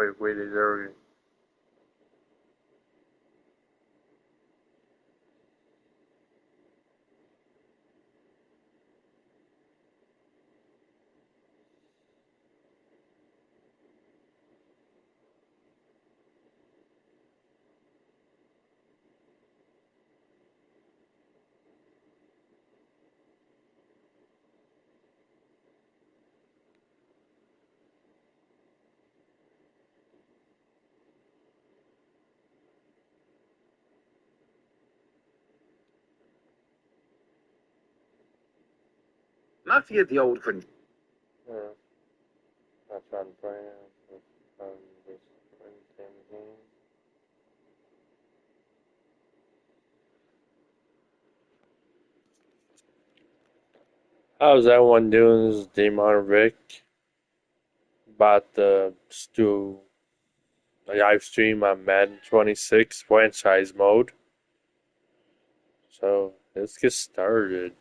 Wait, waited early. Mafia the old con. Yeah. Not trying to play it. Just playing the same game. How's everyone doing? This is Damon Rick. About the do a live stream on Madden 26 franchise mode. So let's get started.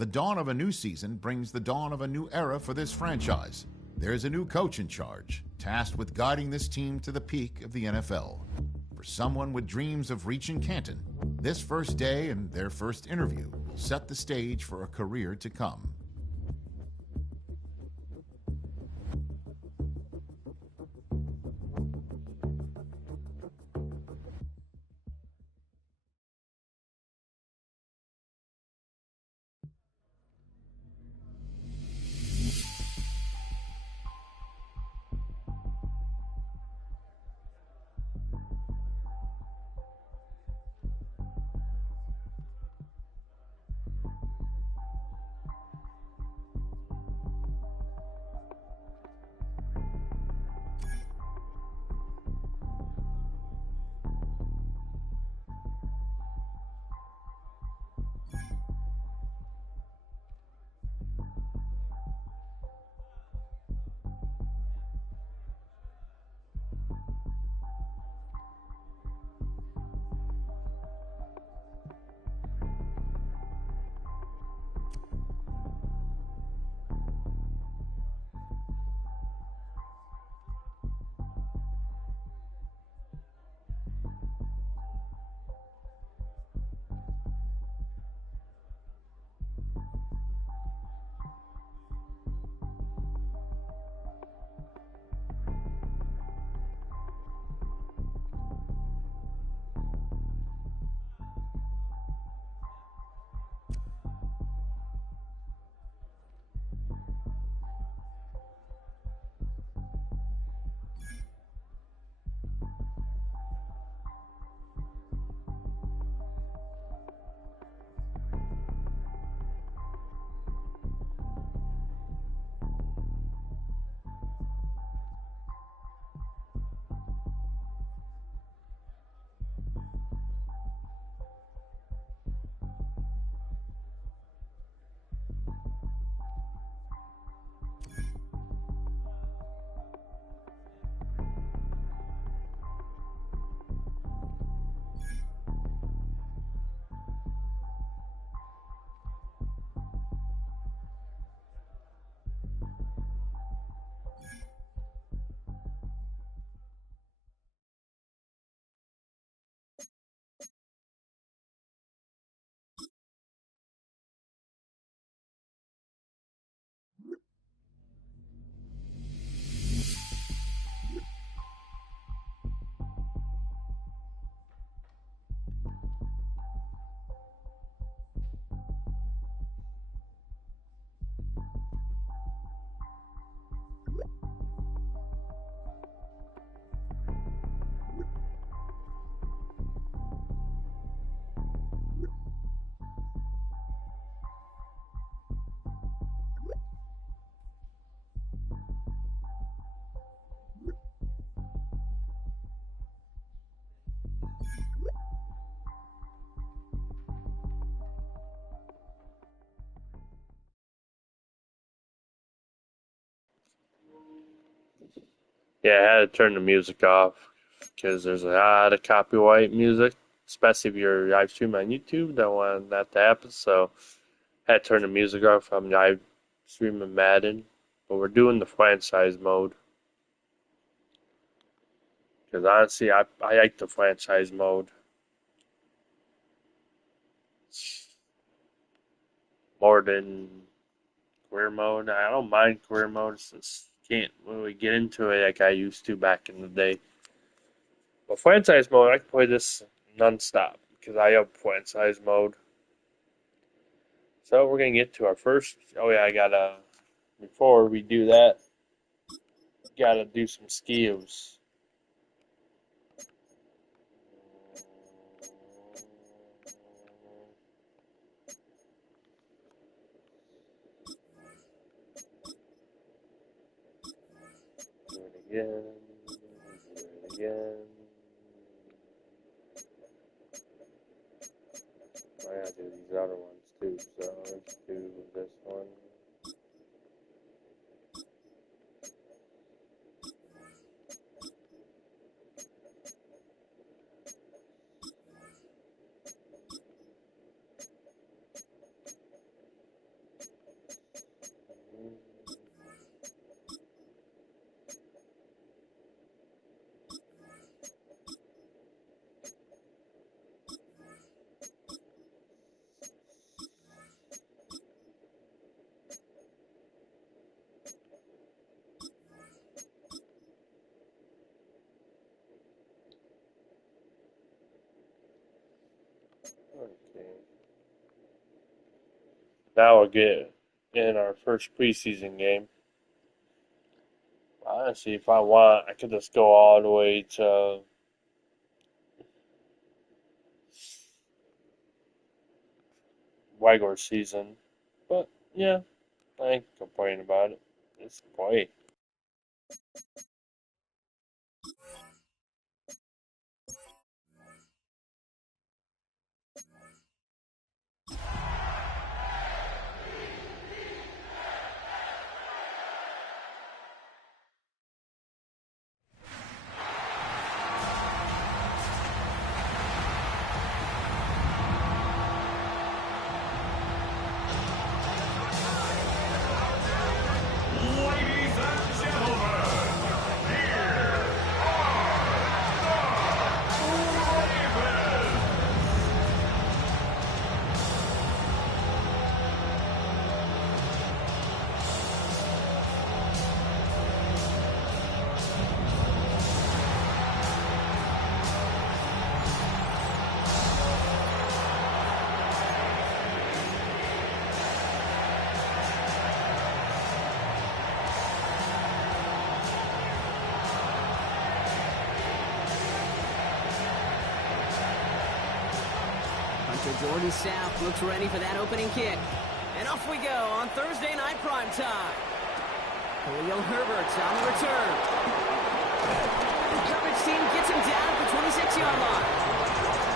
The dawn of a new season brings the dawn of a new era for this franchise. There's a new coach in charge, tasked with guiding this team to the peak of the NFL. For someone with dreams of reaching Canton, this first day and their first interview will set the stage for a career to come. Yeah, I had to turn the music off. because there's a lot of copyright music, especially if you're live streaming on YouTube. Don't want that to happen, so I had to turn the music off from live streaming Madden. But we're doing the franchise mode because honestly, I like the franchise mode more than career mode. I don't mind career mode, just can't really get into it like I used to back in the day. But franchise mode, I can play this non-stop because I have franchise mode. So we're gonna get to our first. Oh yeah, I gotta. Before we do that, gotta do some skills. Do it again. Do it again. I gotta do these other ones too. So let's do this one. Okay. Now we'll get in our first preseason game. Honestly, if I want, I could just go all the way to regular season. But yeah, I ain't complaining about it. It's play. Ladies and gentlemen, here are the Ravens. Hunter Jordan South looks ready for that opening kick. And off we go on Thursday night primetime. Khalil Herbert's on the return. Herbert's team gets him down at the 26-yard line.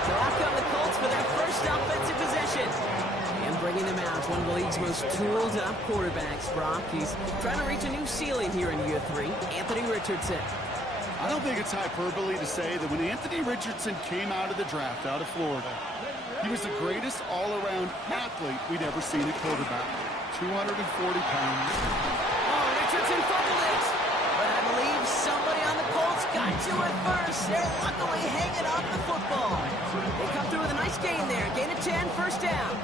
Clock on the Colts for their first offensive possession. And bringing them out, one of the league's most tooled-up quarterbacks, Brock. He's trying to reach a new ceiling here in year 3. Anthony Richardson. I don't think it's hyperbole to say that when Anthony Richardson came out of the draft out of Florida, he was the greatest all-around athlete we'd ever seen at quarterback. 240 pounds. Oh, Richardson fumbled it. But I believe somebody on the Colts got to it first. They're luckily hanging on the football. They come through with a nice gain there. Gain of 10, first down.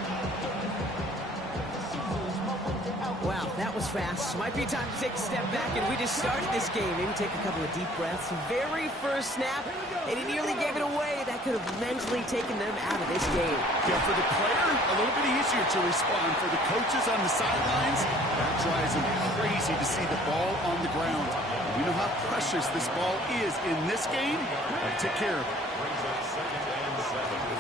Wow, that was fast. Might be time to take a step back, and we just started this game. Maybe take a couple of deep breaths. Very first snap, and he nearly gave it away. That could have mentally taken them out of this game. Yeah, for the player, a little bit easier to respond. For the coaches on the sidelines, that drives them crazy to see the ball on the ground. And we know how precious this ball is in this game. Take care of it.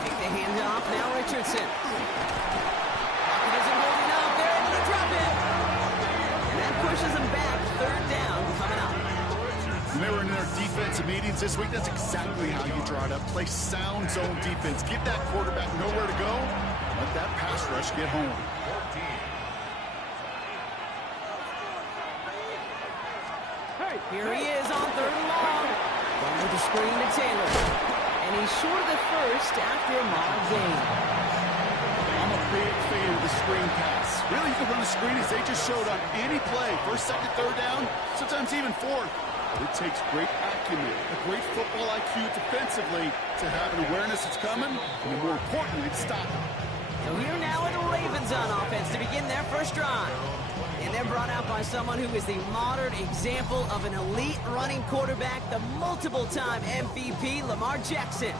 They take the hand off. Now Richardson. He doesn't hold it up. They're able to drop it. And that pushes them back. Third down coming up. When they were in their defensive meetings this week, that's exactly how you draw it up. Play sound zone defense. Give that quarterback nowhere to go. Let that pass rush get home. Here he is on third and long. Going with the screen to Taylor. And he's short of the first after a mild gain. I'm a big fan of the screen pass. Really, you can run a screen as they just showed on any play. First, second, third down, sometimes even fourth. But it takes great acumen, a great football IQ defensively to have an awareness it's coming, and more importantly, to stop it. So here now are the Ravens on offense to begin their first drive. And they're brought out by someone who is the modern example of an elite running quarterback, the multiple-time MVP, Lamar Jackson.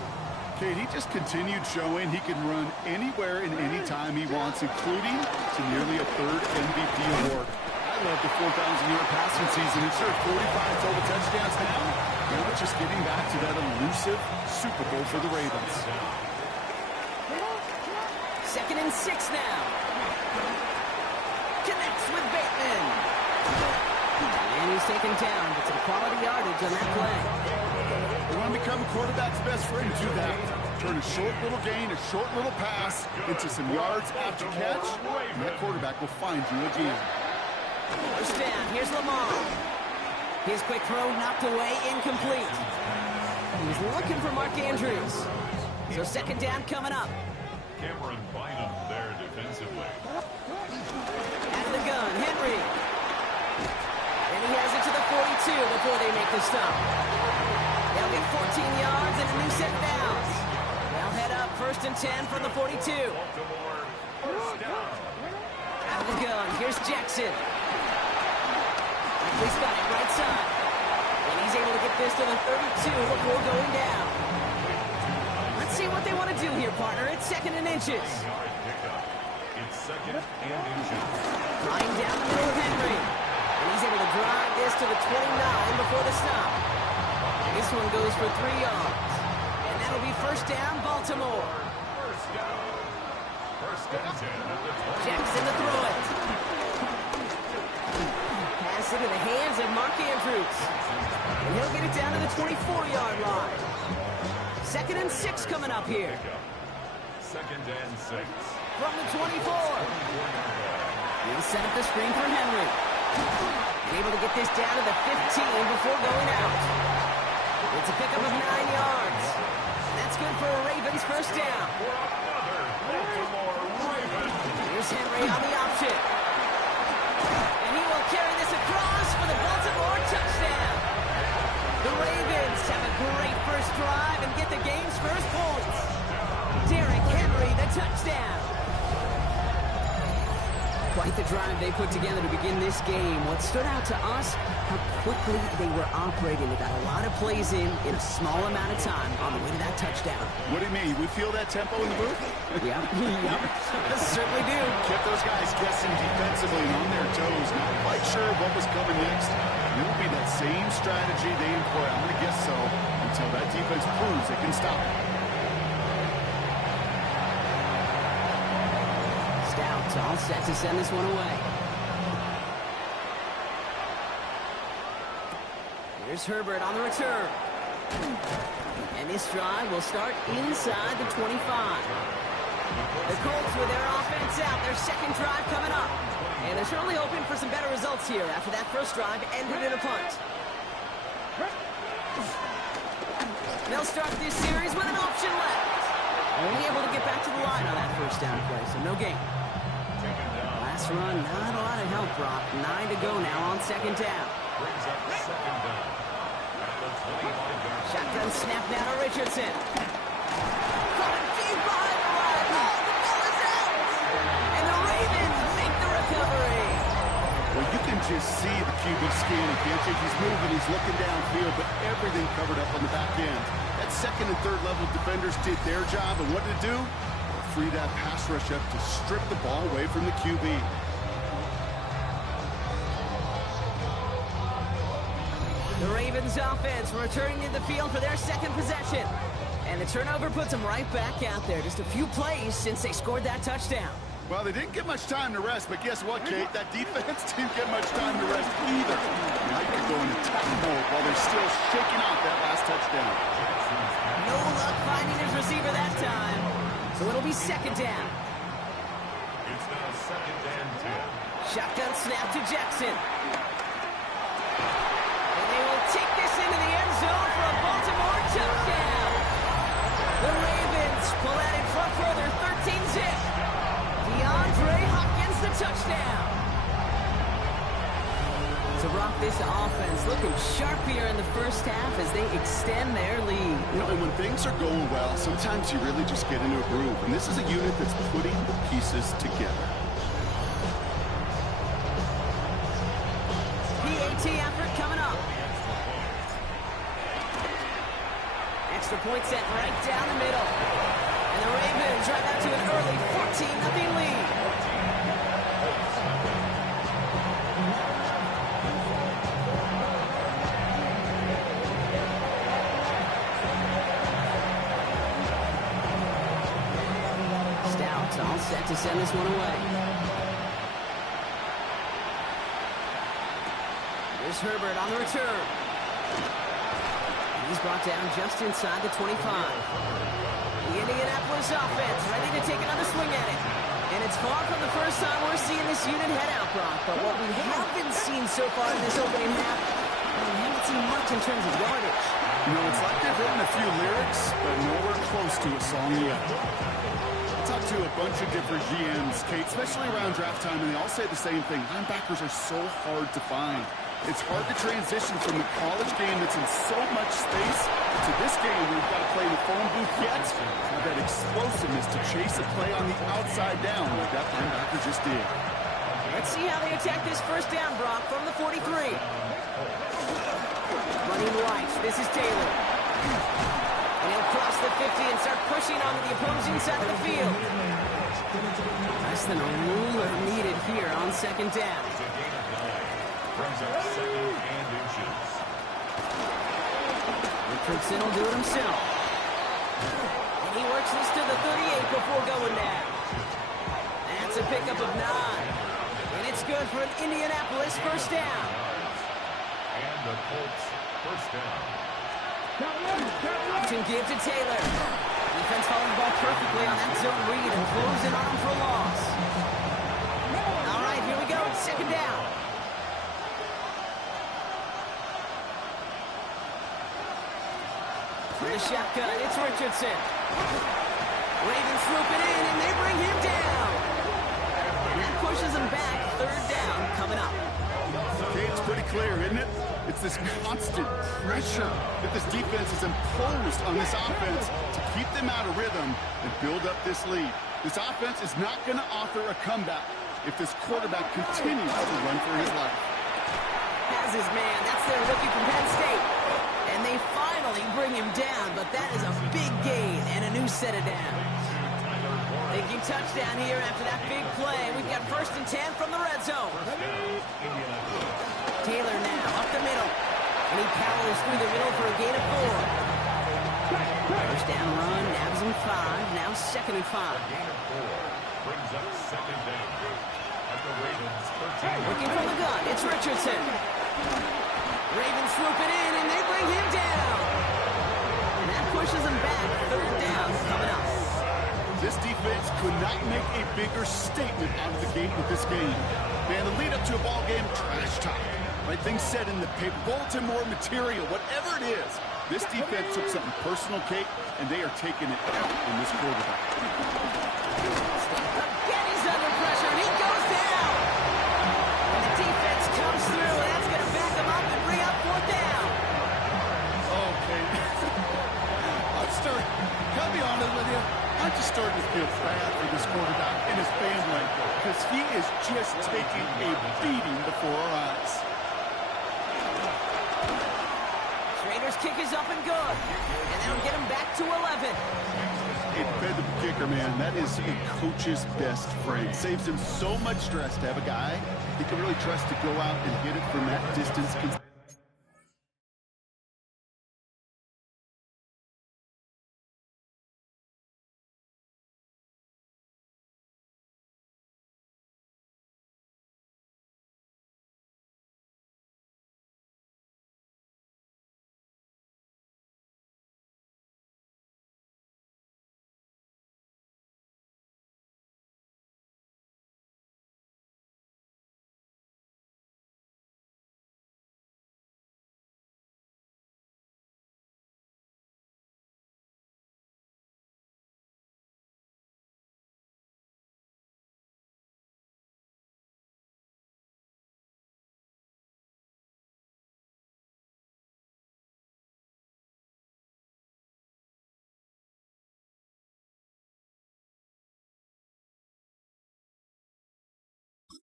Kate, he just continued showing he can run anywhere and anytime he wants, including to nearly a third MVP award. I love the 4,000-yard passing season. It's their 45 total touchdowns now. Now it's just getting back to that elusive Super Bowl for the Ravens. 2nd and 6 now. Connects with Bateman. And he's taken down, but some quality yardage on that play. You want to become a quarterback's best friend, do that. Turn a short little gain, a short little pass into some yards after catch, and that quarterback will find you again. First down, here's Lamar. His quick throw knocked away, incomplete. He's looking for Mark Andrews. So 2nd down coming up. Cameron Bynum there defensively. Out of the gun, Henry. And he has it to the 42 before they make the stop. They'll get 14 yards and a new set of downs. They'll head up 1st and 10 from the 42. Baltimore, first down. Out of the gun, here's Jackson. He's got it right side. And he's able to get this to the 32 before going down. Let's see what they want to do here, partner. It's 2nd and inches. Yard pickup. It's 2nd and inches. Lying down the middle of Henry. And he's able to drive this to the 29 before the stop. This one goes for 3 yards. And that'll be 1st down, Baltimore. First down. 1st and 10 at the 20. Jackson to throw it. Pass into the hands of Mark Andrews. And he'll get it down to the 24-yard line. 2nd and 6 coming up here. 2nd and 6. From the 24. He'll set up the screen for Henry. And able to get this down to the 15 before going out. It's a pickup of 9 yards. And that's good for a Ravens first down. For another Baltimore Ravens. Here's Henry on the option. And he will carry this across for the Baltimore touchdown. The Ravens have a great first drive and get the game's first points. Derrick Henry, the touchdown. Quite the drive they put together to begin this game. What stood out to us, how quickly they were operating. They got a lot of plays in a small amount of time on the way to that touchdown. What do you mean? We feel that tempo in the booth? Yep, certainly do. Kept those guys guessing defensively and on their toes. Not quite sure what was coming next. It will be that same strategy they employ. I'm going to guess so until that defense proves they can stop it. Stout all set to send this one away. Here's Herbert on the return. And this drive will start inside the 25. The Colts with their offense out, their second drive coming up. And they're certainly hoping for some better results here after that first drive ended in a punt. They'll start this series with an option left. Only able to get back to the line on that first down play, so no gain. Last run, not a lot of help, Brock. 9 to go now on 2nd down. Brings up 2nd down. At the 25-yard. Shotgun snap now to Richardson. Coming deep behind the line. Oh, the ball is out! And the Ravens make the recovery. Well, you can just see the QB scanning, can't you? He's moving, he's looking downfield, but everything covered up on the back end. That 2nd and 3rd level defenders did their job, and what did it do? Free that pass rush up to strip the ball away from the QB. The Ravens offense returning to the field for their second possession. And the turnover puts them right back out there. Just a few plays since they scored that touchdown. Well, they didn't get much time to rest, but guess what, Kate? That defense didn't get much time to rest either. Now you can go in attack mode while they're still shaking out that last touchdown. No luck finding his receiver that time. So it'll be 2nd down. It's now 2nd and 10. Shotgun snap to Jackson. And they will take this into the end zone for a Baltimore Brock, this offense looking sharp here in the first half as they extend their lead. You know, and when things are going well, sometimes you really just get into a groove. And this is a unit that's putting the pieces together. PAT effort coming up. Extra point set right down the middle. And the Ravens drive out to an early 14-0 lead. Stout all set to send this one away. Here's Herbert on the return. He's brought down just inside the 25. The Indianapolis offense ready to take another swing at it. And it's far from the first time we're seeing this unit head out, Brock. But what we haven't seen so far in this opening half, we haven't seen much in terms of yardage. You know, it's like they've written a few lyrics, but nowhere close to a song yet. I talked to a bunch of different GMs, Kate, especially around draft time, and they all say the same thing. Linebackers are so hard to find. It's hard to transition from the college game that's in so much space to this game where you've got to play in the phone booth yet. Have that explosiveness to chase a play on the outside down like that linebacker just did. Let's see how they attack this first down, Brock, from the 43. Running right, this is Taylor. And he'll cross the 50 and start pushing onto the opposing side of the field. Less than a ruler needed here on second down. Brings up second and inches. Richardson will do it himself. And he works this to the 38 before going down. That's a pickup of 9. And it's good for an Indianapolis first down. And the Colts first down. Option give to Taylor. Defense following the ball perfectly on that zone read and closing on him for a loss. All right, here we go. Second down. For the shotgun, it's Richardson. Ravens swoop it in, and they bring him down. And that pushes him back. Third down coming up. Okay, it's pretty clear, isn't it? It's this constant pressure that this defense has imposed on this offense to keep them out of rhythm and build up this lead. This offense is not going to offer a comeback if this quarterback continues to run for his life. Has his man. That's their rookie from Penn State. And they finally bring him down, but that is a big gain and a new set of downs. Thinking touchdown here after that big play. We've got 1st and 10 from the red zone. Taylor now up the middle. And he powers through the middle for a gain of 4. First down run, nabs him 5. Now 2nd and 5. Brings up second down. At the Ravens 13. Looking from the gun, it's Richardson. Ravens swoop it in, and they bring him down. And that pushes him back. 3rd down coming up. This defense could not make a bigger statement out of the gate with this game. Man, the lead up to a ball game, trash talk. Right, things said in the paper, bulletin board material, whatever it is. This defense took something personal, Kate, and they are taking it out on this quarterback. Again, he's under pressure, and he goes down. And the defense comes through, and that's going to back him up and bring up 4th down. Okay. I'll be honest with you. I'm just starting to feel bad for this quarterback and his family because he is just taking a beating before our eyes. Raiders kick is up and good. And that'll get him back to 11. A dependable kicker, man. That is a coach's best friend. Saves him so much stress to have a guy he can really trust to go out and hit it from that distance.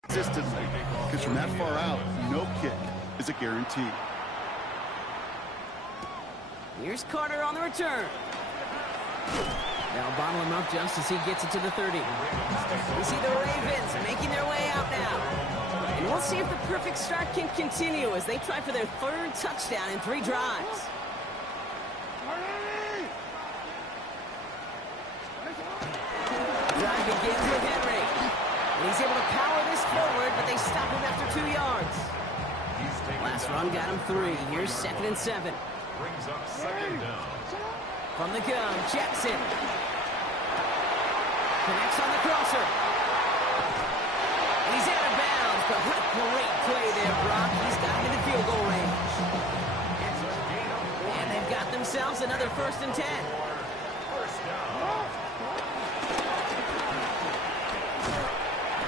consistently, because from that far out, no kick is a guarantee. Here's Carter on the return. They'll bottle him up just as he gets it to the 30. We see the Ravens making their way out now. And we'll see if the perfect start can continue as they try for their third touchdown in 3 drives. Drive begins with Henry. And he's able to power this forward, but they stop him after 2 yards. Last run got him 3. Here's 2nd and 7. Brings up 2nd down. From the gun, Jackson. Connects on the crosser. And he's out of bounds, but what a great play there, Brock. He's got him in the field goal range. And they've got themselves another 1st and 10. First down.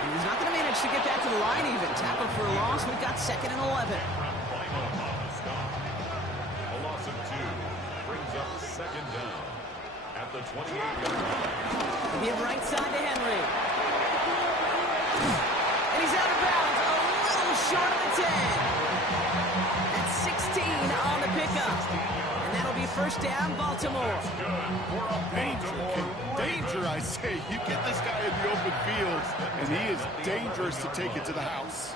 He's not going to manage to get that to the line even. Tackled for a loss. We've got 2nd and 11. A loss of 2 brings up 2nd down at the 28-yard line. Give right side to Henry. And he's out of bounds. A little short of the 10. That's 16 on the pickup. And that'll be 1st down, Baltimore. Danger, I say. You get this guy in the open field, and he is dangerous to take it to the house.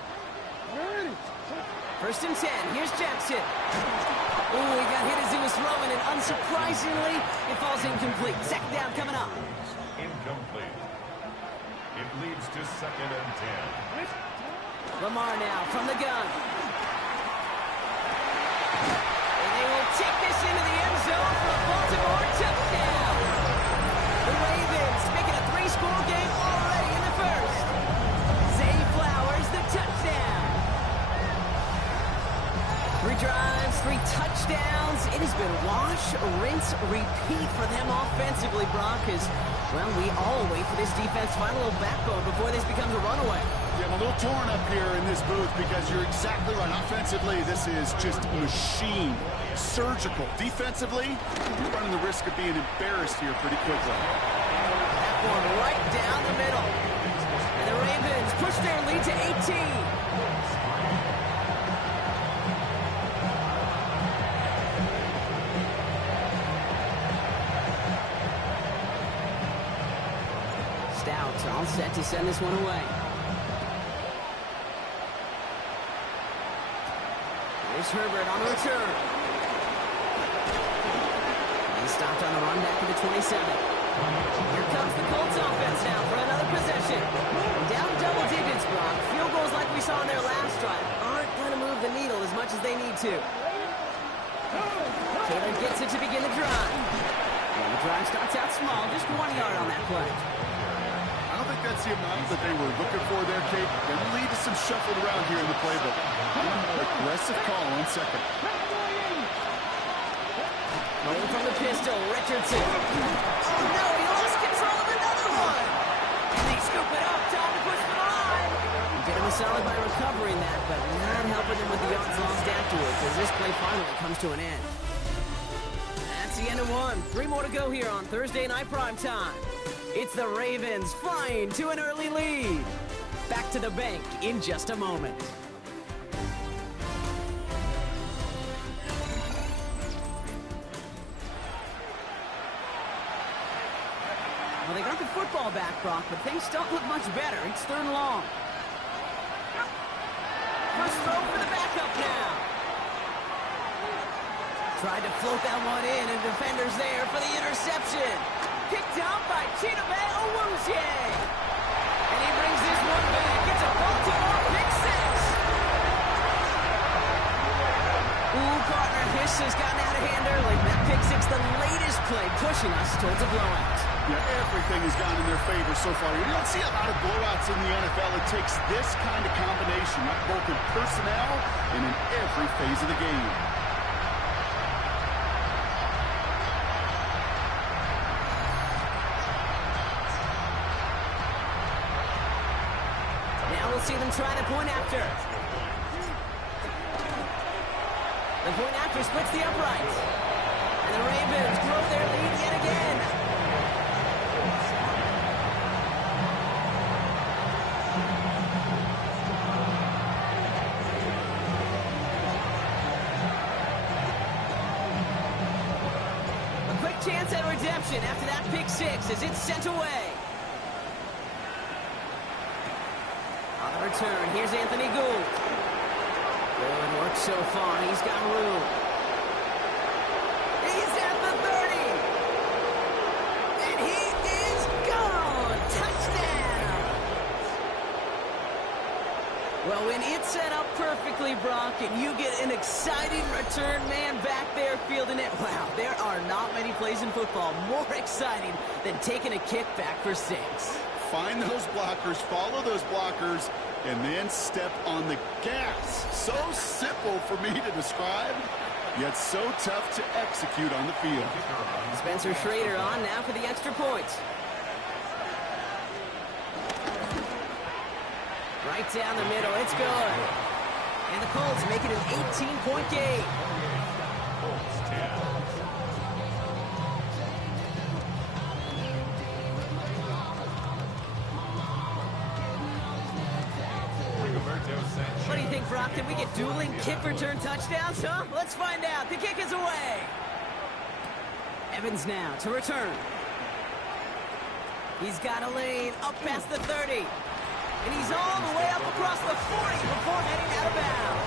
1st and 10. Here's Jackson. Ooh, he got hit as he was throwing, and unsurprisingly, it falls incomplete. 2nd down coming up. Incomplete. It leads to 2nd and 10. Lamar now from the gun. And they will take this into the end zone for a Baltimore touchdown. The Ravens making a 3-score game already in the 1st. Zay Flowers, the touchdown. 3 drives, 3 touchdowns. It has been wash, rinse, repeat for them offensively, Brock, as, well, we all wait for this defense to find a little backbone before this becomes a runaway. Yeah, I'm a little torn up here in this booth because you're exactly right. Offensively, this is just machine, surgical. Defensively, you're running the risk of being embarrassed here pretty quickly. That one right down the middle. And the Ravens push their lead to 18. Stout all set to send this one away. Here's Herbert on the return. He stopped on the run back to the 27. Here comes the Colts offense now for another possession. Down double digits, Brock. Field goals like we saw in their last drive aren't going to move the needle as much as they need to. Taylor gets it to begin the drive. And the drive starts out small, just 1 yard on that play. I don't think that's the amount that they were looking for there, Kate. Going to lead to some shuffled around here in the playbook. Aggressive call on 2nd. Rolling from the pistol, Richardson. Oh no, he lost control of another one. And they scoop it up, time to push for the line. Did him a solid by recovering that, but not helping him with the yards lost afterwards as this play finally comes to an end. That's the end of 1. 3 more to go here on Thursday Night Prime Time. It's the Ravens flying to an early lead. Back to the bank in just a moment. Well, they got the football back, Brock, but things don't look much better. It's 3rd and long. First throw for the backup now. Tried to float that one in, and defenders there for the interception. Picked up by Chidobe Awuzie. And he brings this one back. It's a Baltimore pick 6. Ooh, partner, this has gotten out of hand early. That pick 6, the latest play, pushing us towards a blowout. Yeah, everything has gone in their favor so far. You don't see a lot of blowouts in the NFL. It takes this kind of combination, both in personnel and in every phase of the game. Now we'll see them try the point after. The point after splits the uprights. And the Ravens grow their lead yet again. get redemption after that pick six as it's sent away. On the return, here's Anthony Gould. Good work so far. He's got room. He's at the 30. And he is gone. Touchdown. Well, when it's set up perfectly, Brock, and you get an exciting return man back there fielding it, wow, there are not many plays in football more exciting than taking a kick back for six. Find those blockers, follow those blockers, and then step on the gas. So simple for me to describe, yet so tough to execute on the field. Spencer Schrader on now for the extra point. Right down the middle, it's good. And the Colts make it an 18-point game. Colts 10. What do you think, Brock? Can we get dueling kick return touchdowns, huh? Let's find out. The kick is away. Evans now to return. He's got a lane up past the 30. And he's all the way up across the 40 before heading out of bounds.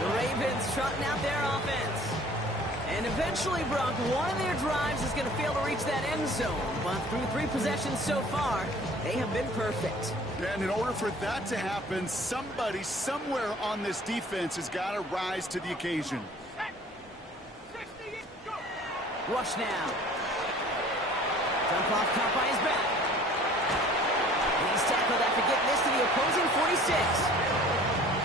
The Ravens trotting out their offense. And eventually, Brock, one of their drives is going to fail to reach that end zone. But through 3 possessions so far, they have been perfect. And in order for that to happen, somebody somewhere on this defense has got to rise to the occasion. Rush now. Jump off caught by his back. And he's tackled after getting this to the opposing 46.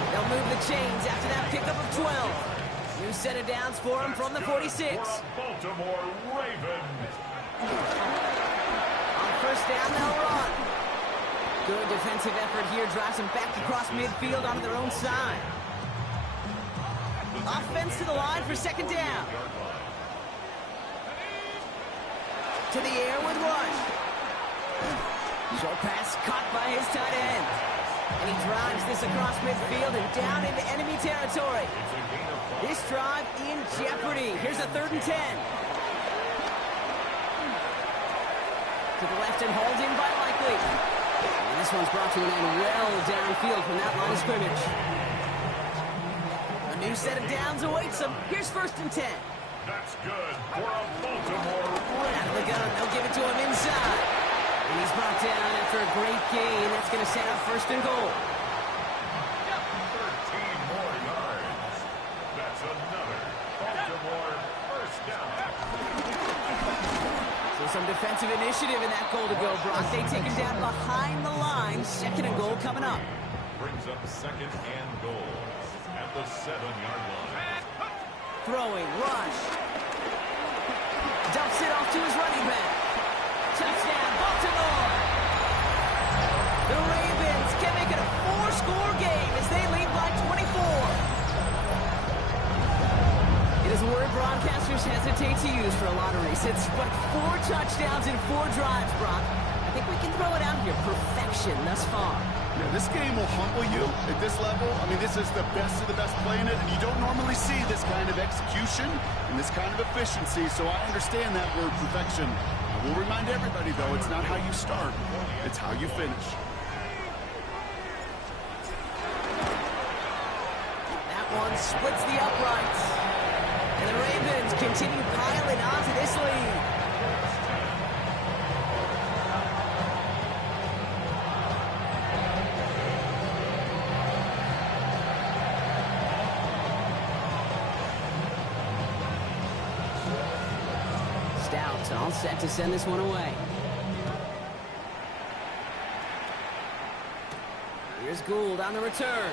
They'll move the chains after that pickup of 12. New set of downs for him from the 46. Baltimore Ravens. On first down, they'll run. Good defensive effort here drives them back across midfield onto their own side. Offense to the line for second down. To the air with Rush. Short pass caught by his tight end. And he drives this across midfield and down into enemy territory. This drive in jeopardy. Here's a 3rd and 10. To the left and hauled in by Likely. And this one's brought to an end well downfield from that line of scrimmage. A new set of downs awaits them. Here's 1st and 10. That's good for a Baltimore Ravens. Out of the gun, they'll give it to him inside. And he's brought down after a great gain. That's going to set up 1st and goal. 13 more yards. That's another Baltimore first down. So some defensive initiative in that goal to go, Brock. They take him down behind the line. 2nd and goal coming up. Brings up 2nd and goal at the 7-yard line. Throwing, Rush. Dumps it off to his running back. Touchdown, Baltimore! The Ravens can make it a 4-score game as they lead by 24. It is a word broadcasters hesitate to use for a lottery. It's but 4 touchdowns in 4 drives, Brock. I think we can throw it out here. Perfection thus far. Yeah, this game will humble you at this level. I mean, this is the best of the best playing it, and you don't normally see this kind of execution and this kind of efficiency, so I understand that word perfection. I will remind everybody, though, it's not how you start, it's how you finish. That one splits the uprights. And the Ravens continue piling onto this lead. Stout all set to send this one away. Here's Gould on the return.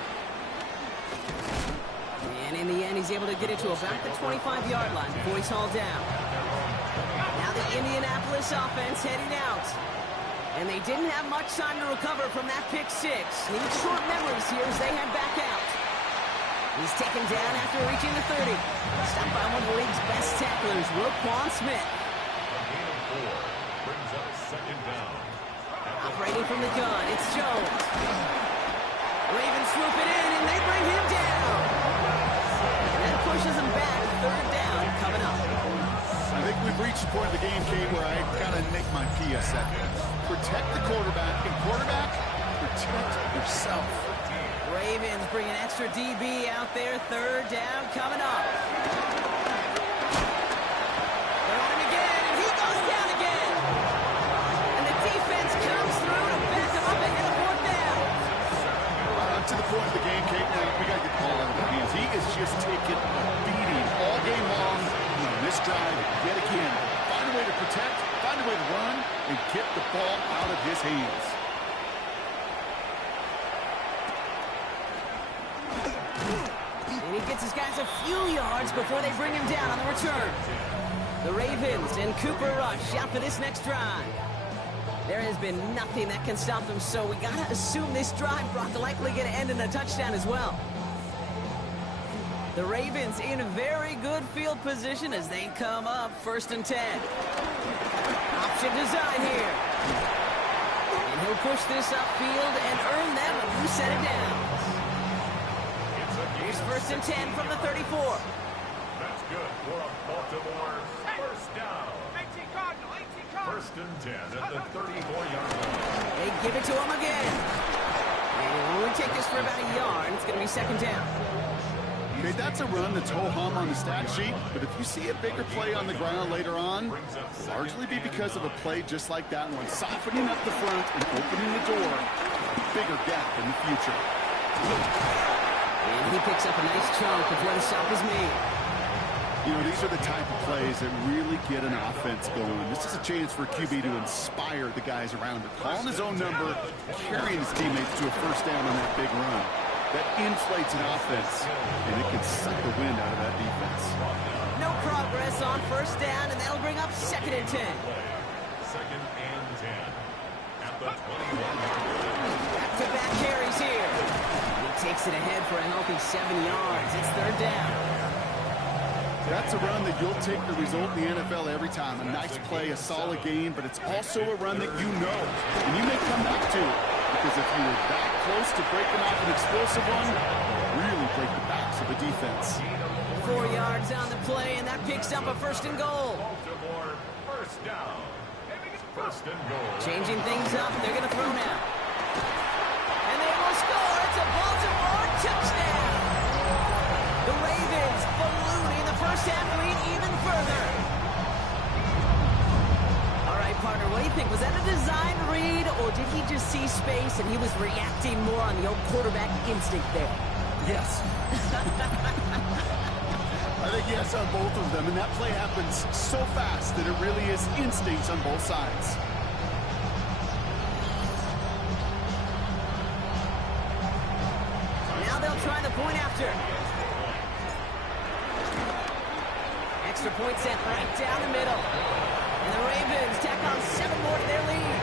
And in the end, he's able to get it to about the 25-yard line before he's hauled down. Now the Indianapolis offense heading out. And they didn't have much time to recover from that pick six. Need short memories here as they head back out. He's taken down after reaching the 30. Stopped by one of the league's best tacklers, Roquan Smith. A gain of 4 brings up 2nd down. Operating from the gun, it's Jones. Ravens swoop it in, and they bring him down. And that pushes him back. 3rd down coming up. I think we've reached the point of the game, Kate, where I got to make my PSA. Protect the quarterback, and quarterback, protect yourself. Ravens bring an extra DB out there. Third down coming up. They're on him again, and he goes down again. And the defense comes through to back him up ahead of fourth down. To the point of the game, Kate, now we got to get the ball out of their hands. He is just taking a beating all game long. On this drive, yet again, find a way to protect, find a way to run, and get the ball out of his hands. And he gets his guys a few yards before they bring him down on the return. The Ravens and Cooper Rush out for this next drive. There has been nothing that can stop them, so we got to assume this drive, Brock, likely going to end in a touchdown as well. The Ravens in a very good field position as they come up 1st and 10. Option design here. And he'll push this upfield and earn them a new set of downs. Here's 1st and 10 from the 34. That's good for a Baltimore first down. 1st and 10 at the 34-yard line. They give it to him again. And he'll only take this for about a yard. It's going to be 2nd down. Okay, that's a run that's ho-hum on the stat sheet, but if you see a bigger play on the ground later on, largely be because of a play just like that one, softening up the front and opening the door, a bigger gap in the future. And he picks up a nice chunk before the stop is made. You know, these are the type of plays that really get an offense going. This is a chance for QB to inspire the guys around him. Calling his own number, carrying his teammates to a first down on that big run. That inflates an offense, and it can suck the wind out of that defense. No progress on 1st down, and that'll bring up 2nd and 10. 2nd and 10 at the 21-yard line. Back-to-back carries here. He takes it ahead for a healthy 7 yards. It's 3rd down. That's a run that you'll take the result in the NFL every time. A nice play, a solid game, but it's also a run that you know, and you may come back to it. Because if you were that close to breaking off an explosive one, really break the backs of a defense. 4 yards on the play, and that picks up a 1st and goal. Baltimore first down. 1st and goal. Changing things up, they're going to throw now. And they will score. It's a Baltimore touchdown. The Ravens ballooning the first half lead even further. All right, partner, what do you think? Was that a design read, or did he just see space and he was reacting more on the old quarterback instinct there? Yes. I think yes on both of them, and that play happens so fast that it really is instincts on both sides. Now they'll try the point after. Extra point sent right down the middle. And the Ravens tack on 7 more to their lead.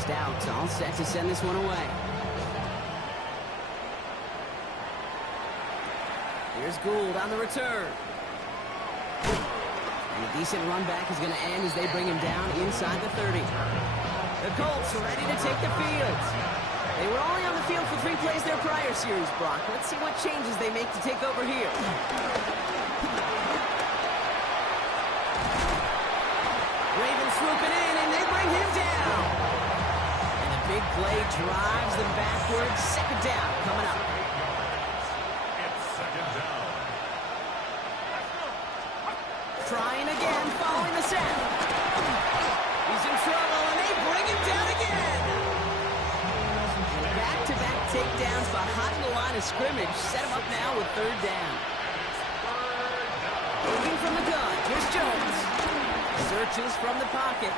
Stout all set to send this one away. Here's Gould on the return. And a decent run back is going to end as they bring him down inside the 30. The Colts ready to take the field. They were only on the field for 3 plays their prior series, Brock. Let's see what changes they make to take over here. Ravens swooping in, and they bring him down. And a big play drives them backwards. 2nd down coming up. It's 2nd down. Trying again, following the sack. He's in trouble, and they bring him down again. Back-to-back takedowns behind the line of scrimmage. Set him up now with 3rd down. Moving from the gun, here's Jones. Searches from the pocket.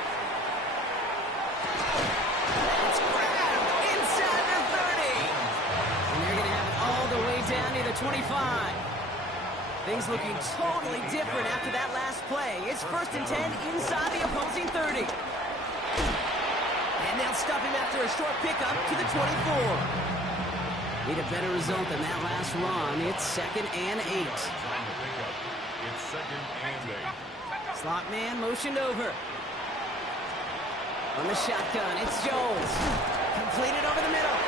It's grabbed inside the 30. And they're going to have it all the way down near the 25. Things looking totally different after that last play. It's 1st and 10 inside the opposing 30. And they'll stop him after a short pickup to the 24. Need a better result than that last run. It's 2nd and 8. It's 2nd and 8. Slot man motioned over. On the shotgun, it's Jones. Completed over the middle.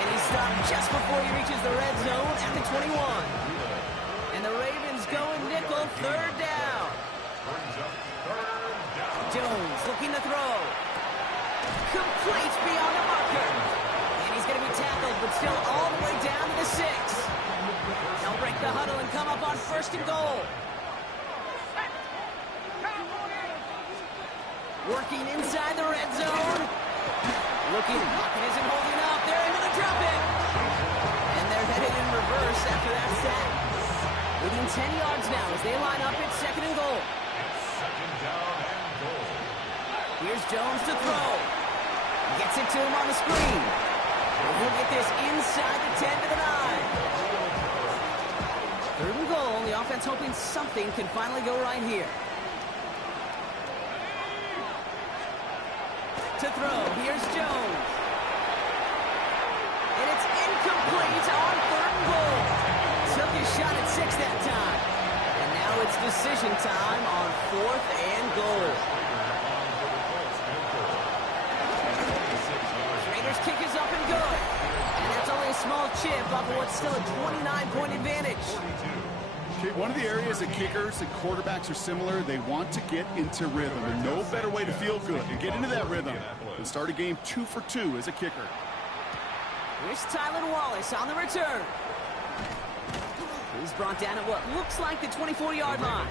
And he's stopped just before he reaches the red zone at the 21. And the Ravens go in nickel, third down. Jones looking to throw. Complete beyond the marker. And he's going to be tackled, but still all the way down to the 6. They'll break the huddle and come up on first and goal. Working inside the red zone. Looking, pocket isn't holding up. They're into the drop-in. And they're headed in reverse after that sack. Leading 10 yards now as they line up at second and goal. Here's Jones to throw. Gets it to him on the screen. And he'll get this inside the 10 to the 9. Third and goal. The offense hoping something can finally go right here. To throw. Here's Jones. And it's incomplete on third and goal. Took his shot at 6 that time. And now it's decision time on fourth and goal. Raiders kick is up and good. And that's only a small chip off of what's still a 29-point advantage. One of the areas that kickers and quarterbacks are similar, they want to get into rhythm. And no better way to feel good and get into that rhythm than start a game 2 for 2 as a kicker. Here's Tylan Wallace on the return. He's brought down at what looks like the 24-yard line.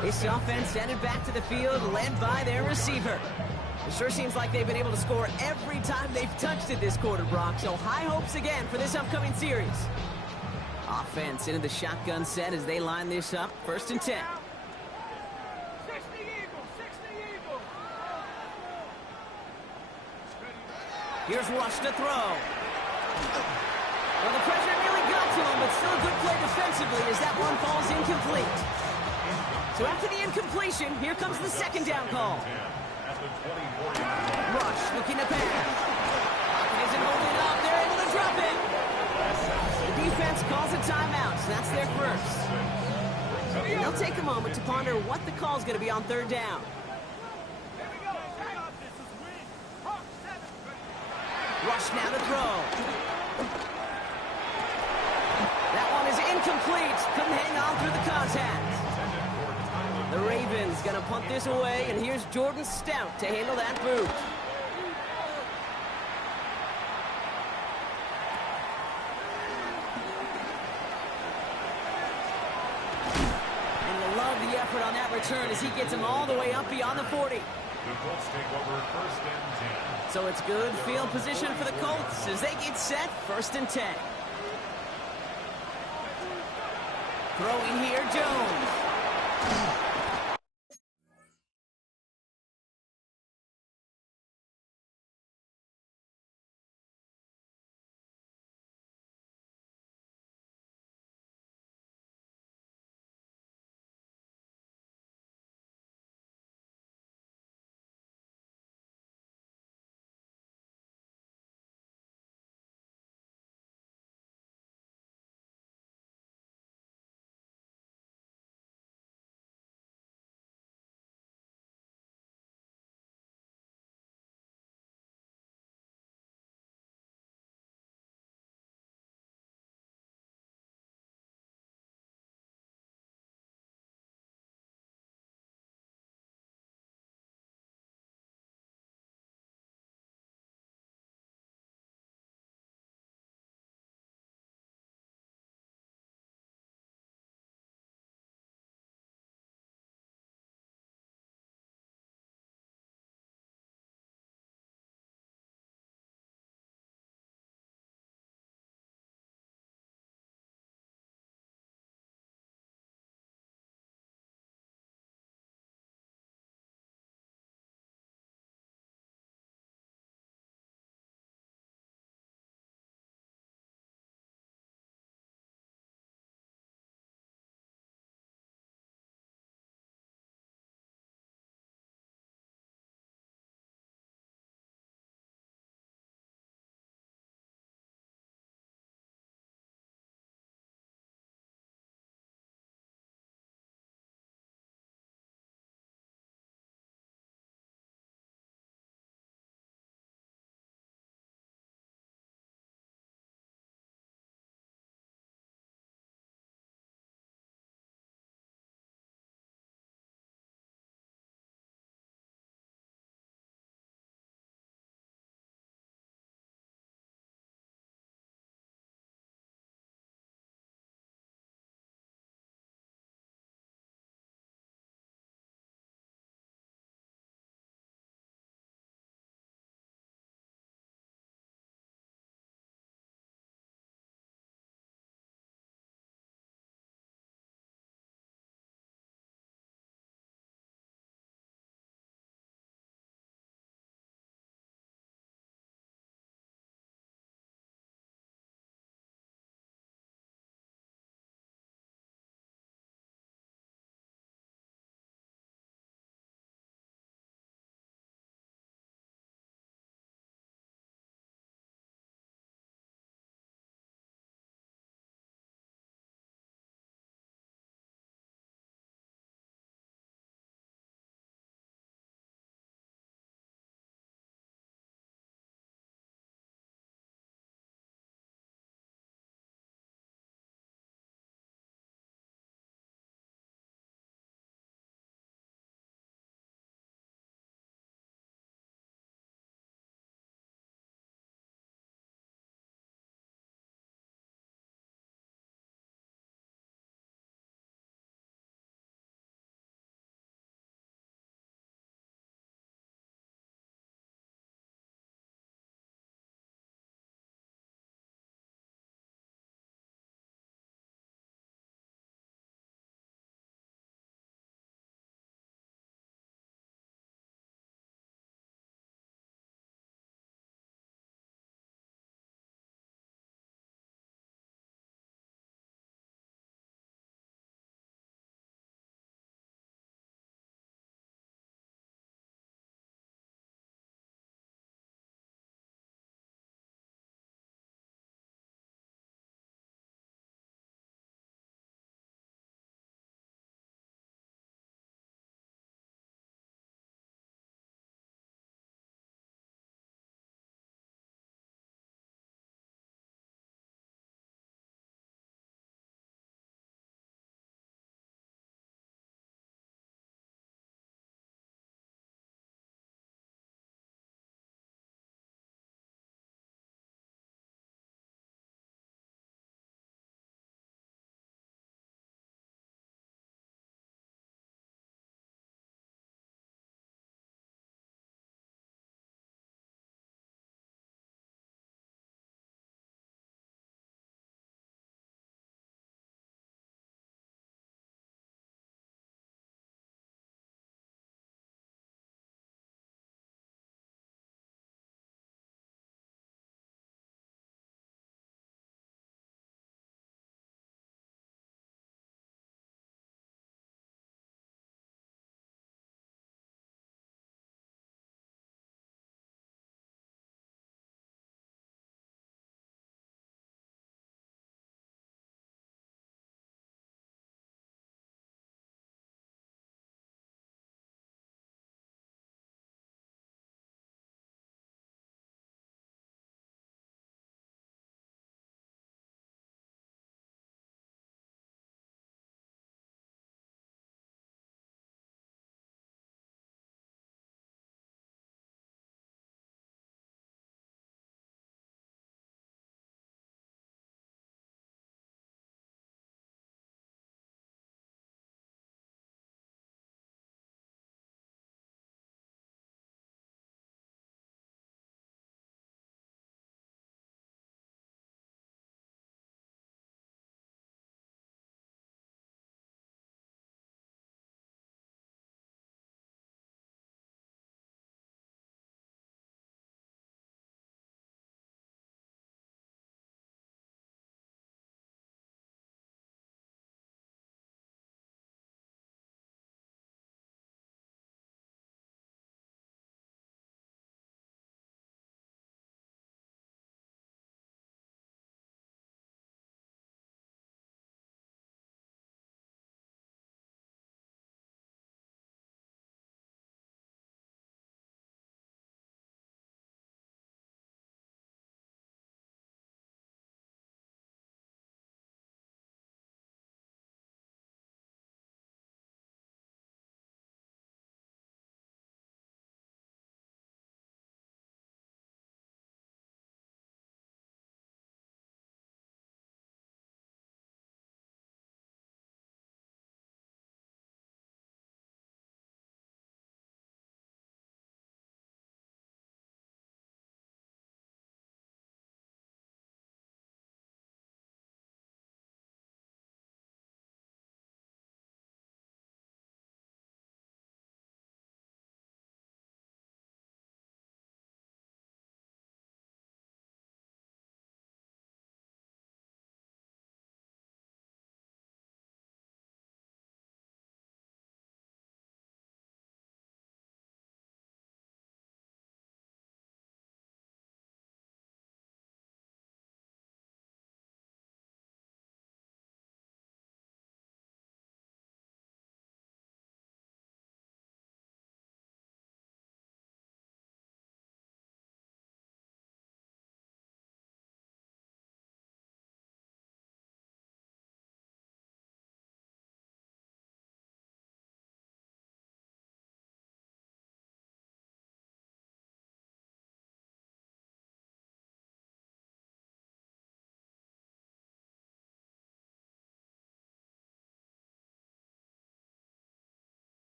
This offense headed back to the field, led by their receiver. It sure seems like they've been able to score every time they've touched it this quarter, Brock. So high hopes again for this upcoming series. Offense into the shotgun set as they line this up. First and 10. Here's Rush to throw. Well, the pressure nearly got to him, but still a good play defensively as that one falls incomplete. So after the incompletion, here comes the second down call. Rush looking to pass. Pocket isn't holding up. They're able to drop it. The defense calls a timeout, so that's their first. And they'll take a moment to ponder what the call's going to be on third down. Rush now to throw. That one is incomplete. Couldn't hang on through the contact. The Ravens going to punt this away, and here's Jordan Stout to handle that boot. The effort on that return as he gets him all the way up beyond the 40. The Colts take over first and 10. So it's good field position for the Colts as they get set first and 10. Throwing here, Jones.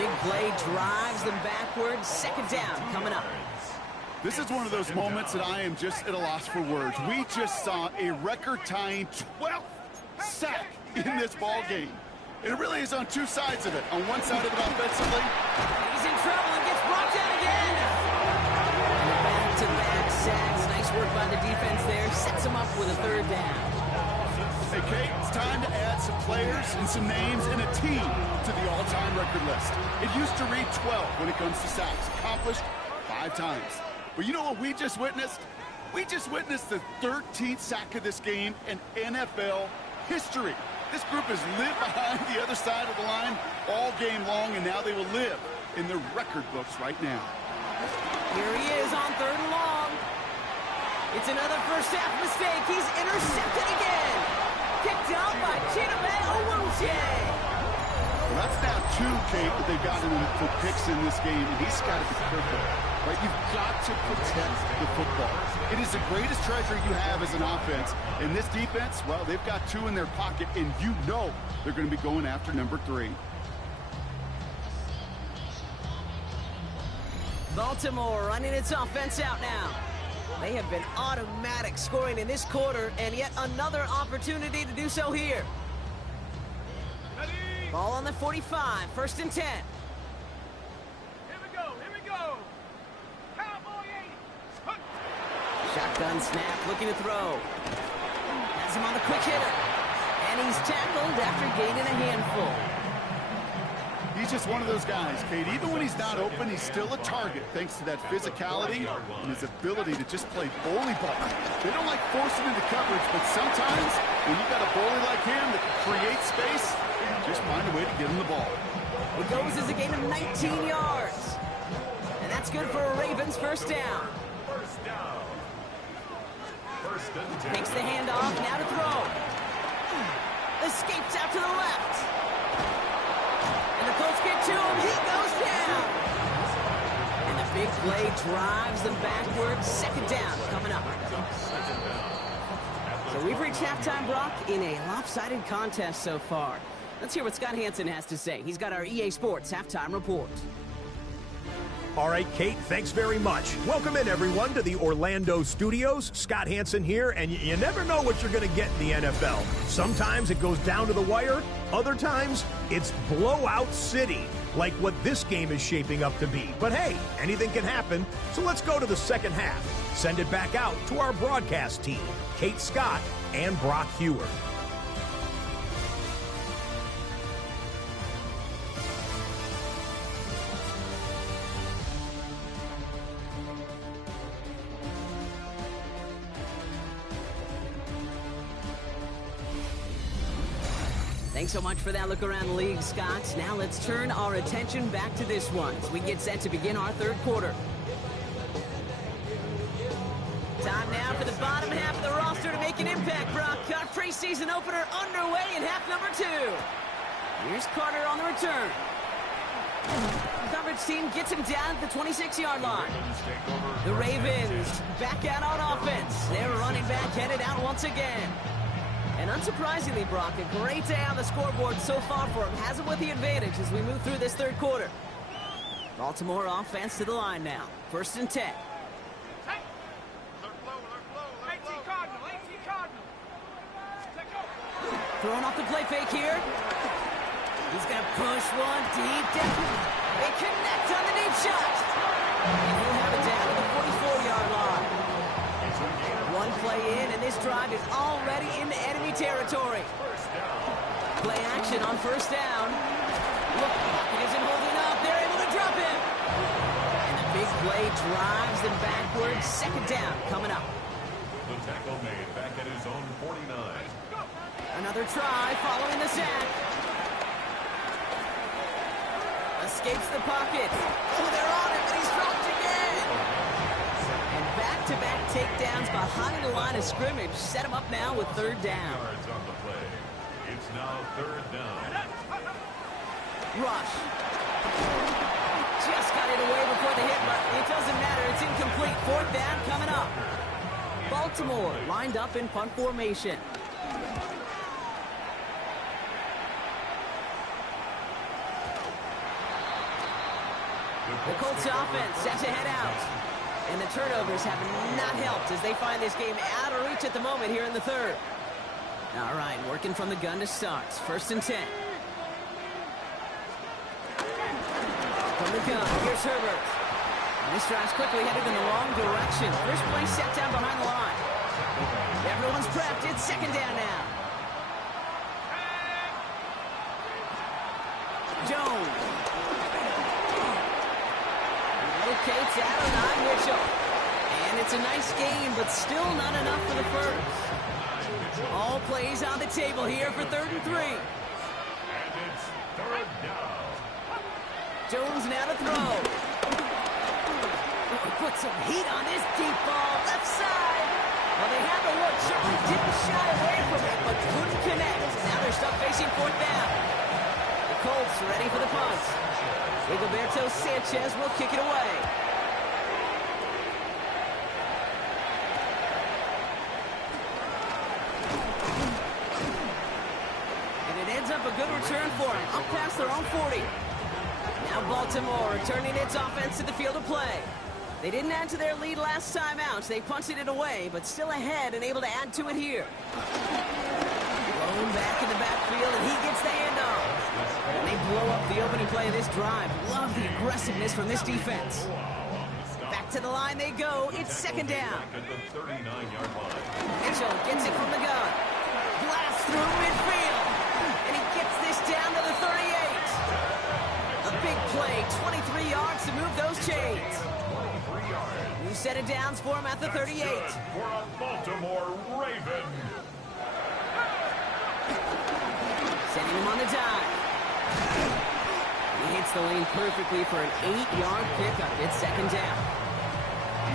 big play drives them backwards. Second down coming up. This is one of those moments that I am just at a loss for words. We just saw a record-tying 12th sack in this ball game. It really is on two sides of it. On one side of it offensively. He's in trouble and gets brought down again. And back-to-back sacks. Nice work by the defense there. Sets him up with a third down. Hey, Kate, it's time to add some players and some names and a team to the all-time record list. It used to read 12 when it comes to sacks. Accomplished 5 times. But you know what we just witnessed? We just witnessed the 13th sack of this game in NFL history. This group has lived behind the other side of the line all game long, and now they will live in the record books right now. Here he is on 3rd and long. It's another first half mistake. He's intercepted again. Picked up by Chidobe Awuzie. Well, that's now 2, Kate, that they've gotten for picks in this game, and he's got to be careful. Right? You've got to protect the football. It is the greatest treasure you have as an offense. And this defense, well, they've got 2 in their pocket, and you know they're going to be going after number 3. Baltimore running its offense out now. They have been automatic scoring in this quarter, and yet another opportunity to do so here. Ball on the 45, 1st and 10. Shotgun snap, looking to throw. Has him on the quick hitter. And he's tackled after gaining a handful. He's just one of those guys, Kate. Even when he's not open, he's still a target thanks to that physicality and his ability to just play bully ball. They don't like forcing into coverage, but sometimes when you've got a bully like him that can create space, just find a way to get him the ball. It goes as a gain of 19 yards. And that's good for a Ravens first down. Takes the handoff, now to throw. Escapes out to the left. And the Colts get to him, he goes down. And the big play drives them backwards. Second down coming up. So we've reached halftime, Brock, in a lopsided contest so far. Let's hear what Scott Hansen has to say. He's got our EA Sports halftime report. All right, Kate, thanks very much. Welcome in, everyone, to the Orlando studios. Scott Hansen here, and you never know what you're going to get in the NFL. Sometimes it goes down to the wire. Other times, it's blowout city, like what this game is shaping up to be. But hey, anything can happen, so let's go to the second half. Send it back out to our broadcast team, Kate Scott and Brock Hewer. Thanks so much for that look around the league, Scott. Now let's turn our attention back to this one as we get set to begin our 3rd quarter. Time now for the bottom half of the roster to make an impact, Brock. Our preseason opener underway in half number 2. Here's Carter on the return. The coverage team gets him down at the 26-yard line. The Ravens back out on offense. Their running back headed out once again. And unsurprisingly, Brock, a great day on the scoreboard so far for him. Has him with the advantage as we move through this 3rd quarter. Baltimore offense to the line now. 1st and 10. Throwing off the play fake here. He's going to push one deep down. They connect on the deep shot. And he'll have it down to the 44-yard line. One play in, and this drive is already into enemy territory. Play action on 1st down. Look, it isn't holding up. They're able to drop him. And the big play drives them backwards. Second down coming up. The tackle made back at his own 49. Another try following the sack. Escapes the pocket. Oh, they're on him, but he's dropped again. And back-to-back takedowns behind the line of scrimmage set him up now with 3rd down. Yards on the play. It's now 3rd down. Rush. Just got it away before the hit, but it doesn't matter. It's incomplete. 4th down coming up. Baltimore lined up in punt formation. The Colts offense set to head out. And the turnovers have not helped as they find this game out of reach at the moment here in the third. All right, working from the gun to start. 1st and 10. From the gun, here's Herbert. And this drive's quickly headed in the wrong direction. First play set down behind the line. Everyone's prepped. It's 2nd down now. Jones. Locates Adonai Mitchell. And it's a nice game, but still not enough for the first. All plays on the table here for 3rd and 3. And it's 3rd down. Jones now to throw. Oh, put some heat on this deep ball. Left side. Well, they had the look. Certainly didn't shy away from it, but couldn't connect. Now they're stuck facing 4th down. The Colts ready for the punt. Rigoberto Sanchez will kick it away. And it ends up a good return for them, up past their own 40. Now Baltimore returning its offense to the field of play. They didn't add to their lead last time out. They punted it away, but still ahead and able to add to it here. Thrown back in the backfield, and he gets the handoff. And they blow up the opening play of this drive. Love the aggressiveness from this defense. Back to the line they go. It's 2nd down. Mitchell gets it from the gun. Blast through midfield. And he gets this down to the 38. A big play, 23 yards to move those chains. New set of downs for him at the 38. For a Baltimore Raven. Sending him on the dive. He hits the lane perfectly for an 8-yard pickup. It's 2nd down.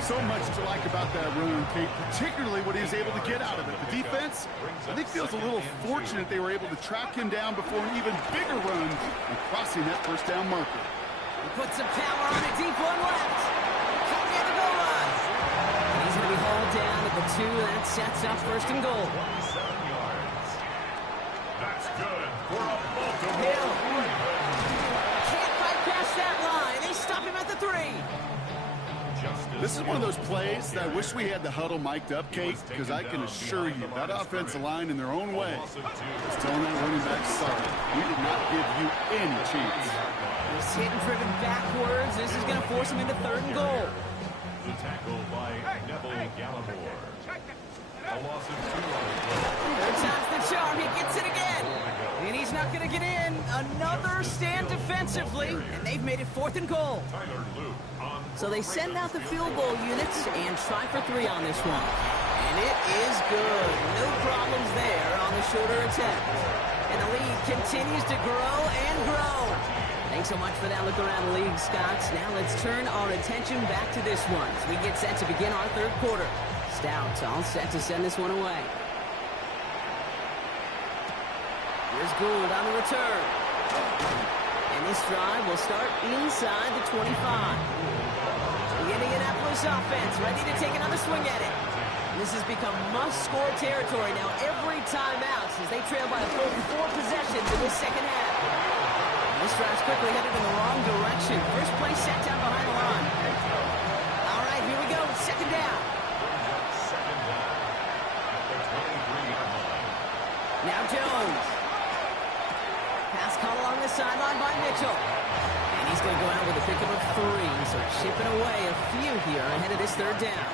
So much to like about that run, Kate, particularly what he was able to get out of it. The defense, I think, feels a little fortunate they were able to track him down before an even bigger run and crossing that 1st down marker. He puts some power on a deep one left. Coming at the goal line. And he's going to be hauled down at the 2. That sets up 1st and goal. 27 yards. That's good for a Baltimore Hill. Raven. Can't bypass that line. They stop him at the 3. This is one of those plays that I wish we had the huddle mic'd up, Kate, because I can assure you that offensive line in their own way is telling that running back, sorry, we did not give you any chance. He's hit and driven backwards. This is going to force him into 3rd and goal. The tackle by Neville Gallimore. A loss of 2 on the play. 3rd time's the charm. He gets it again. And he's not going to get in. Another stand defensively. And they've made it 4th and goal. Tyler Luke on So they send out the field goal units and try for 3 on this one. And it is good. No problems there on the shorter attempt. And the lead continues to grow and grow. Thanks so much for that look around the league, Scotts. Now let's turn our attention back to this one as we get set to begin our 3rd quarter. Stout all set to send this one away. Here's Gould on the return. And this drive will start inside the 25. The Indianapolis offense ready to take another swing at it. And this has become must-score territory now every time out as they trail by a full 4 possessions in this 2nd half. And this drive's quickly headed in the wrong direction. First play set down behind the line. All right, here we go. 2nd down. Now Jones. Pass caught along the sideline by Mitchell. And he's going to go out with a pickup of 3. So chipping away a few here ahead of this 3rd down.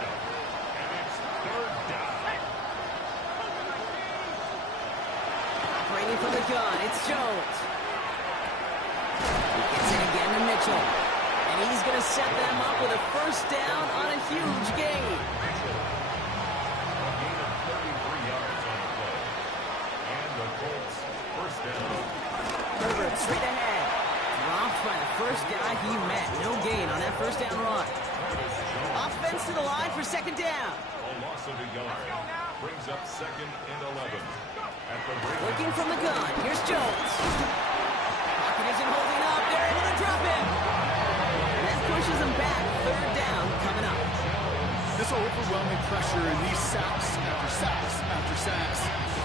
Operating from the gun, it's Jones. He gets it again to Mitchell. And he's going to set them up with a 1st down on a huge gain. Herbert straight ahead. Dropped by the first guy he met. No gain on that 1st down run. Offense to the line for 2nd down. A loss of a yard. Brings up 2nd and 11. Looking from the gun. Here's Jones. Pocket isn't holding up. They're able to drop him. And that pushes him back. 3rd down coming up. This overwhelming pressure and these sacks after sacks after sacks.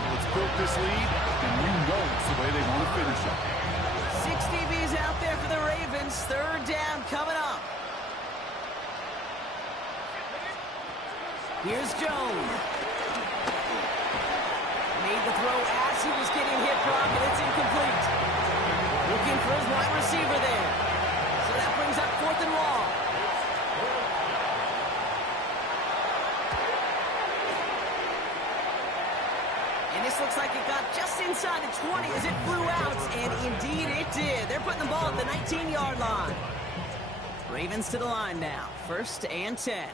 It's built this lead, and you know it's the way they want to finish it. 6 DBs out there for the Ravens. Third down coming up. Here's Jones. Made the throw as he was getting hit, Brock, and it's incomplete. Looking for his wide receiver there. So that brings up 4th and long. And this looks like it got just inside the 20 as it flew out, and indeed it did. They're putting the ball at the 19-yard line. Ravens to the line now. 1st and 10.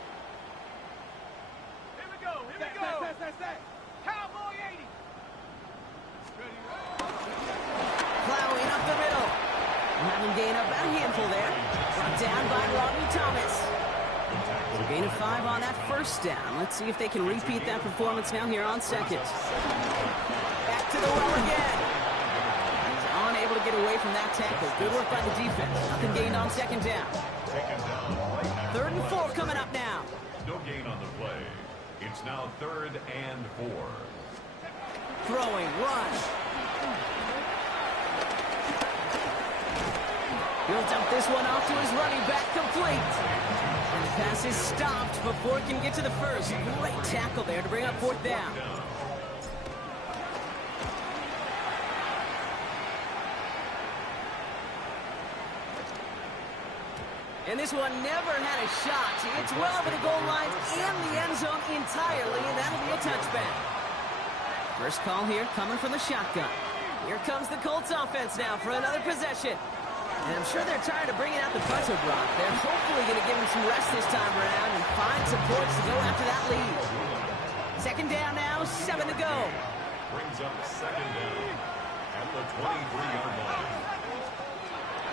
Here we go. Cowboy 80. Plowing up the middle. Having gain up about a handful there. Brought down by Robbie Thomas. So gain of 5 on that 1st down. Let's see if they can repeat that performance now here on 2nd. Back to the well again. He's unable to get away from that tackle. Good work by the defense. Nothing gained on 2nd down. 3rd and 4 coming up now. No gain on the play. It's now 3rd and 4. Throwing, run. He'll dump this one off to his running back, complete. And the pass is stopped before it can get to the 1st. Great tackle there to bring up 4th down. And this one never had a shot. It's well over the goal line and the end zone entirely, and that'll be a touchback. First call here coming from the shotgun. Here comes the Colts offense now for another possession. And I'm sure they're tired of bringing out the punter, Brock. They're hopefully going to give him some rest this time around and find some points to go after that lead. 2nd down now, 7 to go. Brings up 2nd down at the 23-yard line.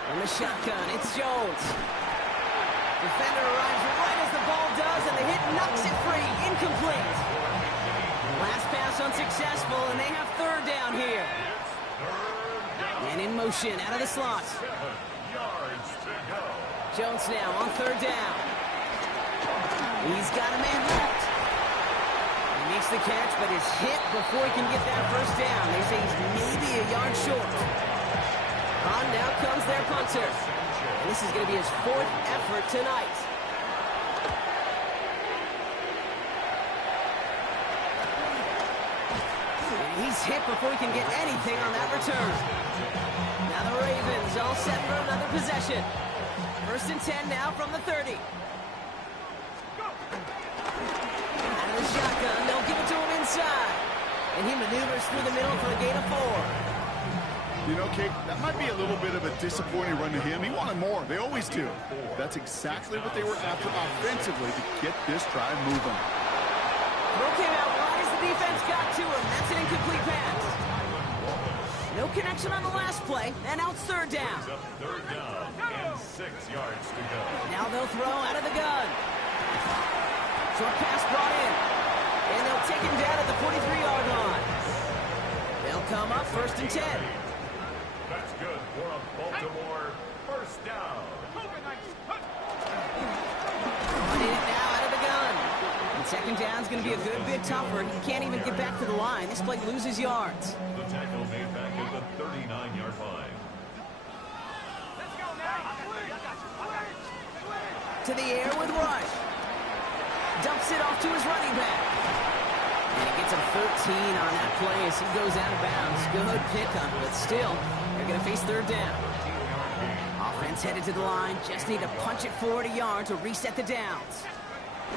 From the shotgun, it's Jones. Defender arrives right as the ball does, and the hit knocks it free. Incomplete. Last pass unsuccessful, and they have 3rd down here. And in motion, out of the slot. 7 yards to go. Jones now on 3rd down. He's got a man left. He makes the catch, but is hit before he can get that 1st down. They say he's maybe a yard short. On now comes their punter. This is going to be his 4th effort tonight. And he's hit before he can get anything on that return. Now the Ravens all set for another possession. 1st and 10 now from the 30. Out of the shotgun, they'll give it to him inside. And he maneuvers through the middle for a gain of 4. You know, Kate, that might be a little bit of a disappointing run to him. He wanted more. They always do. That's exactly what they were after offensively to get this drive moving. Throw came out wide as the defense got to him. That's an incomplete pass. No connection on the last play, and now it's 3rd down. Up 3rd down and 6 yards to go. Now they'll throw out of the gun. Short pass brought in. And they'll take him down at the 43-yard line. They'll come up 1st and 10. That's good for a Baltimore 1st down. Running it now out of the gun. And 2nd down's going to be a good bit tougher. He can't even get back to the line. This play loses yards. The tackle made back at the 39-yard line. To the air with Rush. Dumps it off to his running back. And he gets a 13 on that play as he goes out of bounds. Good pickup, but still, they're going to face 3rd down. Offense headed to the line. Just need to punch it forward a yard to reset the downs.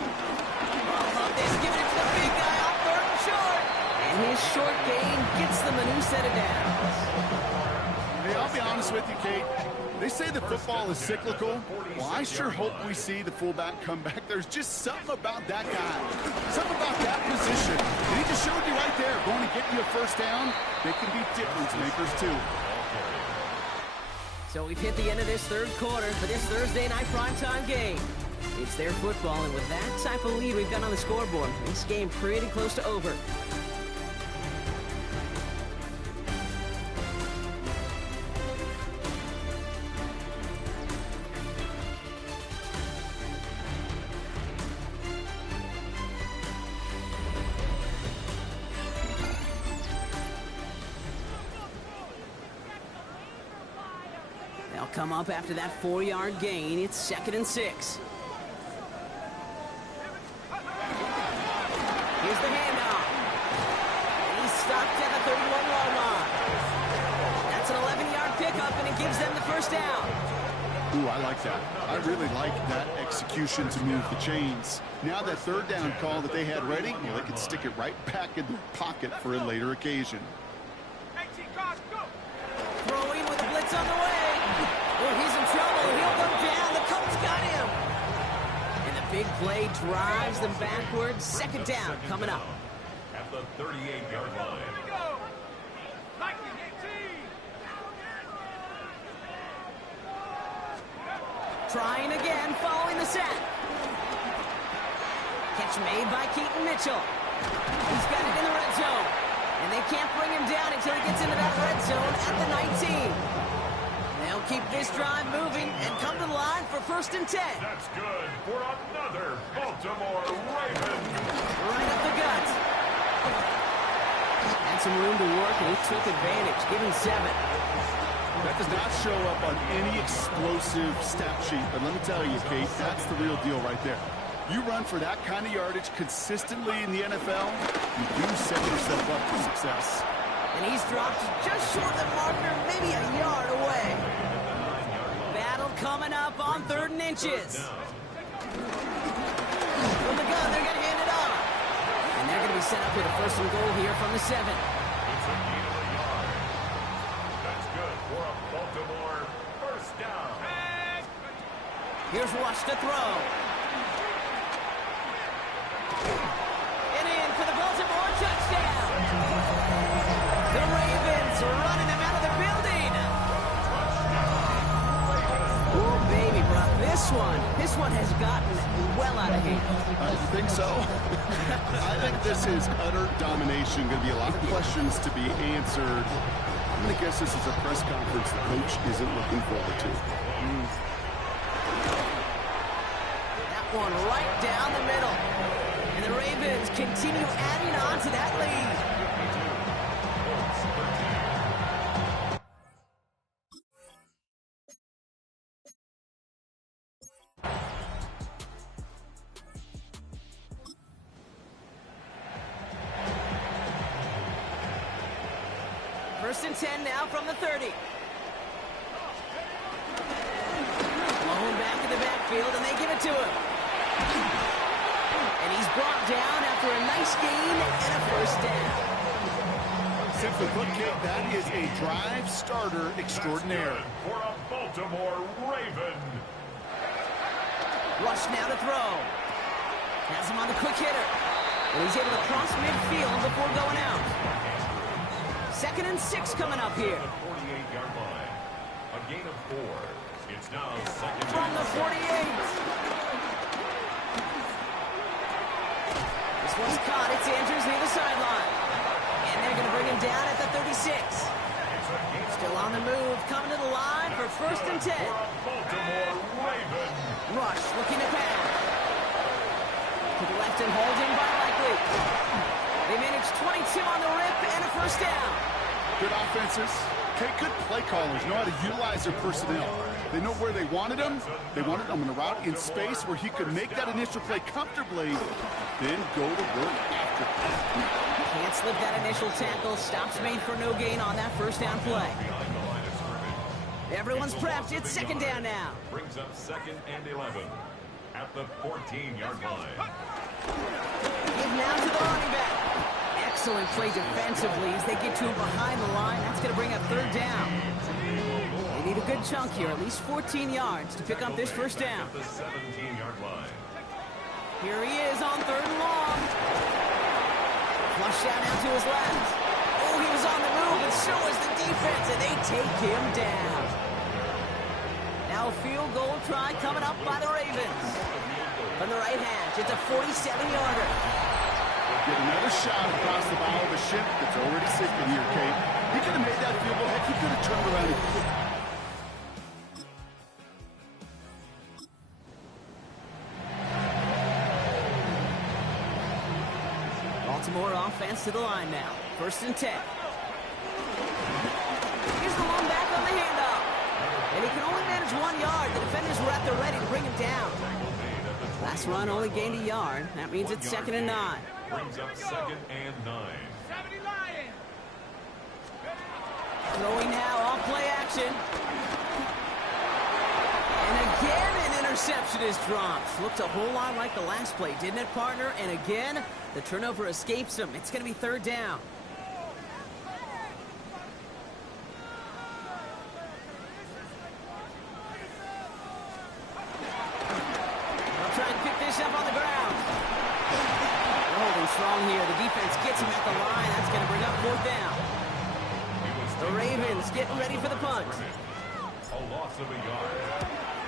Love this, giving it to the big guy off 3rd and short. And his short gain gets them a new set of downs. Hey, I'll be honest with you, Kate. They say the football is cyclical. Well, I sure hope we see the fullback come back. There's just something about that guy. Something about that position. And he just showed you right there, going to get you a 1st down. They can be difference makers, too. So we've hit the end of this 3rd quarter for this Thursday night primetime game. It's their football, and with that type of lead we've got on the scoreboard, this game pretty close to over. They'll come up after that 4-yard gain. It's 2nd and 6. Here's the handoff. And he's stopped at the 31-yard line. That's an 11-yard pickup, and it gives them the first down. Ooh, I like that. I really like that execution to move the chains. Now that 3rd down call that they had ready, well, they can stick it right back in their pocket for a later occasion. Throwing with a blitz on the way. Oh, he's in trouble. He'll go down. The Colts got him. And the big play drives them backwards. 2nd down coming up. At the 38-yard line. Trying again, following the sack. Catch made by Keaton Mitchell. He's got it in the red zone. And they can't bring him down until he gets into that red zone at the 19. They'll keep this drive moving and come to the line for 1st and 10. That's good for another Baltimore Raven. Right up the gut. Had some room to work, and he took advantage, giving 7. That does not show up on any explosive stat sheet, but let me tell you, Kate, that's the real deal right there. You run for that kind of yardage consistently in the NFL, you do set yourself up for success. And he's dropped just short of the marker, maybe a yard away. Battle coming up on 3rd and inches. From the gun, they're going to hand it off. And they're going to be set up with a 1st and goal here from the 7. It's a gain of a yard. That's good for a Baltimore 1st down. Here's Rush to throw. And in for the Baltimore touchdown. The Ravens are running them out of their building. Oh, baby, bro. This one has gotten well out of hand. You think so? I think this is utter domination. Going to be a lot of questions to be answered. I'm going to guess this is a press conference the coach isn't looking forward to. That one right down the middle. And the Ravens continue adding on to that lead. First and 10 now from the 30. Blown back in the backfield, and they give it to him. And he's brought down after a nice gain and a 1st down. Simply put, Kate, that is a drive starter extraordinaire. For a Baltimore Raven. Rush now to throw. Has him on the quick hitter. And he's able to cross midfield before going out. 2nd and 6 coming up here. The 48-yard line. A gain of 4. It's now 2nd From the 48. This one's caught. It's Andrews near the sideline. And they're going to bring him down at the 36. Still on the move, coming to the line for 1st and 10. Baltimore Raven. Rush looking to pass. To the left and holding by Likely. They managed 22 on the rip and a 1st down. Good offenses. Okay, good play callers know how to utilize their personnel. They know where they wanted him. They wanted him in a route in space where he could make that initial play comfortably, then go to work after that. Can't slip that initial tackle. Stops made for no gain on that 1st down play. Everyone's prepped. It's 2nd down now. Brings up 2nd and 11 at the 14-yard line. Give now to the running back. Excellent play defensively as they get to him behind the line. That's going to bring up 3rd down. They need a good chunk here, at least 14 yards to pick up this 1st down. At the 17-yard line. Here he is on 3rd and long. Flush out now to his left. Oh, he was on the move, and so is the defense, and they take him down. Now a field goal try coming up by the Ravens. From the right hash, it's a 47-yarder. Get another shot across the bow of a ship that's already sinking here, Kate. He could have made that field goal. Heck, he could have turned around and Baltimore offense to the line now. 1st and 10. Here's the one back on the handoff. And he can only this run only gained a yard. That means it's 2nd and 9. Brings up 2nd and 9. Throwing now, off play action. And again, an interception is dropped. Looked a whole lot like the last play, didn't it, partner? And again, the turnover escapes him. It's going to be 3rd down. They'll try and pick this up on the ground. They're holding strong here. The defense gets him at the line. That's going to bring up 4th down. The Ravens getting ready for the punt. A loss of a yard.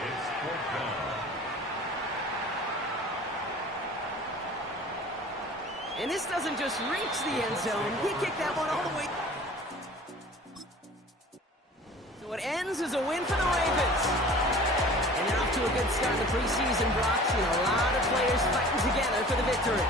It's 4th down. And this doesn't just reach the end zone. He kicked that one all the way. So it ends as a win for the Ravens. And they're off to a good start in the preseason, Brock. Seen a lot of players fighting together for the victory.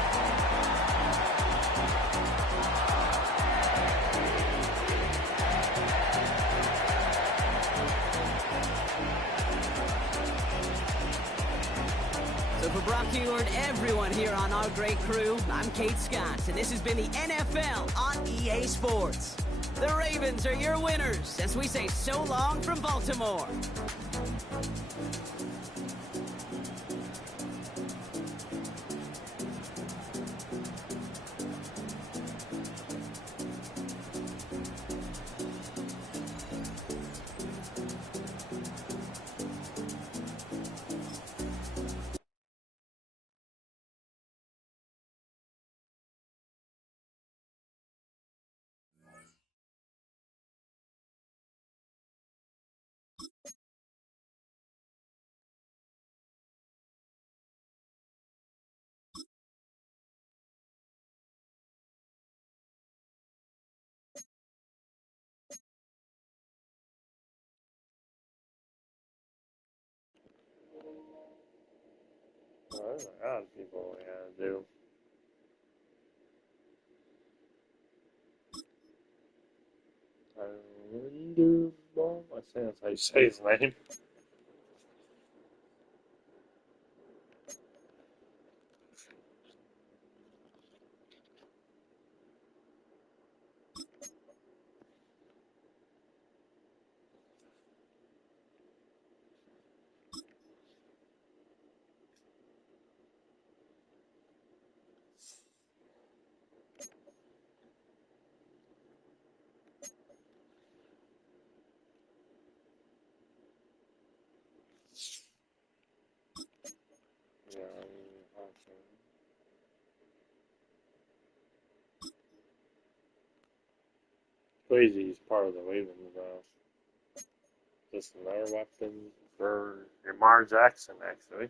So for Brock Huard, everyone here on our great crew, I'm Kate Scott, and this has been the NFL on EA Sports. The Ravens are your winners as we say so long from Baltimore. Well, there's a lot of people do. Wonderful. I think that's how you say his name. Yeah, okay. Crazy, he's part of the Ravens now. Just another weapon for Lamar Jackson, actually.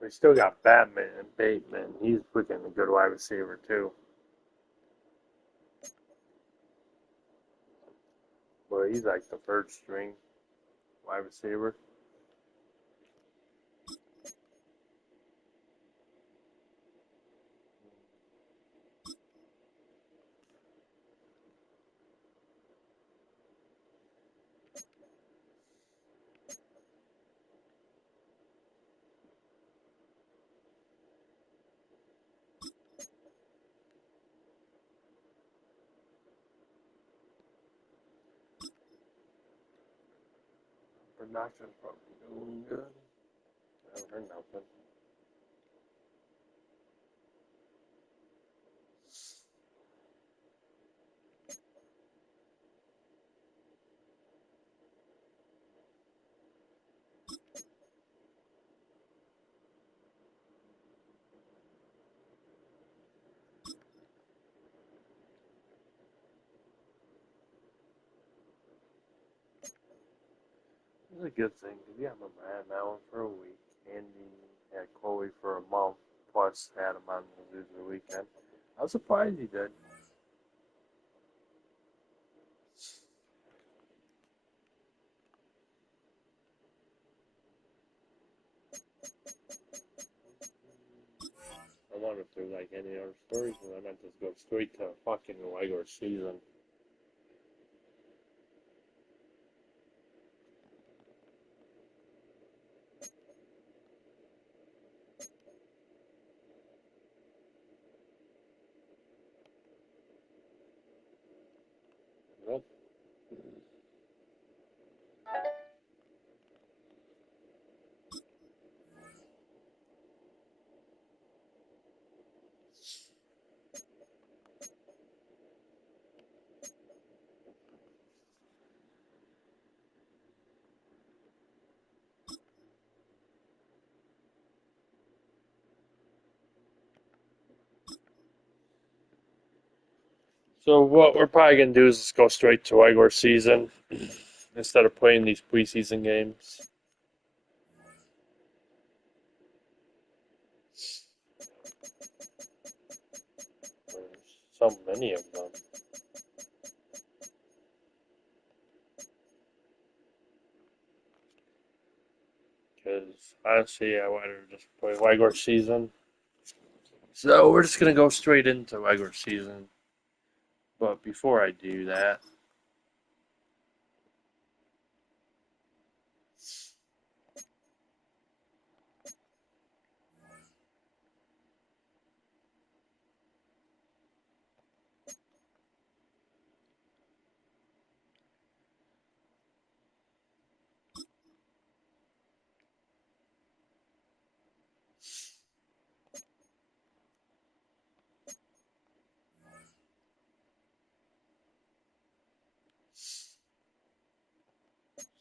We still got Batman and Bateman. He's freaking a good wide receiver, too. But he's like the 3rd string wide receiver. Production's probably doing good. I haven't heard nothing. It's a good thing because you have a man now for a week. Andy had Chloe for a month, plus had him on the weekend. I was surprised he did. I wonder if there's like any other stories, and then I just go straight to fucking regular season. So what we're probably gonna do is just go straight to regular season instead of playing these preseason games. There's so many of them. Because honestly, I wanted to just play regular season. So we're just gonna go straight into regular season. But before I do that,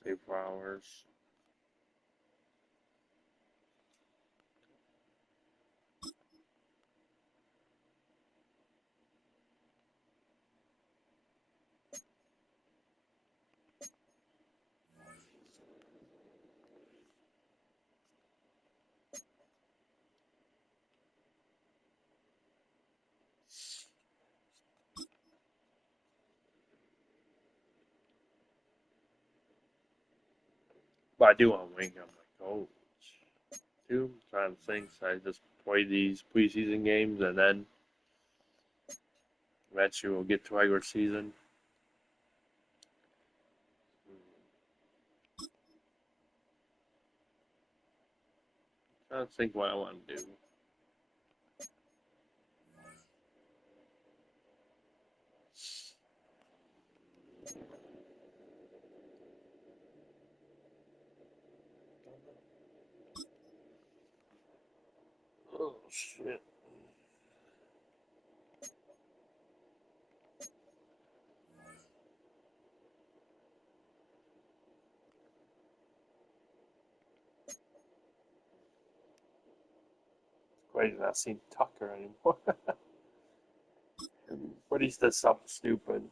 save for hours. But I do want to win. I'm like, oh, dude, I'm trying to think. So I just play these preseason games and then eventually we'll get to regular season. Trying to think what I want to do. Oh shit. Crazy not seeing Tucker anymore. But he does something stupid.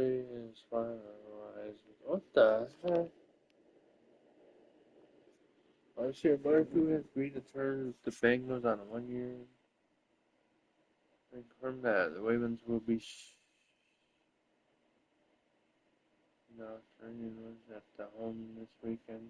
is finalized. What the heck? I see Murphy has agreed to turn with the Bengals on a 1 year. Confirm that the Ravens will be turning at the home this weekend.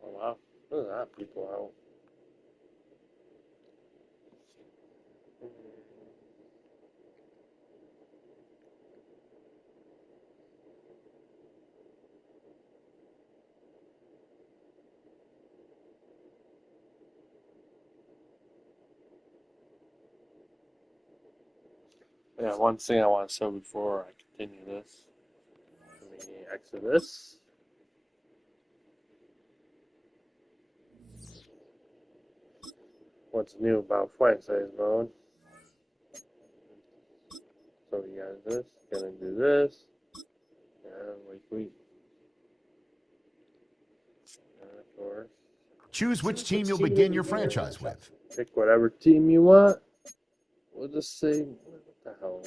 Oh wow, look at that people out. Yeah, one thing I want to say before I continue this. Let me exit this. What's new about flight size mode? So we got this, gonna do this, and of course. Choose which team you'll begin your franchise with. Pick whatever team you want. We'll just say, what the hell?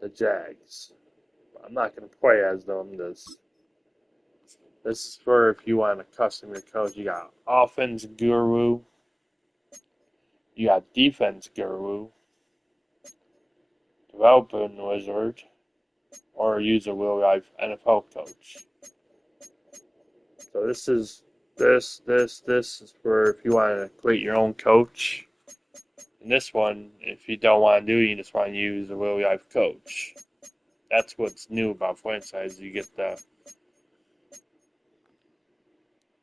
The Jags. I'm not gonna play as them. This is for if you want to custom your coach. You got offense guru, you got defense guru, development wizard, or use a real life NFL coach. So this is for if you want to create your own coach. And this one, if you don't want to do it, you just want to use a real life coach. That's what's new about franchise. You get the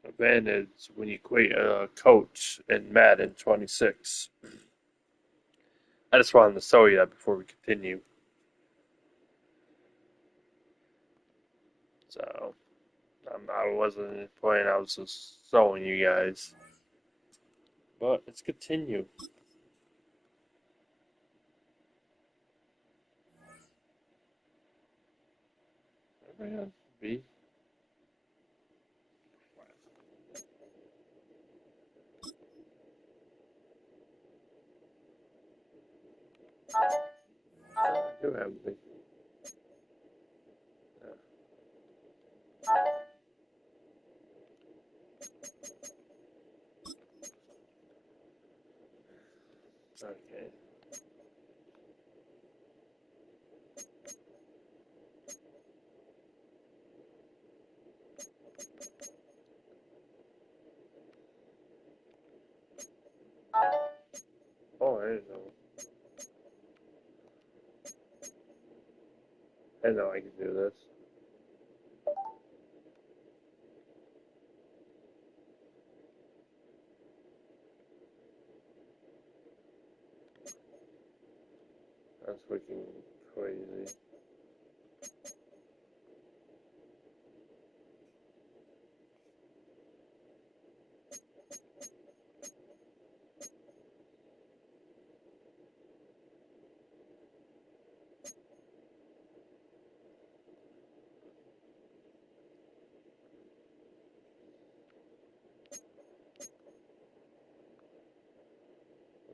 advantage when you create a coach in Madden 26. I just wanted to show you that before we continue. So I wasn't playing. I was just showing you guys. But let's continue. B. I do have B. Okay. Oh, I didn't know. I know I can do this. That's freaking crazy.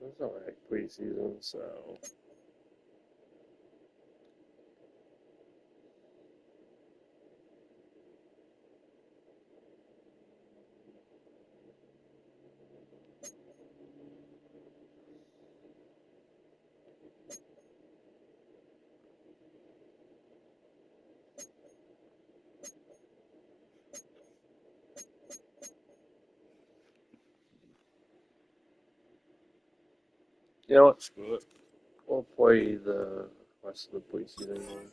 It's not like preseason, so. You know what? Screw it. We'll play the rest of the preseason game.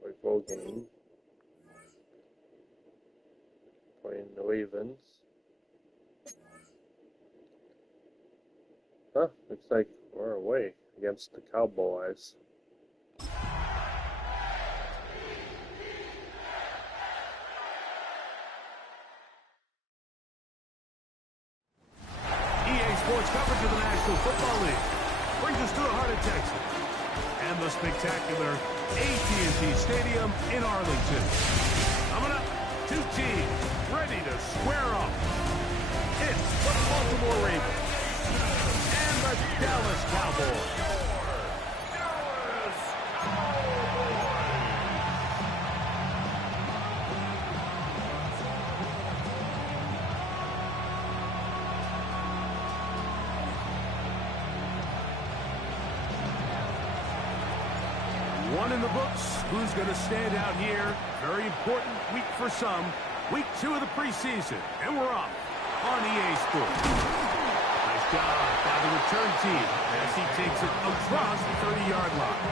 Play full game. Playing the Ravens. Huh? Looks like we're away against the Cowboys. Sports coverage of the National Football League brings us to the heart of Texas and the spectacular AT&T Stadium in Arlington. Coming up, two teams ready to square off. It's the Baltimore Ravens and the Dallas Cowboys. One in the books. Who's going to stand out here? Very important week for some. Week 2 of the preseason. And we're off on EA Sports. Nice job by the return team as he takes it across the 30-yard line.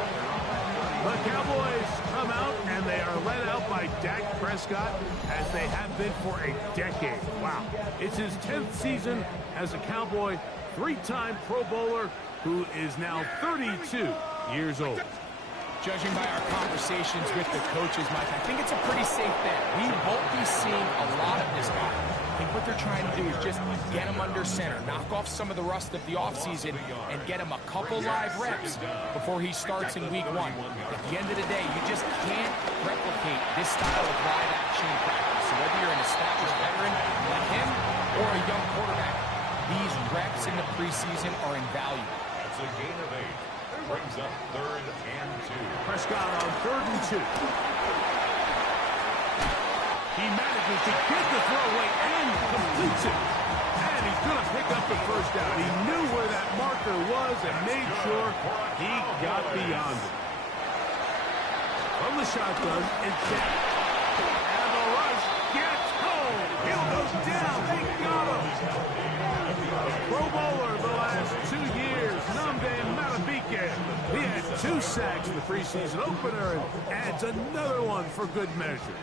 The Cowboys come out, and they are led out by Dak Prescott, as they have been for a decade. Wow. It's his 10th season as a Cowboy, 3-time Pro Bowler, who is now 32 years old. Judging by our conversations with the coaches, Mike, I think it's a pretty safe bet. We won't be seeing a lot of this guy. I think what they're trying to do is just get him under center, knock off some of the rust of the offseason, and get him a couple live reps before he starts in week 1. At the end of the day, you just can't replicate this style of live action practice. So whether you're an established veteran like him or a young quarterback, these reps in the preseason are invaluable. That's a gain of 8. Brings up 3rd and 2. Prescott on 3rd and 2. He manages to get the throw away and completes it. And he's going to pick up the first down. He knew where that marker was and made sure he got beyond it. From the shotgun, it's Dak. And the rush gets home. Hill goes down. They got him. Pro Bowler the last 2 years, Nnamdi Madubuike. He had 2 sacks in the preseason opener and adds another one for good measure.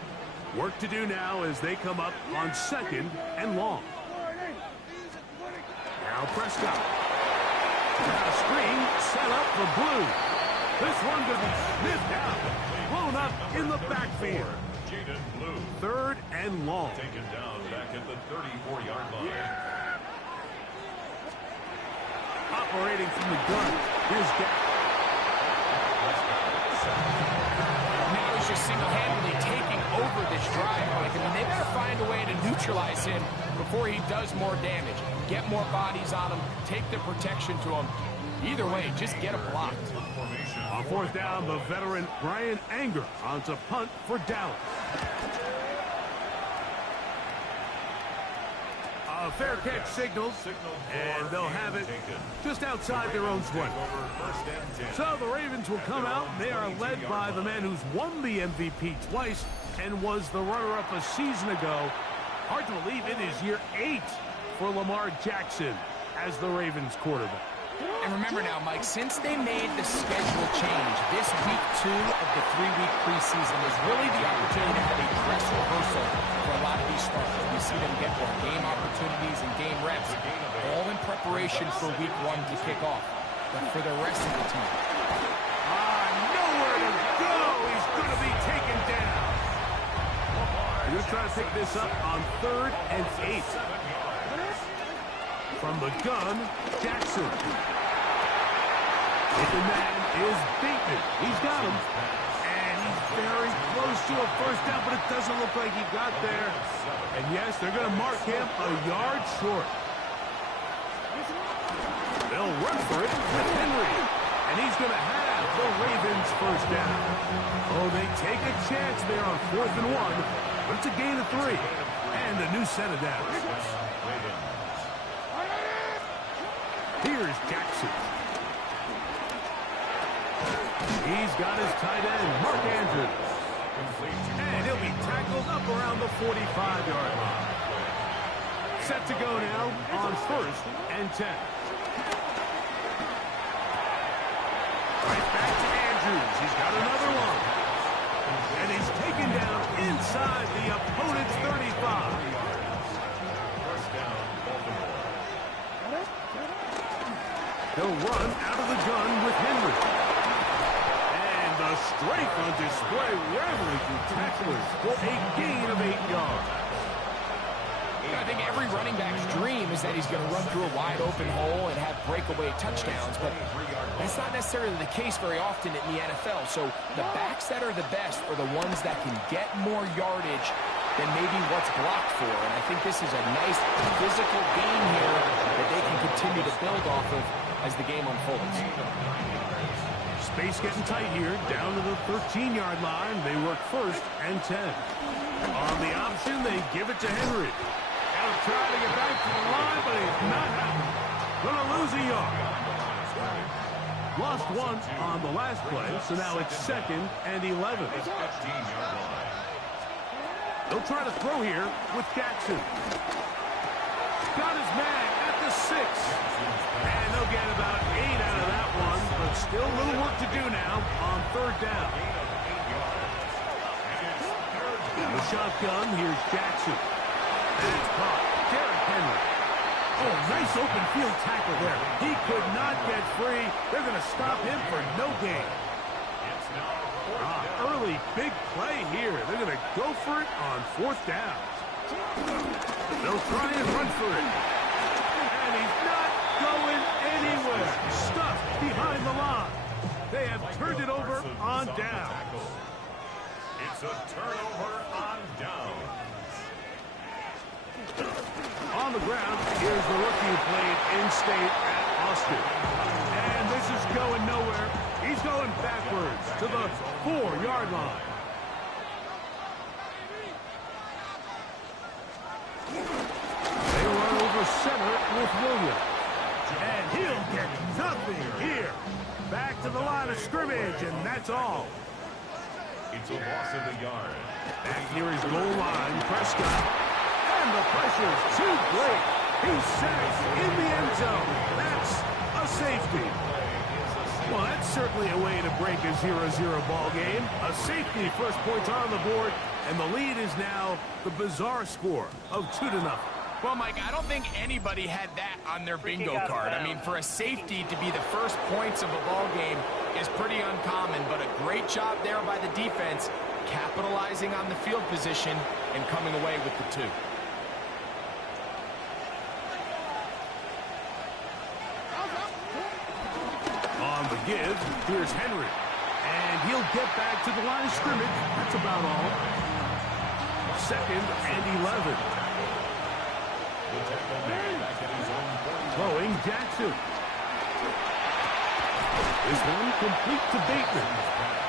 Work to do now as they come up on 2nd and long. Now Prescott. Now a screen set up for Blue. This one going to be sniffed out. Blown up in the backfield. Jaden Blue. 3rd and long. Taken down back at the 34-yard line. Operating from the gun. Here's Dak. Now he's just single-handedly taking over this drive, Mike. I mean, they better find a way to neutralize him before he does more damage. Get more bodies on him. Take the protection to him. Either way, just get him blocked. On 4th down, the veteran Brian Anger on to punt for Dallas. A fair catch signals, and they'll have it just outside their own 20. So the Ravens will come out, and they are led by the man who's won the MVP twice and was the runner-up a season ago. Hard to believe it is year 8 for Lamar Jackson as the Ravens quarterback. And remember now, Mike, since they made the schedule change, this week 2 of the 3-week preseason is really the opportunity to have a dress rehearsal for a lot of these starters. We see them get more game opportunities and game reps, all in preparation for week 1 to kick off. but for the rest of the team. Nowhere to go. He's going to be taken down. They're going to try to pick this up on 3rd and 8. From the gun, Jackson. The man is Bateman. He's got him. And he's very close to a first down, but it doesn't look like he got there. And yes, they're going to mark him a yard short. They'll run for it with Henry. And he's going to have the Ravens first down. Oh, they take a chance there on 4th and 1. But it's a gain of 3. And a new set of downs. Here's Jackson. He's got his tight end, Mark Andrews. And he'll be tackled up around the 45-yard line. Set to go now on 1st and 10. Right back to Andrews. He's got another one. And he's taken down inside the opponent's 35. First down, Baltimore. He'll run out of the gun with Henry. And the strength on display, rambling through tacklers for a gain of 8 yards. I think every running back's dream is that he's going to run through a wide-open hole and have breakaway touchdowns, but that's not necessarily the case very often in the NFL. So the backs that are the best are the ones that can get more yardage than maybe what's blocked for. And I think this is a nice physical game here that they can continue to build off of as the game unfolds. Space getting tight here, down to the 13-yard line. They work 1st and 10. On the option, they give it to Henry. He'll try to get back to the line, but he's not happening. Gonna lose a yard. Lost 1 on the last play, so now it's 2nd and 11. They'll try to throw here with Jackson. Got his man at the 6. And they'll get about 8 out of that one, but still a little work to do now on 3rd down. The shotgun, here's Jackson. That's caught. Derrick Henry. Oh, nice open field tackle there. He could not get free. They're going to stop him for no gain. Early big play here. They're going to go for it on 4th down. They'll try and run for it. And he's not going anywhere. Stuffed behind the line. They have turned it over on down. It's a turnover on down. On the ground, here's the rookie who played in-state at Austin. And this is going nowhere. He's going backwards to the 4-yard line. They run over center with Williams. And he'll get nothing here. Back to the line of scrimmage, and that's all. It's a loss of a yard. Back here is goal line, Prescott. And the pressure's too great. He's sacked in the end zone. That's a safety. Well, that's certainly a way to break a 0-0 ball game. A safety, first points on the board, and the lead is now the bizarre score of 2-0. Well, Mike, I don't think anybody had that on their bingo card. I mean, for a safety to be the first points of a ball game is pretty uncommon, but a great job there by the defense, capitalizing on the field position and coming away with the 2. On the give, here's Henry. And he'll get back to the line of scrimmage. That's about all. 2nd and 11. Throwing Jackson. This one complete to Bateman.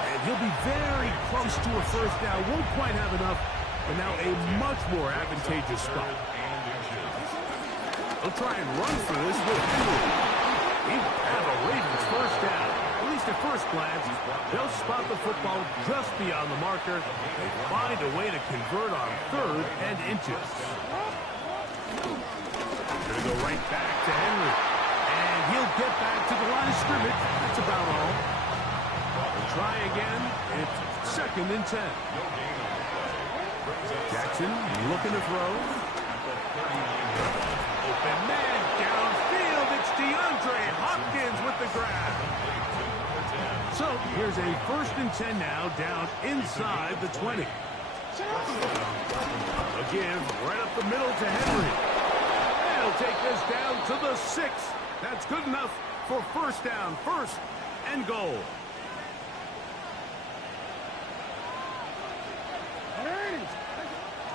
And he'll be very close to a first down. Won't quite have enough, but now a much more advantageous spot. They'll try and run for this with Henry. He will have a Ravens first down. At least at first glance, they'll spot the football just beyond the marker. They find a way to convert on 3rd and inches. Going to go right back to Henry. And he'll get back to the line of scrimmage. That's about all. We'll try again. It's 2nd and 10. Jackson looking to throw. Open man downfield. It's DeAndre Hopkins. Hopkins with the grab. So here's a 1st and 10 now, down inside the 20. A give right up the middle to Henry. And he'll take this down to the 6. That's good enough for 1st down, 1st and goal.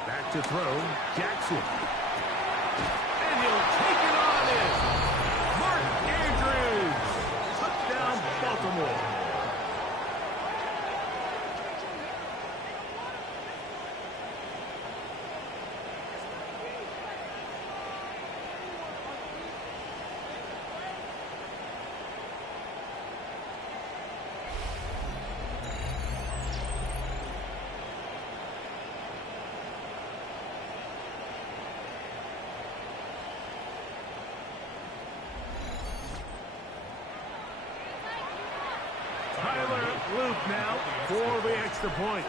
Back to throw, Jackson. And he'll take it on in. Mark Andrews. Touchdown, Baltimore. Luke now for the extra point.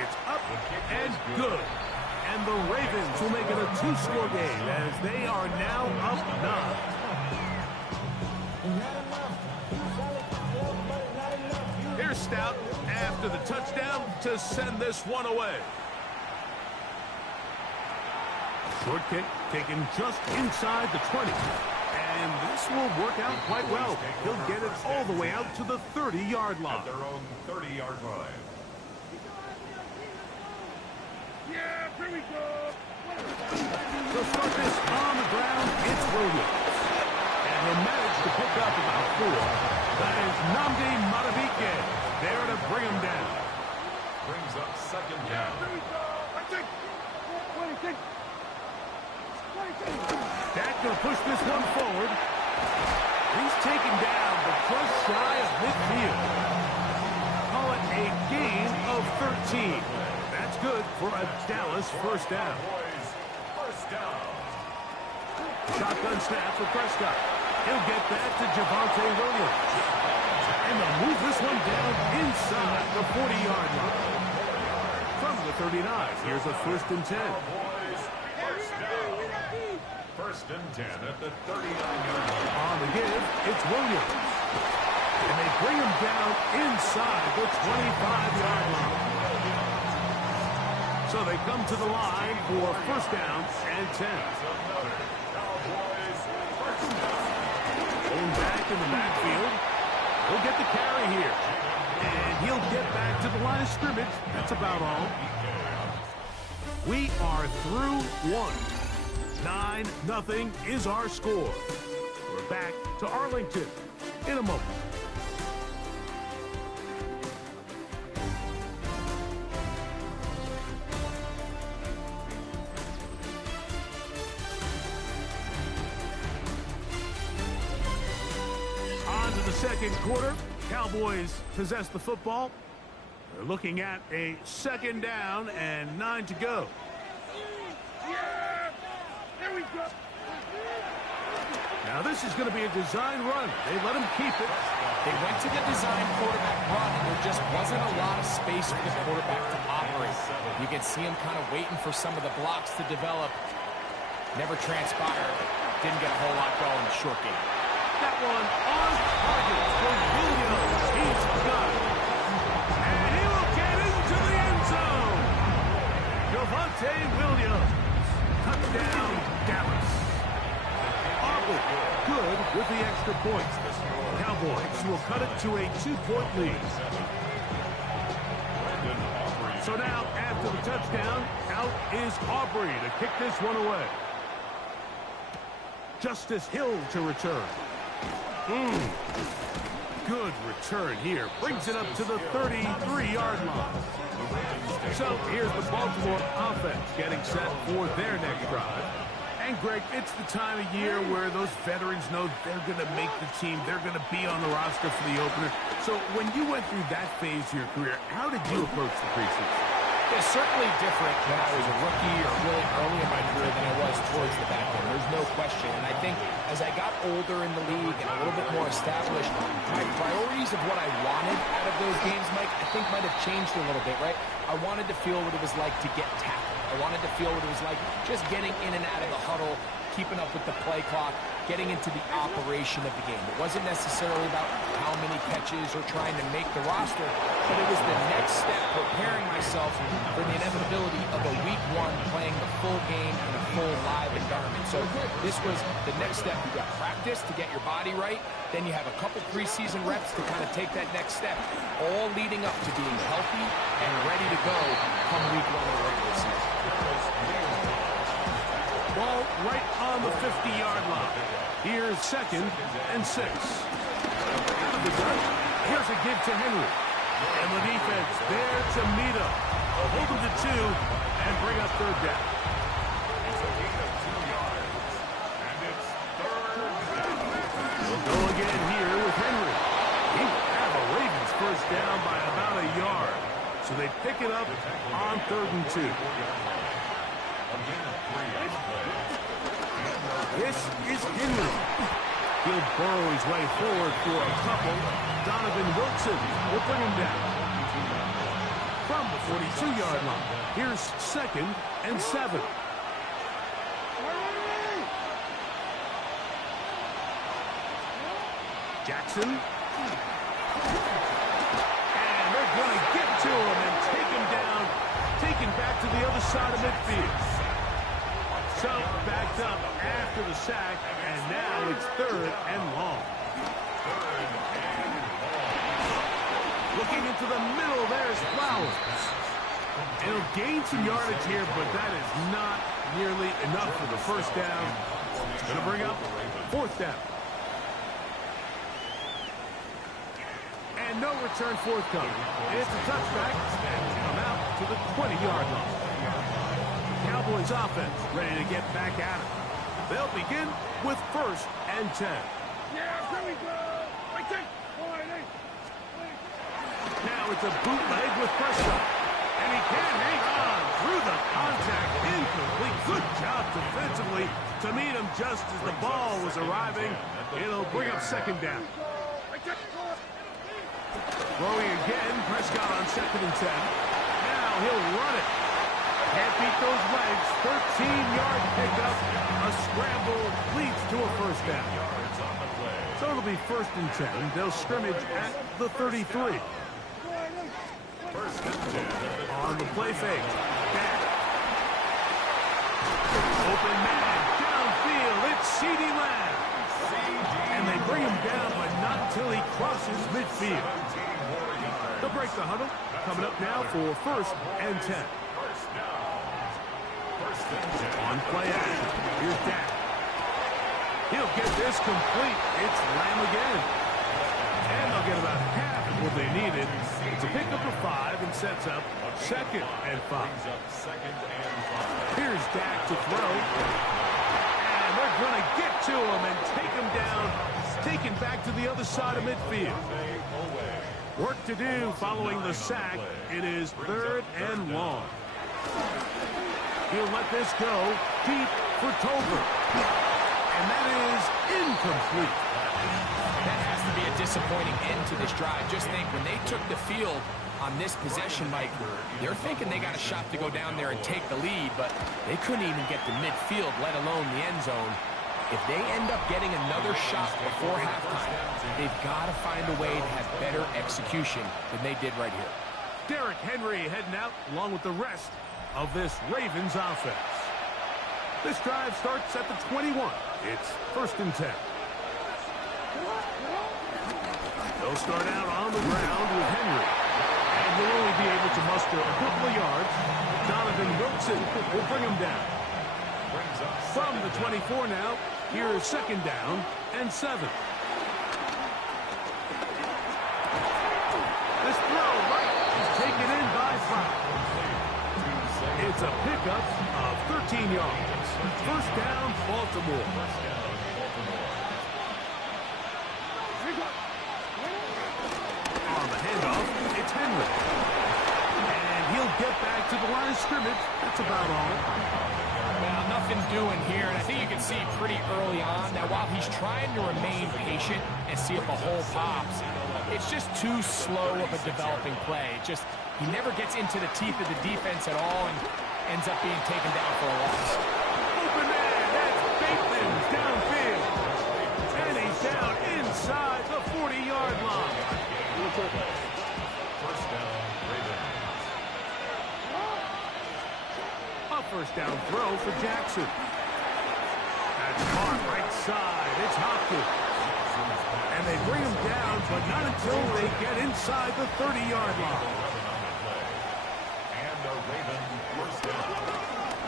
It's up and good. And the Ravens will make it a 2-score game as they are now up 9. Here's Stout after the touchdown to send this one away. Short kick taken just inside the 20. And this will work out quite well. He'll get it all the way out to the 30-yard line. At their own 30-yard line. Yeah, here we go. To start this on the ground, it's Williams. And he'll manage to pick up about 4. That is Nnamdi Madubuike there to bring him down. Brings up 2nd down. Here we go. Dak going to push this one forward. He's taken down, but just shy of midfield. Call it a gain of 13. That's good for a Dallas 1st down. Boys, 1st down. Shotgun snap for Prescott. He'll get that to Javonte Williams. And they'll move this one down inside the 40-yard line. From the 39, here's a 1st and 10. Boys, 1st down. 1st and 10 at the 39-yard line. On the give, it's Williams. And they bring him down inside the 25-yard line. So they come to the line for 1st down and 10. Cowboys, 1st down. Going back in the backfield. He'll get the carry here. And he'll get back to the line of scrimmage. That's about all. We are through 1. 9-0 is our score. We're back to Arlington in a moment. On to the 2nd quarter. Cowboys possess the football. They're looking at a 2nd down and 9 to go. Now this is going to be a design run. They let him keep it. They went to the design quarterback run, and there just wasn't a lot of space for the quarterback to operate. You can see him kind of waiting for some of the blocks to develop. Never transpired. Didn't get a whole lot going in the short game. That one on target for Williams. He's got it. And he will get into the end zone. Javonte Williams. Touchdown, Dallas. Aubrey, good with the extra points. Cowboys will cut it to a 2-point lead. So now, after the touchdown, out is Aubrey to kick this one away. Justice Hill to return. Good return here. Brings it up to the 33-yard line. So here's the Baltimore offense getting set for their next drive. And, Greg, it's the time of year where those veterans know they're going to make the team. They're going to be on the roster for the opener. So when you went through that phase of your career, how did you approach the preseason? It's certainly different when I was a rookie or really early in my career than I was towards the back end. There's no question. And I think as I got older in the league and a little bit more established, my priorities of what I wanted out of those games, Mike, I think might have changed a little bit, right? I wanted to feel what it was like to get tackled. I wanted to feel what it was like just getting in and out of the huddle keeping up with the play clock, getting into the operation of the game. It wasn't necessarily about how many catches or trying to make the roster, but it was the next step, preparing myself for the inevitability of a week one playing the full game in a full live environment. So this was the next step. You got practice to get your body right, then you have a couple preseason reps to kind of take that next step, all leading up to being healthy and ready to go come week one of the regular season. Ball right on the 50-yard line. Here's 2nd and 6. Out of the gun. Here's a give to Henry. And the defense there to meet him. Hold him to 2 and bring up 3rd down. It's a gain of 2 yards. And it's 3rd down. We'll go again here with Henry. He will have a Ravens first down by about a yard. So they pick it up on 3rd and 2. This is Henry. He'll burrow his way forward for a couple. Donovan Wilson will bring him down. From the 42-yard line, here's 2nd and 7. Jackson. And they're going to get to him and take him down. Taken back to the other side of midfield. So backed up after the sack, and now it's 3rd and long. Looking into the middle, there's Flowers. And he'll gain some yardage here, but that is not nearly enough for the first down. It's going to bring up 4th down. And no return forthcoming. It's a touchback, and come out to the 20-yard line. Cowboys offense ready to get back at it. They'll begin with 1st and 10. Yeah, here we go. Now it's a bootleg with pressure. And he can hang on through the contact. Incomplete. Good job defensively to meet him just as the ball was arriving. It'll bring up 2nd down. Throwing again. Prescott on 2nd and 10. Now he'll run it. Can't beat those legs. 13-yard pickup. A scramble leads to a first down. So it'll be 1st and 10. They'll scrimmage at the 33. On the play fake. Back. Open man. Downfield. It's CeeDee Lamb. And they bring him down, but not until he crosses midfield. They'll break the huddle. Coming up now for 1st and 10. On play action. Here's Dak. He'll get this complete. It's Lamb again. And they'll get about half of what they needed. It's a pickup of 5 and sets up 2nd and 5. Here's Dak to throw. And they're going to get to him and take him down. Taken back to the other side of midfield. Work to do following the sack. It is 3rd and long. He'll let this go deep for Tolbert. And that is incomplete. That has to be a disappointing end to this drive. Just think, when they took the field on this possession, Mike, they're thinking they got a shot to go down there and take the lead, but they couldn't even get to midfield, let alone the end zone. If they end up getting another shot before halftime, they've got to find a way to have better execution than they did right here. Derrick Henry heading out along with the rest of this Ravens offense. This drive starts at the 21. It's 1st and 10. They'll start out on the ground with Henry. And he'll only be able to muster a couple of yards. Donovan Wilson will bring him down. From the 24 now, here's 2nd down and 7. This throw right is taken in by Flowers. It's a pickup of 13 yards. 1st down, Baltimore. On the handoff, it's Henry. And he'll get back to the line of scrimmage. That's about all. Well, nothing doing here, and I think you can see pretty early on. Now, while he's trying to remain patient and see if a hole pops, it's just too slow of a developing play. He never gets into the teeth of the defense at all and ends up being taken down for a loss. Open man, that's baked throw for Jackson. That's caught right side. It's Hopkins. And they bring him down, but not until they get inside the 30-yard line. And the Ravens first down.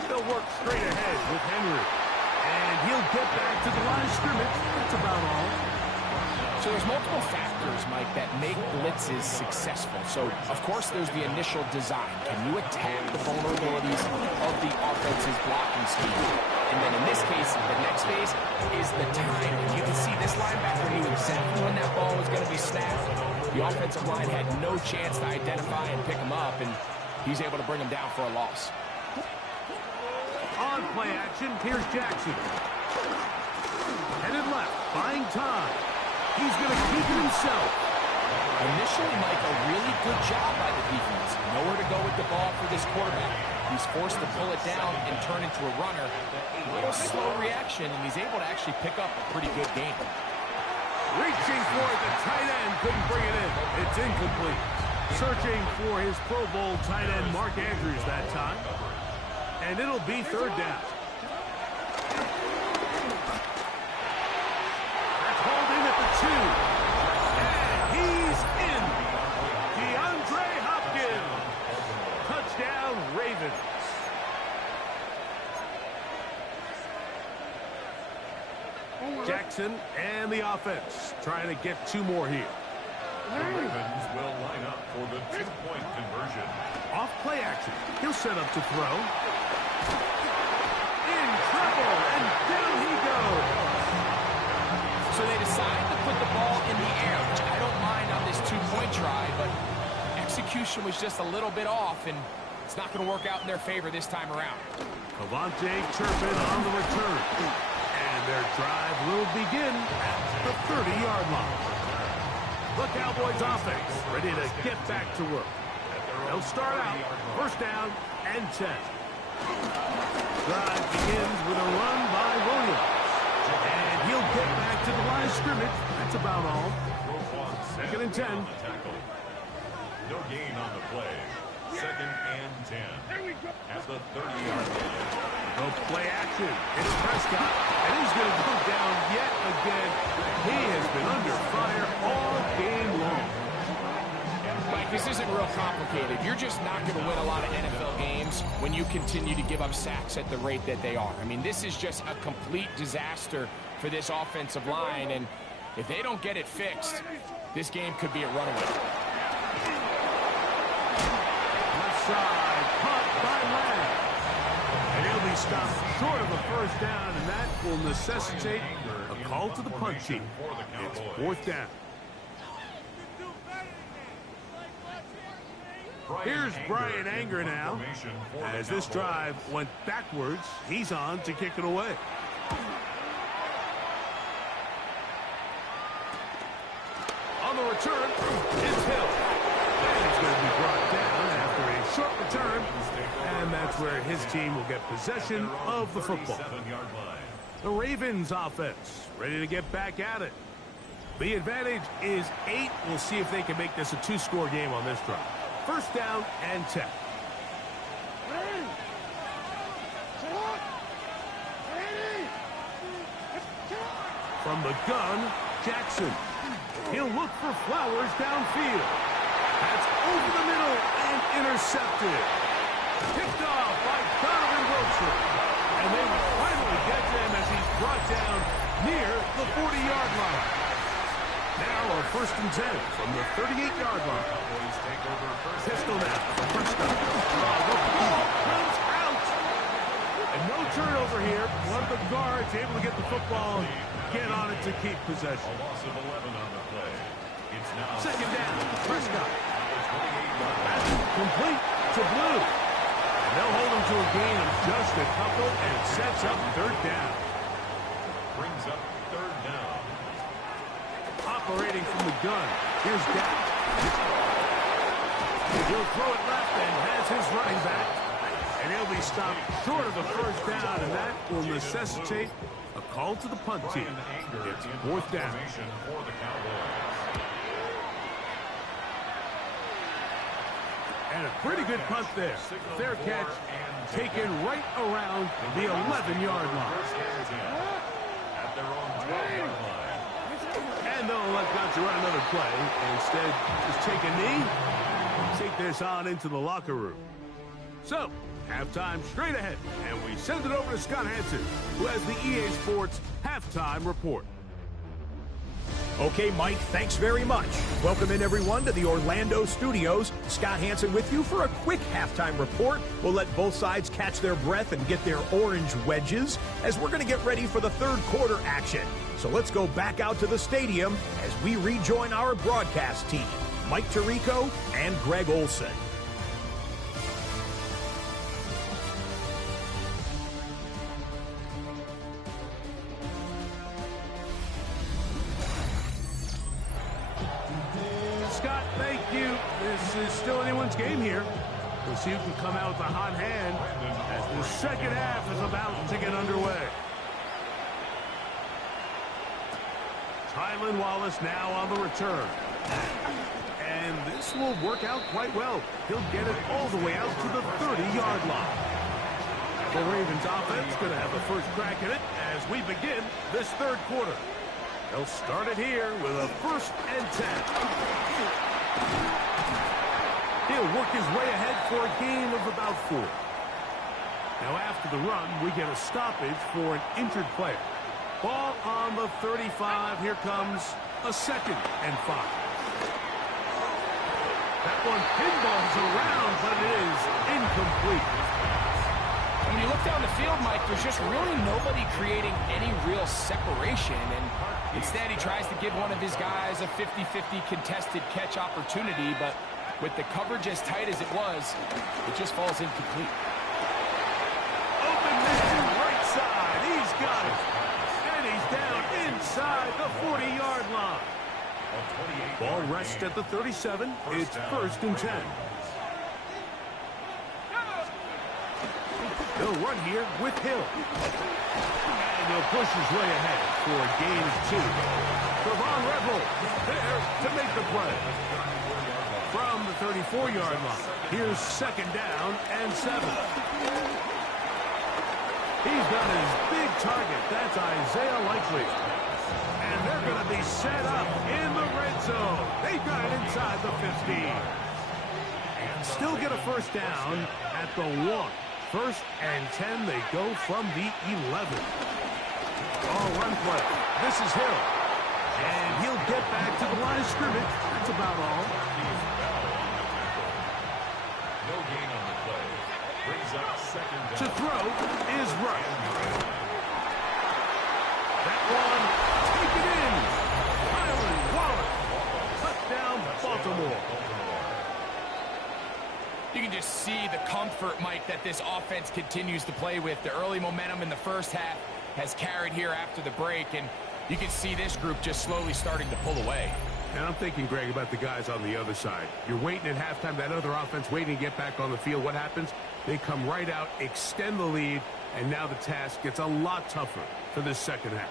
They'll work straight ahead with Henry. And he'll get back to the line of scrimmage. That's about all. So there's multiple factors, Mike, that make blitzes successful. So, of course, there's the initial design. Can you attack the vulnerabilities of the offense's blocking scheme? And then in this case, the next phase is the time. You can see this linebacker knew exactly when that ball was going to be snapped. The offensive line had no chance to identify and pick him up, and he's able to bring him down for a loss. On play action, here's Jackson. Headed left, buying time. He's going to keep it himself. Initially, Mike, a really good job by the defense. Nowhere to go with the ball for this quarterback. He's forced to pull it down and turn into a runner. A little slow reaction, and he's able to actually pick up a pretty good game. Reaching for it, the tight end couldn't bring it in. It's incomplete. Searching for his Pro Bowl tight end, Mark Andrews, that time. And it'll be third down. That's hauled in at the 2. And he's in. DeAndre Hopkins. Touchdown, Ravens. Jackson and the offense trying to get 2 more here. The Ravens will line up for the 2-point conversion. Off play action. He'll set up to throw. In trouble, and down he goes. So they decide to put the ball in the air, which I don't mind on this 2-point try, but execution was just a little bit off, and it's not going to work out in their favor this time around. Cavante Turpin on the return. And their drive will begin at the 30-yard line. The Cowboys offense ready to get back to work. They'll start out first down and 10. Drive begins with a run by Williams. And he'll get back to the line of scrimmage. That's about all. Second and 10. No gain on the play. Second and 10. At the 30-yard line. No play action. It's Prescott. And he's going to go down yet again. He has been under fire all game long. Mike, this isn't real complicated. You're just not going to win a lot of NFL games when you continue to give up sacks at the rate that they are. I mean, this is just a complete disaster for this offensive line, and if they don't get it fixed, this game could be a runaway. Left side, caught by Lamb. And he'll be stopped short of a first down, and that will necessitate a call to the punt team. It's fourth down. Here's Brian Anger now. As this drive went backwards, he's on to kick it away. On the return, it's Hill. And he's going to be brought down after a short return. And that's where his team will get possession of the football. The Ravens offense ready to get back at it. The advantage is 8. We'll see if they can make this a 2-score game on this drive. First down and 10. From the gun, Jackson. He'll look for Flowers downfield. That's over the middle and intercepted. Picked off by Donovan Wilson. And they will finally get to him as he's brought down near the 40-yard line. Now a first and 10 from the 38-yard line. Pistol now for Prescott. The ball comes out. And no turnover here. One of the guards able to get the football and get on it to keep possession. A loss of 11 on the play. It's now second down. Prescott. That's complete to Blue. And they'll hold him to a gain of just a couple, and it sets up third down. Brings up third down. Operating from the gun. Here's Dak. He'll throw it left and has his running back. And he'll be stopped short of the first down, and that will necessitate a call to the punt team. It's fourth down. And a pretty good punt there. Fair catch, taken right around the 11-yard line. At their own 12-yard line. And they'll let God to run another play. Instead, just take a knee, take this on into the locker room. So, halftime straight ahead, and we send it over to Scott Hansen, who has the EA Sports halftime report. Okay, Mike, thanks very much. Welcome in, everyone, to the Orlando studios. Scott Hansen with you for a quick halftime report. We'll let both sides catch their breath and get their orange wedges as we're going to get ready for the third quarter action. So let's go back out to the stadium as we rejoin our broadcast team, Mike Tirico and Greg Olson. Scott, thank you. This is still anyone's game here. We'll see who can come out with a hot hand as the second half is about to get underway. Tylan Wallace now on the return. And this will work out quite well. He'll get it all the way out to the 30-yard line. The Ravens offense going to have the first crack at it as we begin this third quarter. They'll start it here with a 1st and 10. He'll work his way ahead for a gain of about 4. Now after the run, we get a stoppage for an injured player. Ball on the 35. Here comes a 2nd and 5. That one pinballs around, but it is incomplete. When you look down the field, Mike, there's just really nobody creating any real separation. And instead, he tries to give one of his guys a 50-50 contested catch opportunity. But with the coverage as tight as it was, it just falls incomplete. Open mission, right side. He's got it. And he's down inside the 40-yard line. Ball rests at the 37. It's 1st and 10. He'll run here with Hill. And he'll push his way ahead for a gain of 2. Trevon Redroll there to make the play. From the 34-yard line, here's 2nd down and 7. He's got his big target. That's Isaiah Likely. And they're going to be set up in the red zone. They've got it inside the 15. And still get a 1st down at the 1. 1st and 10, they go from the 11. Oh, run play. This is Hill. And he'll get back to the line of scrimmage. That's about all. No gain on the play. Brings up 2nd down. To throw is right. That one, take it in. Tylan Wallace. Touchdown, Baltimore. You can just see the comfort, Mike, that this offense continues to play with. The early momentum in the first half has carried here after the break, and you can see this group just slowly starting to pull away. And I'm thinking, Greg, about the guys on the other side. You're waiting at halftime, that other offense waiting to get back on the field. What happens? They come right out, extend the lead, and now the task gets a lot tougher for this second half.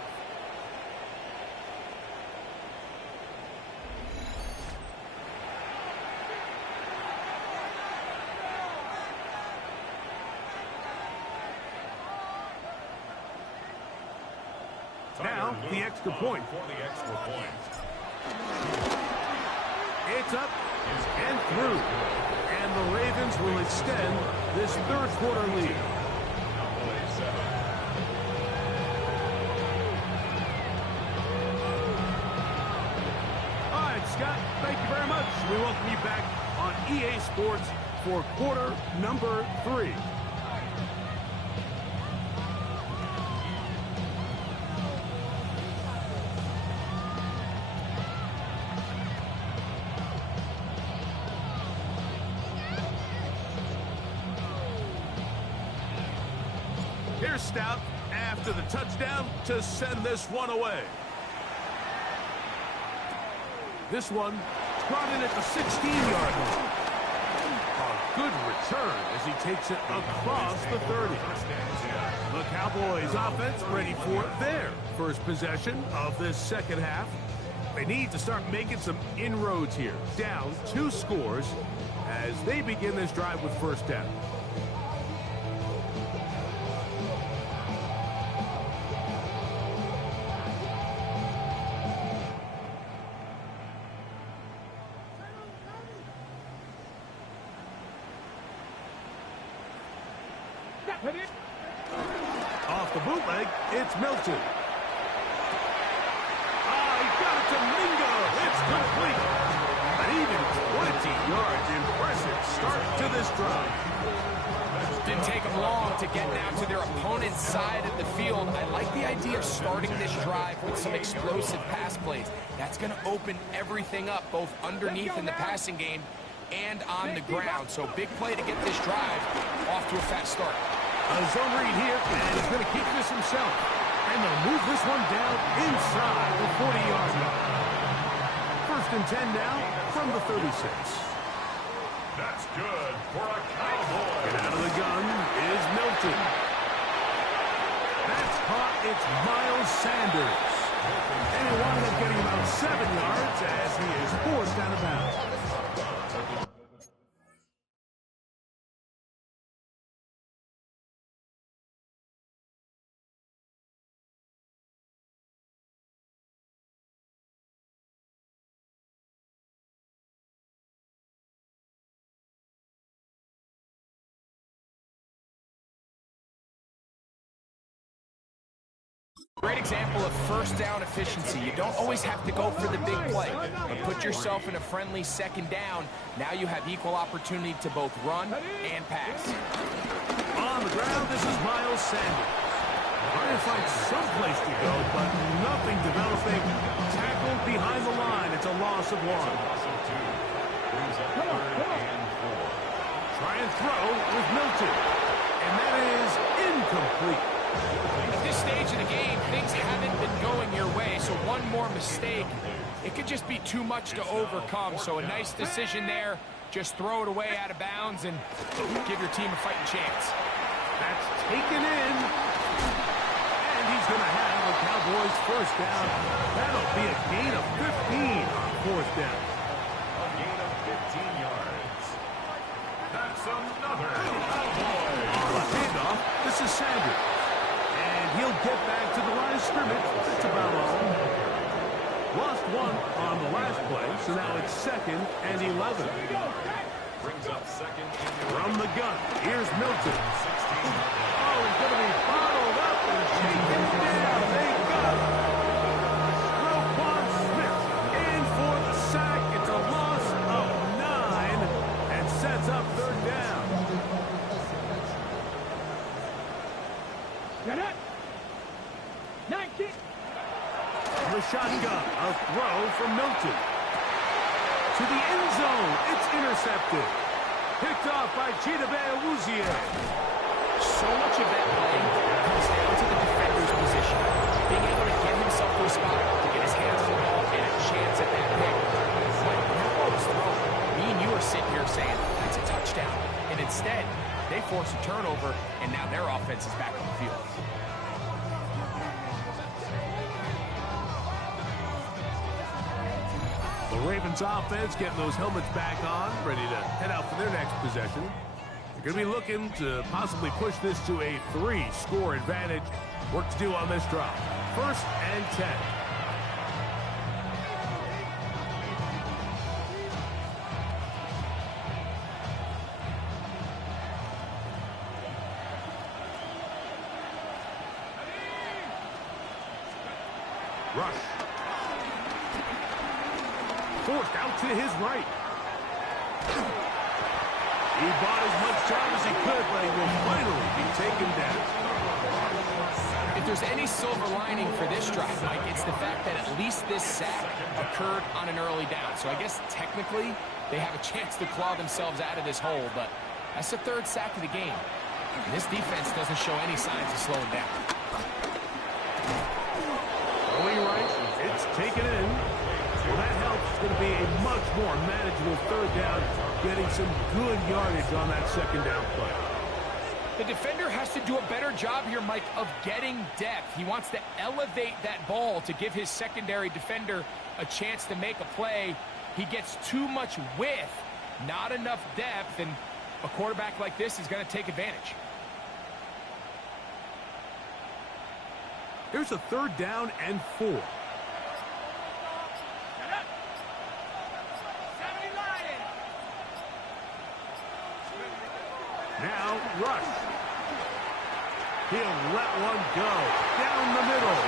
Now, the extra point. It's up and through. And the Ravens will extend this third quarter lead. All right, Scott, thank you very much. We welcome you back on EA Sports for quarter number 3. Here's Stout after the touchdown to send this one away. This one brought in at the 16-yard line. A good return as he takes it across the 30. The Cowboys offense ready for their first possession of this second half. They need to start making some inroads here. Down 2 scores as they begin this drive with first down. Off the bootleg, it's Milton. He got it to Mingo. It's complete. An even 20 yards. Impressive start to this drive. Didn't take them long to get now to their opponent's side of the field. I like the idea of starting this drive with some explosive pass plays. That's going to open everything up, both underneath in the passing game and on the ground. So big play to get this drive off to a fast start. A zone read here, and he's going to keep this himself. And they'll move this one down inside the 40-yard line. First and 10 now from the 36. That's good for a Cowboy. And out of the gun is Milton. That's caught. It's Miles Sanders. And he wound up getting about 7 yards as he is forced out of bounds. Great example of first down efficiency. You don't always have to go for the big play, but put yourself in a friendly second down. Now you have equal opportunity to both run and pass. On the ground, this is Miles Sanders. Trying to find some place to go, but nothing developing. Tackled behind the line. It's a loss of 1. Try and throw with Milton. And that is incomplete. At this stage of the game, things haven't been going your way, so one more mistake, it could just be too much to overcome. So a nice decision there. Just throw it away out of bounds and give your team a fighting chance. That's taken in. And he's going to have a Cowboys first down. That'll be a gain of 15 on fourth down. A gain of 15 yards. That's another Cowboy. On the handoff, this is Sanders. And he'll get back to the line of scrimmage. That's about all. Lost 1 on the last play, so now it's 2nd and 11. Brings up second. From the gun, here's Milton. Oh, he's going to be bottled up and shaken down. They got him. Roquan Smith in for the sack. It's a loss of 9 and sets up third down. Got it. 19. The shotgun, a throw from Milton. To the end zone, it's intercepted. Picked off by Chidobe Awuzie. So much of that play comes down to the defender's position. Being able to get himself to a spot to get his hands on the ball and a chance at that pick. When that ball was thrown, me and you are sitting here saying, that's a touchdown. And instead, they force a turnover, and now their offense is back on the field. The Ravens offense getting those helmets back on, ready to head out for their next possession. They're going to be looking to possibly push this to a 3-score advantage. Work to do on this drive. First and 10. Rush. Forced out to his right. He bought as much time as he could, but he will finally be taken down. If there's any silver lining for this drive, Mike, it's the fact that at least this sack occurred on an early down. So I guess technically they have a chance to claw themselves out of this hole, but that's the 3rd sack of the game. And this defense doesn't show any signs of slowing down. Throwing right, it's taken in. Well, that helps. It's going to be a much more manageable 3rd down, getting some good yardage on that 2nd down play. The defender has to do a better job here, Mike, of getting depth. He wants to elevate that ball to give his secondary defender a chance to make a play. He gets too much width, not enough depth, and a quarterback like this is going to take advantage. Here's a 3rd down and 4. Now, rush. He'll let one go. Down the middle.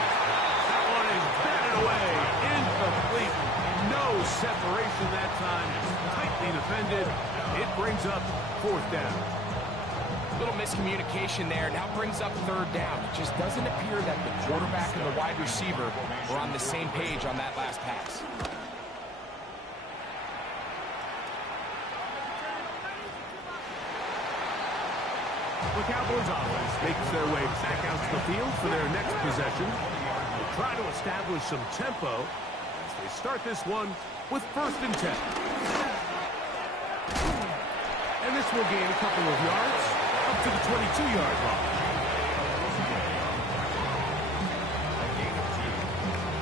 That one is batted away. Incomplete. No separation that time. Tightly defended. It brings up 4th down. Little miscommunication there. Now brings up 3rd down. It just doesn't appear that the quarterback and the wide receiver were on the same page on that last pass. The Cowboys offense makes their way back out to the field for their next possession. They'll try to establish some tempo as they start this one with 1st and 10. And this will gain a couple of yards up to the 22-yard line.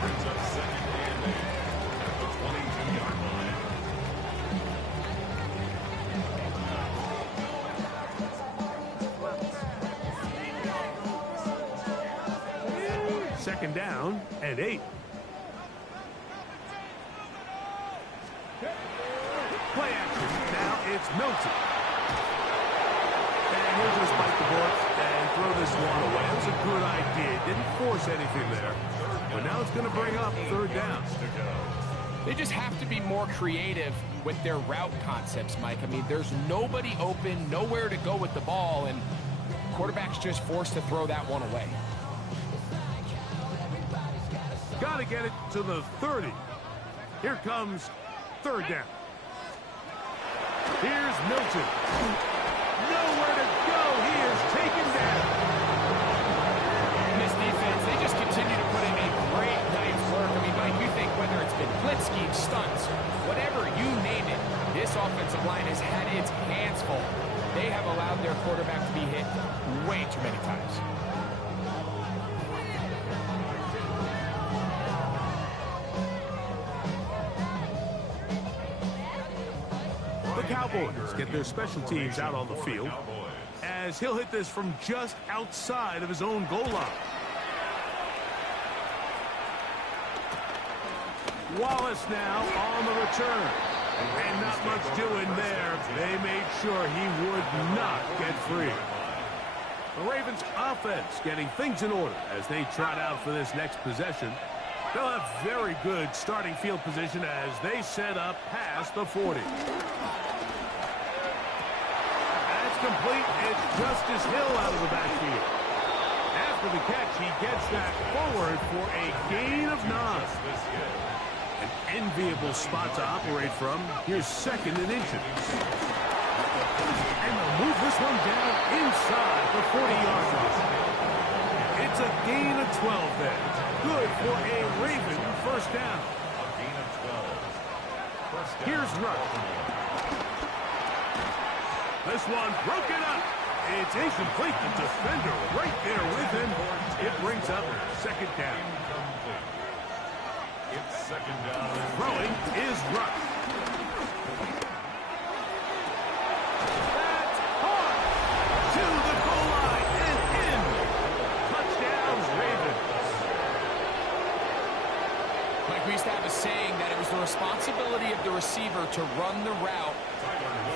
Brings up 2nd and 8 at the 22-yard line. 2nd down and 8. Play action. Now it's Milton. And he'll just bite the bullet and throw this one away. It was a good idea. Didn't force anything there. But now it's going to bring up 3rd down. They just have to be more creative with their route concepts, Mike. I mean, there's nobody open, nowhere to go with the ball, and quarterback's just forced to throw that one away. Got to get it to the 30. Here comes 3rd down. Here's Milton. Nowhere to go. He is taken down. In this defense, they just continue to put in a great night's work. I mean, Mike, you think whether it's been blitz schemes, stunts, whatever you name it, this offensive line has had its hands full. They have allowed their quarterback to be hit way too many times. The Cowboys get their special teams out on the field as he'll hit this from just outside of his own goal line. Wallace now on the return. And not much doing there. They made sure he would not get free. The Ravens offense getting things in order as they trot out for this next possession. They'll have very good starting field position as they set up past the 40. That's complete. It's Justice Hill out of the backfield. After the catch, he gets that forward for a gain of 9. An enviable spot to operate from. Here's 2nd and inches. And they'll move this one down inside the 40-yard line. It's a gain of 12 there. Good for a Raven 1st down. A gain of 12. Here's Rush. This one broken up. It's incomplete. The defender right there with him. It brings up 2nd down. It's 2nd down. Throwing is Rush. That's hard. To the goal line and in. Touchdown, Ravens. Mike, we used to have a saying that it was the responsibility of the receiver to run the route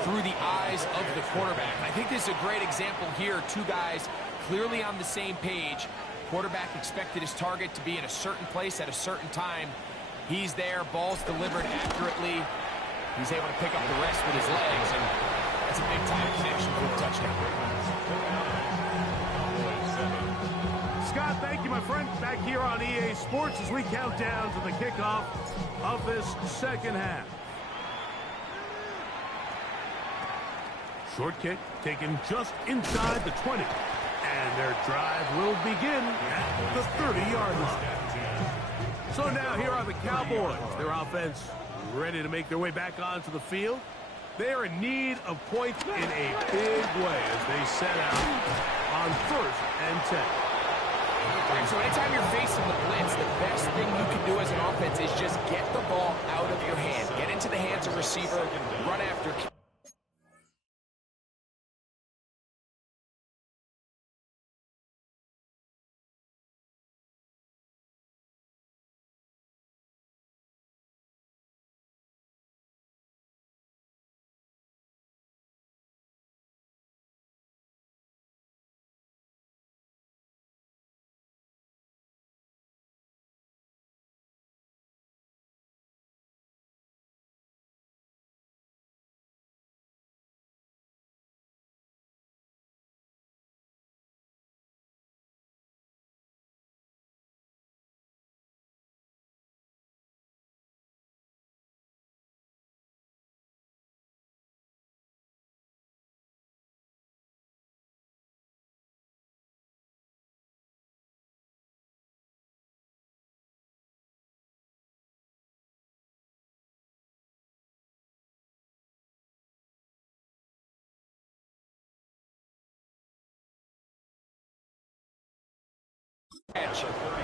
through the eyes of the quarterback. And I think this is a great example here. Two guys clearly on the same page. Quarterback expected his target to be in a certain place at a certain time. He's there, ball's delivered accurately. He's able to pick up the rest with his legs, and that's a big-time connection for a touchdown. Scott, thank you, my friend. Back here on EA Sports as we count down to the kickoff of this 2nd half. Short kick taken just inside the 20. And their drive will begin at the 30-yard line. So now here are the Cowboys. Their offense ready to make their way back onto the field. They're in need of points in a big way as they set out on 1st and 10. All right, so anytime you're facing the blitz, the best thing you can do as an offense is just get the ball out of your hand. Get into the hands of receiver, run after.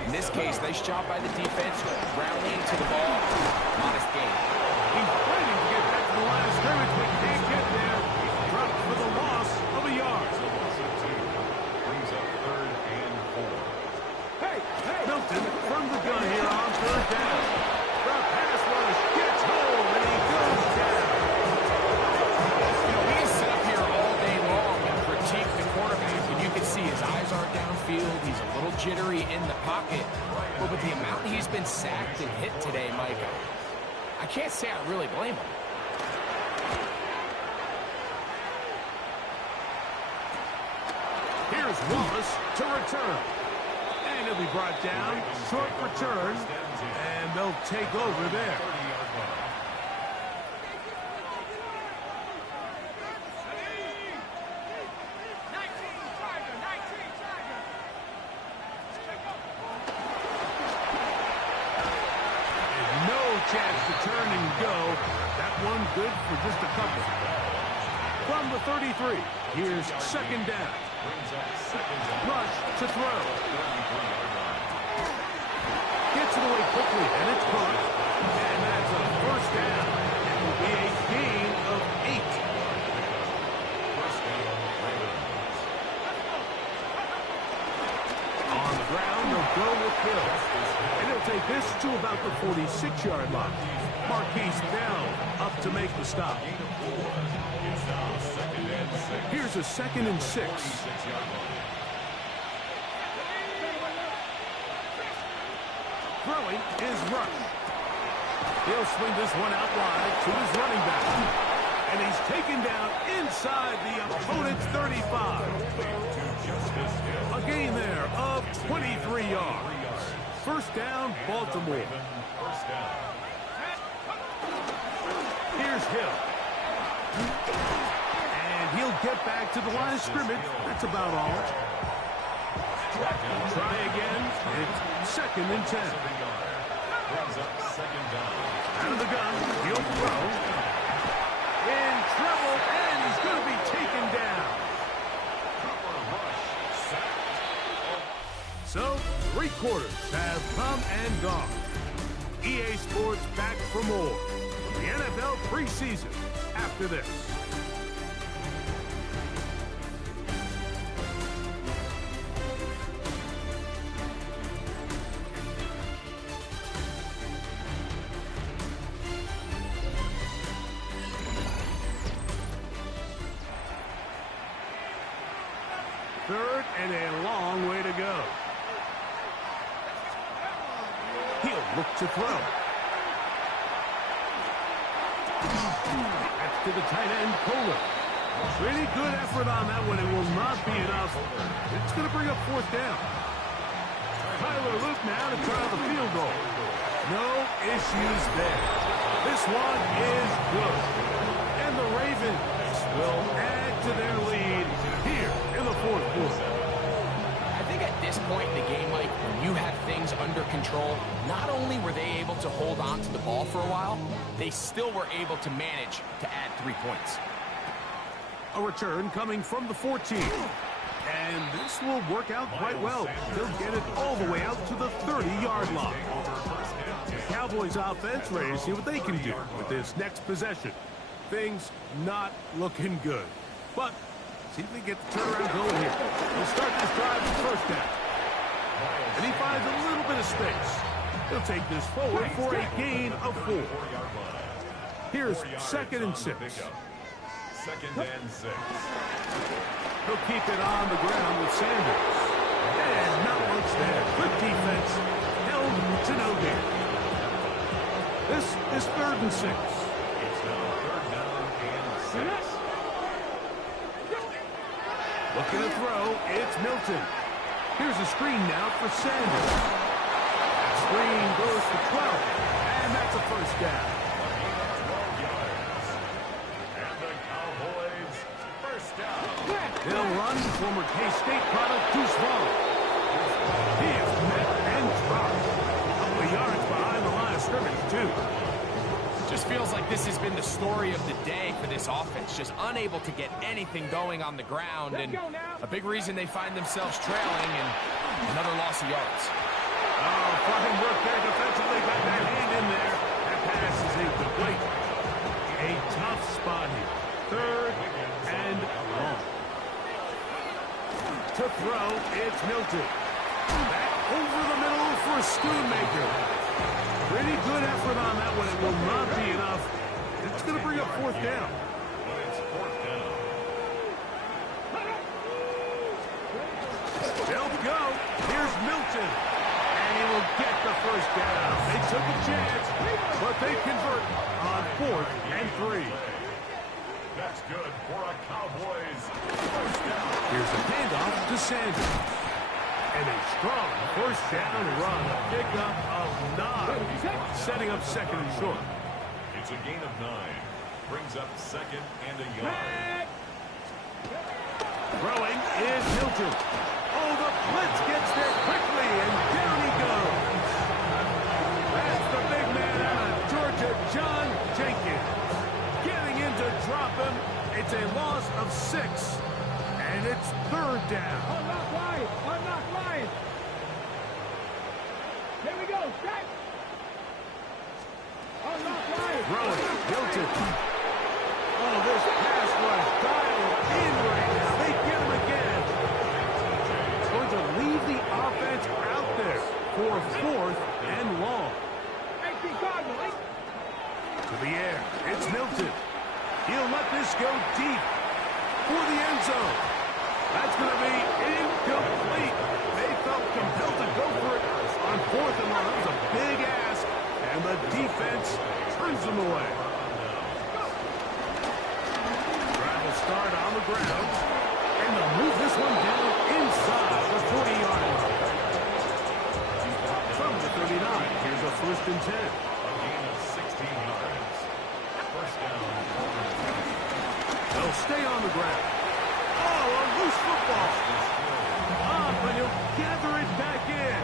In this case, nice job by the defense, rallying to the ball. Modest gain. He's fighting to get back to the line of scrimmage, but can't get there. Dropped for the loss of a yard. Brings up 3rd and 4. Hey, Milton from the gun here on 3rd down. The pass rush gets home, and he goes down. You know, we can sit up here all day long and critique the quarterback, and you can see his eyes aren't downfield. He's a little jittery in the pocket. But with the amount he's been sacked and hit today, Mike, I can't say I really blame him. Here's Wallace to return. And he'll be brought down. Short return. And they'll take over there. Chance to turn and go. That one good for just a couple. From the 33, here's 2nd down. Rush to throw. Gets it away quickly, and it's caught. And that's a 1st down. It will be a gain of 8. On the ground, they'll go with Hill. And he'll take this to about the 46-yard line. Marquise Bell up to make the stop. Here's a 2nd and 6. Throwing is Rush. He'll swing this one out wide to his running back. And he's taken down inside the opponent's 35. A gain there of 23 yards. 1st down, Baltimore. Here's Hill. And he'll get back to the line of scrimmage. That's about all. Try again. It's 2nd and 10. Out of the gun. He'll throw. In trouble, and he's going to be taken down. So, 3 quarters have come and gone. EA Sports back for more. The NFL preseason after this. Third and a long way to go. He'll look to throw. That's to the tight end, Kohler. Pretty good effort on that one. It will not be enough. It's going to bring up 4th down. Tyler Luke now to try the field goal. No issues there. This one is good. And the Ravens will add to their lead here in the 4th quarter. I think at this point in the game, Mike, when you have things under control, not only were they able to hold hold on to the ball for a while, they still were able to manage to add 3 points. A return coming from the 14. And this will work out quite well. They'll get it all the way out to the 30-yard line. The Cowboys offense ready to see what they can do with this next possession. Things not looking good. But see if they get the turnaround going here. They'll start this drive with first down. And he finds a little bit of space. He'll take this forward for a gain of 4. Here's 2nd and 6. 2nd and 6. He'll keep it on the ground with Sanders. And not much there. Good defense. Held to no gain. This is 3rd and 6. It's now 3rd down and 6. Looking to throw, it's Milton. Here's a screen now for Sanders. That screen goes for 12, and that's a first down. 12 yards. And the Cowboys, first down. They'll run former K-State product Deuce Vaughn. He is met and dropped. A couple of yards behind the line of scrimmage, too. Just feels like this has been the story of the day for this offense. Just unable to get anything going on the ground. And a big reason they find themselves trailing and another loss of yards. Oh, fine work there defensively. Got that hand in there. That pass is incomplete. A tough spot here. 3rd and long. To throw, it's Milton. Back over the middle for Schoonmaker. Pretty good effort on that one. It will not be enough. It's going to bring up 4th down. But it's 4th down. They'll go. Here's Milton. And he will get the first down. They took a chance, but they convert on 4th and 3. That's good for a Cowboys first down. Here's a handoff to Sanders. And a strong first down run. A pickup of 9. Setting up 2nd and short. It's a gain of 9. Brings up 2nd and a yard. Throwing is Milton. Oh, the blitz gets there quickly, and down he goes. That's the big man out of Georgia, John Jenkins. Getting in to drop him. It's a loss of 6, and it's 3rd down. Unlock line. Unlock line. Here we go. Strike. Unlock line. Throwing, Milton. Oh, this pass was dialed in right now. They get him again. Going to leave the offense out there for 4th and long. 18 Cardinal. To the air, it's Milton. He'll let this go deep for the end zone. That's going to be incomplete. They felt compelled to go for it on 4th and long. That was a big ask, and the defense turns them away. Trying to start on the ground, and they'll move this one down inside the 40-yard line. From the 39, here's a 1st and 10. A gain of 16 yards. First down. They'll stay on the ground. Oh, a loose football. Up, and he'll gather it back in.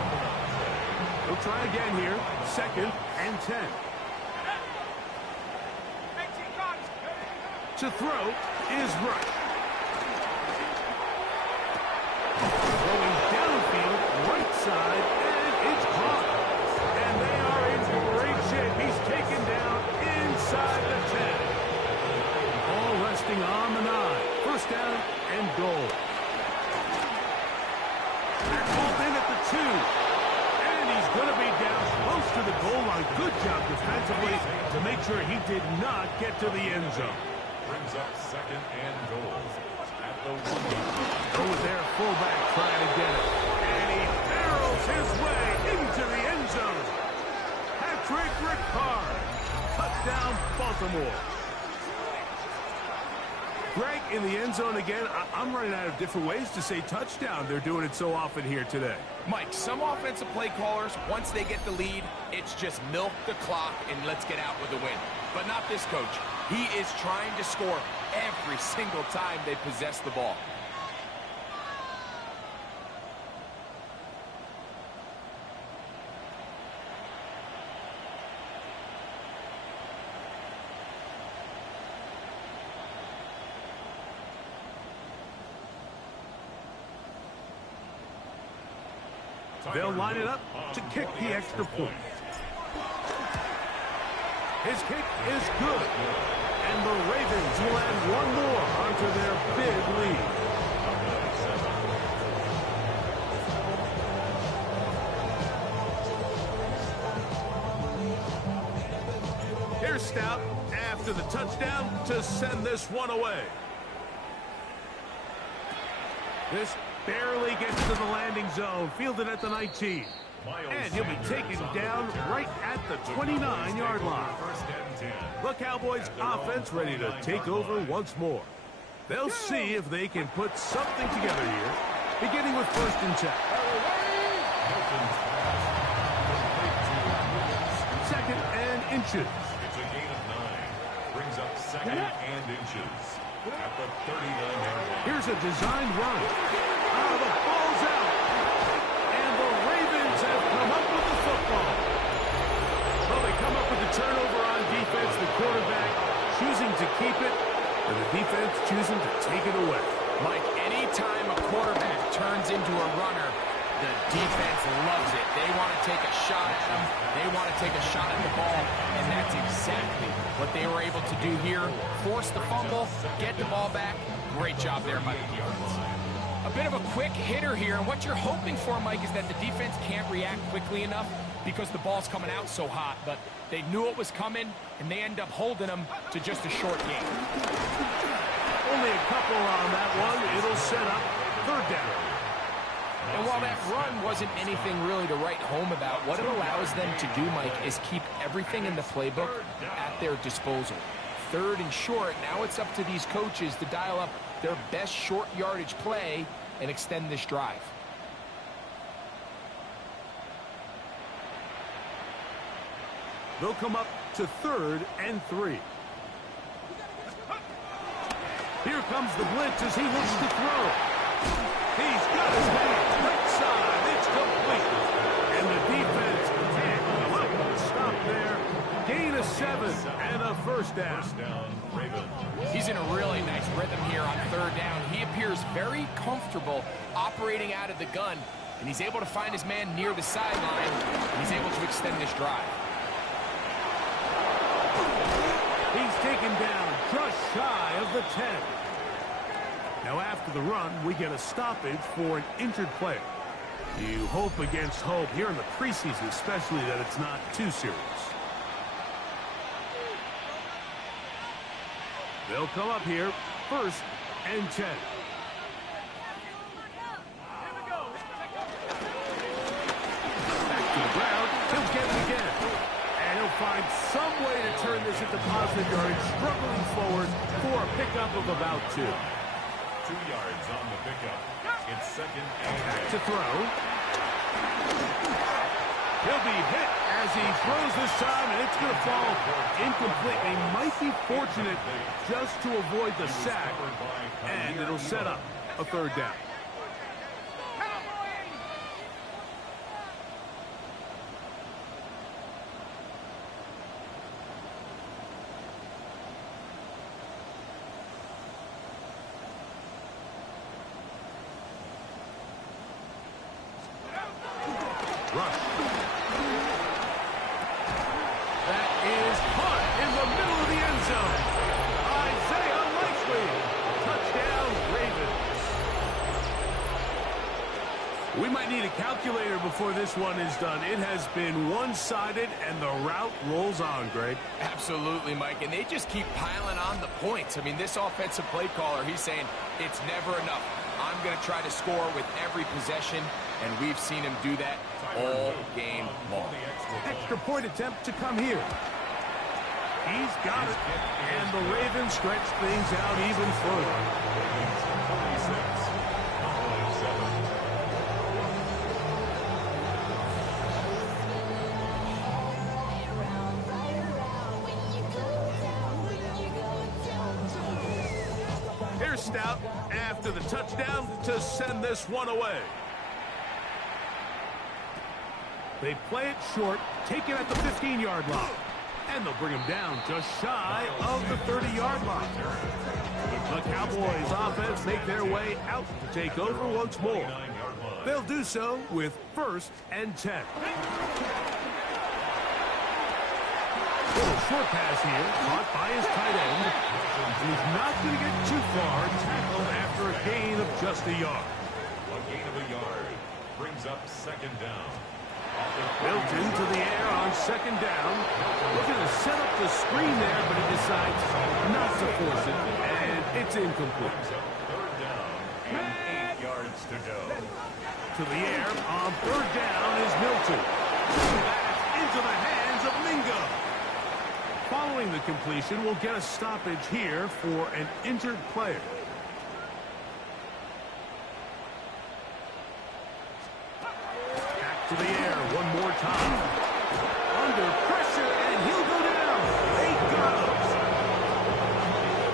He'll try again here. 2nd and 10. To throw is Rush. Going downfield, right side, and it's caught. And they are in great shape. He's taken down inside the 10. All resting on the 9. First down and goal. They're called in at the 2. And he's going to be down close to the goal line. Good job defensively to make sure he did not get to the end zone. Brings up 2nd and goal at the 1. Go with their fullback trying to get it. And he barrels his way into the end zone. Patrick Ricard. Touchdown, Baltimore. Greg, in the end zone again, I'm running out of different ways to say touchdown. They're doing it so often here today. Mike, some offensive play callers, once they get the lead, it's just milk the clock and let's get out with a win. But not this coach. He is trying to score every single time they possess the ball. They'll line it up to kick the extra point. His kick is good. And the Ravens will add one more onto their big lead. Here's Stout after the touchdown to send this one away. This barely gets to the landing zone, fielded at the 19. And he'll be taken down right at the 29-yard line. The Cowboys offense ready to take over once more. They'll see if they can put something together here, beginning with 1st and 10. 2nd and inches. It's a gain of 9. Brings up 2nd and inches at the 39-yard line. Here's a designed run. The ball's out. And the Ravens have come up with the football. Well, they come up with the turnover on defense. The quarterback choosing to keep it, and the defense choosing to take it away. Mike, anytime a quarterback turns into a runner, the defense loves it. They want to take a shot at him. They want to take a shot at the ball, and that's exactly what they were able to do here. Force the fumble, get the ball back. Great job there by the defense. A bit of a quick hitter here, and what you're hoping for, Mike, is that the defense can't react quickly enough because the ball's coming out so hot, but they knew it was coming, and they end up holding them to just a short game. Only a couple on that one. It'll set up 3rd down. And while that run wasn't anything really to write home about, what it allows them to do, Mike, is keep everything in the playbook at their disposal. 3rd and short, now it's up to these coaches to dial up their best short yardage play and extend this drive. They'll come up to 3rd and 3. Here comes the blitz as he looks to throw. He's got his man right side. It's complete. And the defense can't come up with a stop there. Gain of 7 and a 1st down. He's in a really nice rhythm here on 3rd down. He appears very comfortable operating out of the gun, and he's able to find his man near the sideline, and he's able to extend this drive. He's taken down just shy of the 10. Now after the run, we get a stoppage for an injured player. You hope against hope here in the preseason, especially that it's not too serious. They'll come up here, 1st and 10. Back to the ground, he'll get it again. And he'll find some way to turn this into positive yardage, struggling forward for a pickup of about 2. 2 yards on the pickup. It's 2nd and back to throw. He'll be hit as he throws this time, and it's going to fall incomplete. They might be fortunate just to avoid the sack, and it'll set up a 3rd down. Rush. That is caught in the middle of the end zone. Isaiah Likely. Touchdown, Ravens. We might need a calculator before this one is done. It has been one-sided, and the route rolls on, Greg. Absolutely, Mike, and they just keep piling on the points. I mean, this offensive play caller, he's saying it's never enough. I'm going to try to score with every possession, and we've seen him do that all game long. Extra point attempt to come here. He's got it, and the Ravens stretch things out even further. Here's Stout after the touchdown to send this one away. They play it short, take it at the 15-yard line. And they'll bring him down just shy of the 30-yard line. The Cowboys offense make their way out to take over once more. They'll do so with 1st and 10. Little short pass here, caught by his tight end. And he's not going to get too far, tackled after a gain of just a yard. A gain of a yard brings up 2nd down. Built into the air on 2nd down. Looking to set up the screen there, but he decides not to force it, and it's incomplete. 3rd down and 8 yards to go. To the air on 3rd down is Milton. That's into the hands of Mingo. Following the completion, we'll get a stoppage here for an injured player. To the air one more time. Under pressure, and he'll go down. They got him.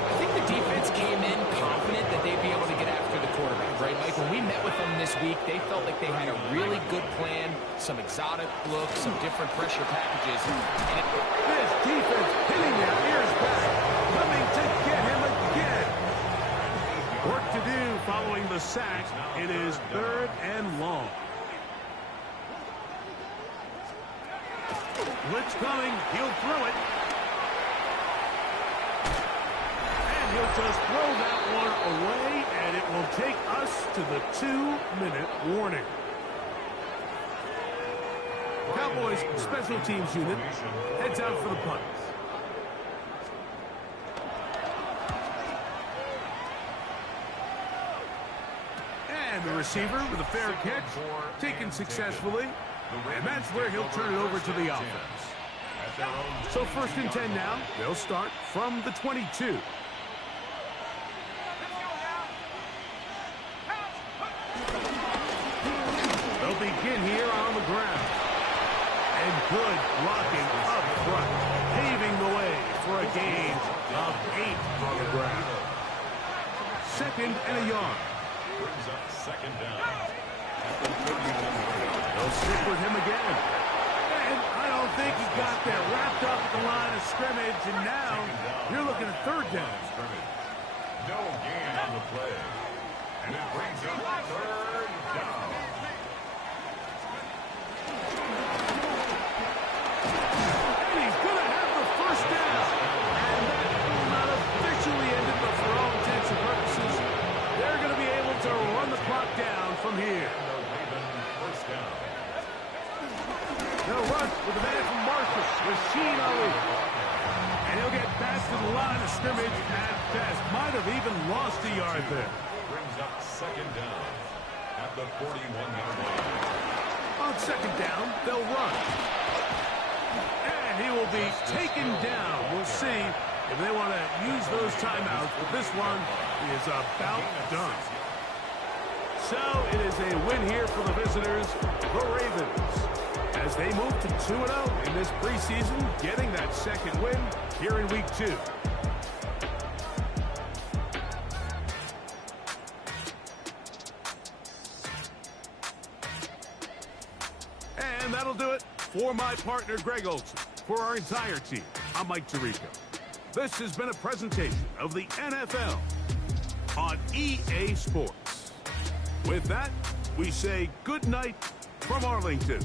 I think the defense came in confident that they'd be able to get after the quarterback, right, Mike? When we met with them this week, they felt like they had a really good plan, some exotic looks, some different pressure packages. And This defense hitting their ears back, coming to get him again. Work to do following the sack. It is 3rd and long. Blitz coming. He'll throw it. And he'll just throw that one away, and it will take us to the 2-minute warning. Cowboys special teams unit heads out for the punt. And the receiver with a fair catch, taken successfully. And that's where he'll turn it over to the offense. So 1st and 10 now. They'll start from the 22. They'll begin here on the ground. And good blocking up front, paving the way for a gain of 8 on the ground. 2nd and a yard. Brings up 2nd down. They'll stick with him again. And I don't think he got there. Wrapped up at the line of scrimmage, and now you're looking at 3rd down. No gain on the play. And it brings up 3rd down. And he's going to have the 1st down. And that will not officially end it, but for all intents and purposes, they're going to be able to run the clock down from here. They'll run with the man from Marshall, Rasheen Ali. And he'll get back to the line of scrimmage at best. Might have even lost a yard there. Brings up 2nd down at the 41-yard line. On 2nd down, they'll run. And he will be taken down. We'll see if they want to use those timeouts, but this one is about done. So it is a win here for the visitors, the Ravens, as they move to 2-0 in this preseason, getting that 2nd win here in Week 2. And that'll do it for my partner, Greg Olson. For our entire team, I'm Mike Tirico. This has been a presentation of the NFL on EA Sports. With that, we say good night from Arlington.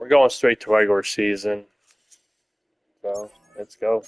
We're going straight to regular season. So let's go.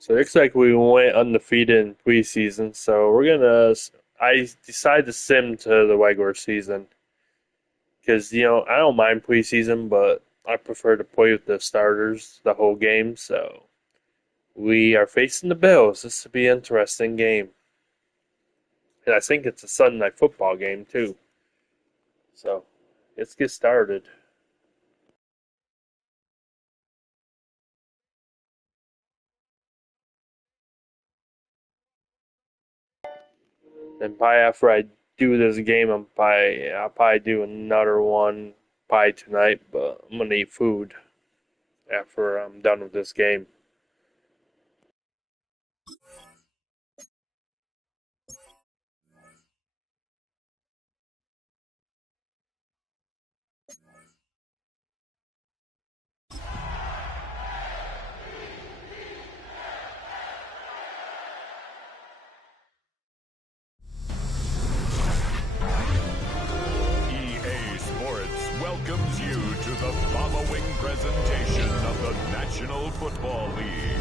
So it looks like we went undefeated in preseason. So we're gonna. I decided to sim to the regular season because I don't mind preseason, but I prefer to play with the starters the whole game. So we are facing the Bills. This will be an interesting game, and I think it's a Sunday night football game too. So let's get started. And probably after I do this game, I'll probably do another one probably tonight. But I'm gonna eat food after I'm done with this game. EA Sports welcomes you to the following presentation of the National Football League.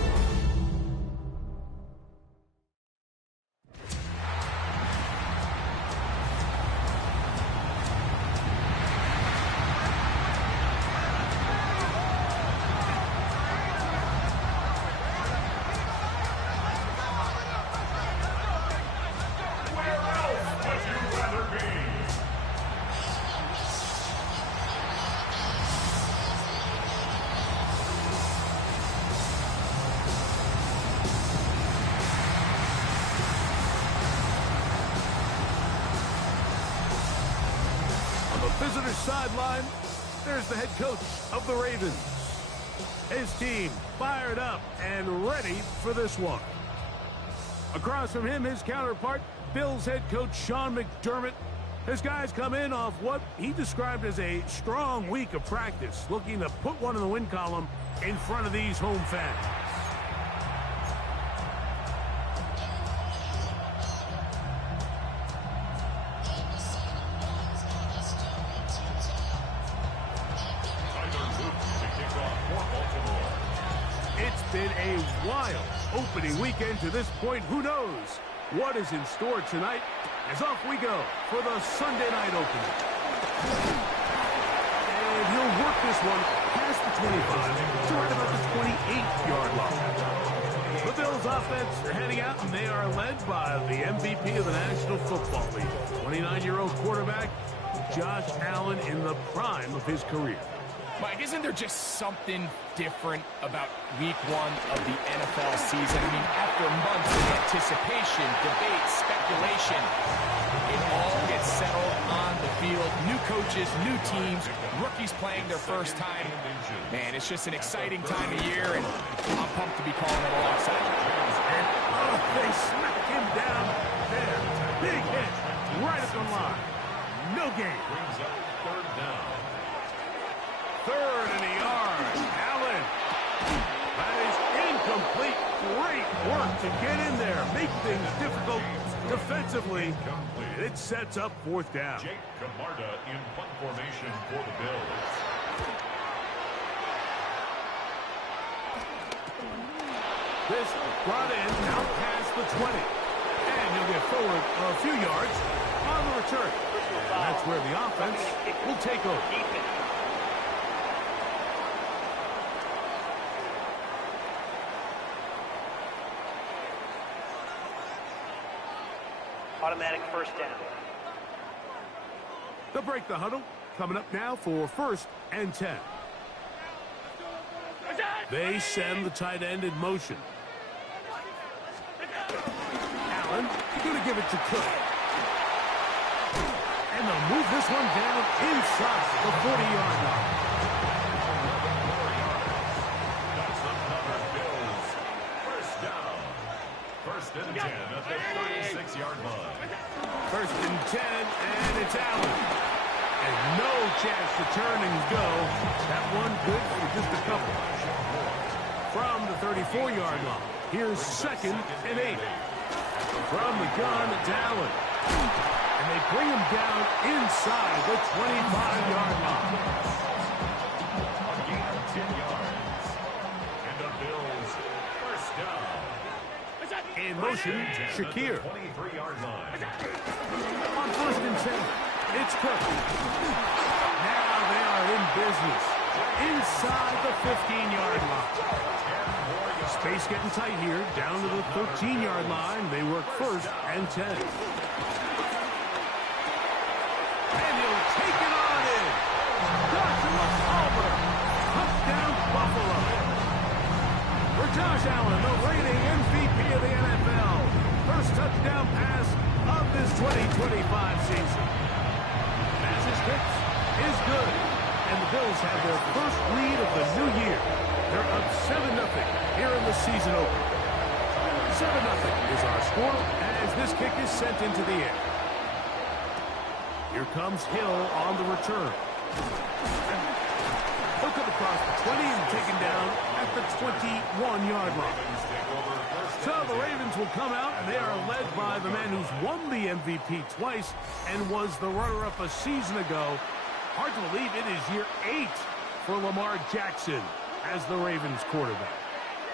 Where else would you rather be? On the visitor's sideline, there's the head coach of the Ravens. His team fired up and ready for this one. Across from him, his counterpart, Bills head coach Sean McDermott. His guys come in off what he described as a strong week of practice, looking to put one in the win column in front of these home fans. Tyler Luke to kick off for Baltimore. It's been a wild opening weekend to this point. Who knows what is in store tonight? As off we go for the Sunday night opening. And he'll work this one past the 25 to right about the 28-yard line. The Bills offense are heading out, and they are led by the MVP of the National Football League, 29-year-old quarterback Josh Allen in the prime of his career. Mike, isn't there just something different about week one of the NFL season? I mean, after months of anticipation, debate, speculation, it all gets settled on the field. New coaches, new teams, rookies playing their first time. Man, it's just an exciting time of year, and I'm pumped to be calling it alongside. And they smack him down there. Big hit right at the line. No gain. Brings up third down. Third and a yard. Allen. That is incomplete. Great work to get in there. Make things difficult defensively. And it sets up fourth down. Jake Camarda in punt formation for the Bills. This brought in out past the 20. And he'll get forward a few yards on the return. And that's where the offense will take over. automatic first down. They'll break the huddle. Coming up now for 1st and 10. They send the tight end in motion. Allen going to give it to Cook. And they'll move this one down inside the 40-yard line. First down. 1st and 10 at the 36-yard line. 1st and 10, and it's Allen. And no chance to turn and go. That one good for just a couple. From the 34-yard line, here's 2nd and 8. From the gun, it's Allen. And they bring him down inside the 25-yard line. A gain of 10 yards. And the Bills, first down. In motion, Shakir. 23-yard line. On 1st and 10, it's Cook. Now they are in business. Inside the 15-yard line. Space getting tight here. Down to the 13-yard line. They work 1st and 10. And he'll take it on in. Joshua Palmer. Touchdown, Buffalo. For Josh Allen, the reigning MVP of the NFL. First touchdown pass of this 2025 season. Passes kicks is good. And the Bills have their first lead of the new year. They're up 7-0 here in the season opener. 7-0 is our score as this kick is sent into the air. Here comes Hill on the return. He'll come across the 20 and taken down at the 21-yard line. So the Ravens will come out, and they are led by the man who's won the MVP twice and was the runner-up a season ago. Hard to believe it is year 8 for Lamar Jackson as the Ravens quarterback.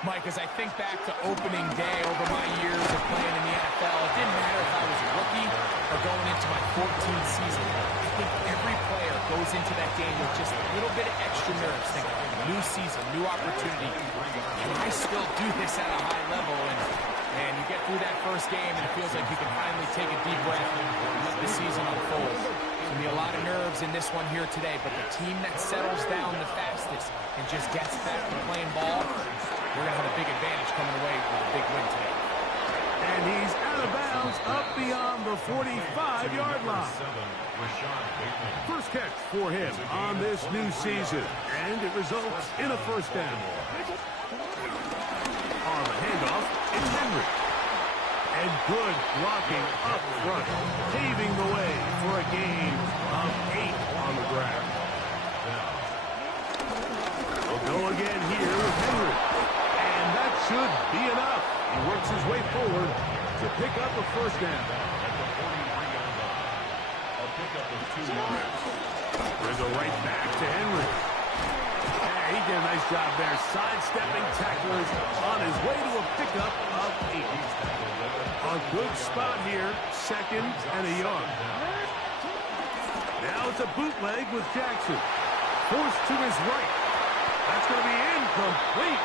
Mike, as I think back to opening day over my years of playing in the NFL, it didn't matter if I was a rookie or going into my 14th season. I think every player goes into that game with just a little bit of extra nerves, thinking, new season, new opportunity. And I still do this at a high level, and you get through that first game, and it feels like you can finally take a deep breath and let the season unfold. There's going to be a lot of nerves in this one here today, but the team that settles down the fastest and just gets back to playing ball, we're going to have a big advantage coming away with a big win today. And he's out of bounds up beyond the 45-yard line. First catch for him on this new season, and it results in a first down. On the handoff, it's Henry. And good blocking up front, paving the way for a gain of 8 on the ground. We'll go again here with Henry. And that should be enough. He works his way forward to pick up a first down. There's a right back to Henry. Yeah, he did a nice job there, sidestepping tacklers on his way to a pickup of 8. A good spot here, 2nd and a yard. Now it's a bootleg with Jackson. Forced to his right. That's going to be incomplete.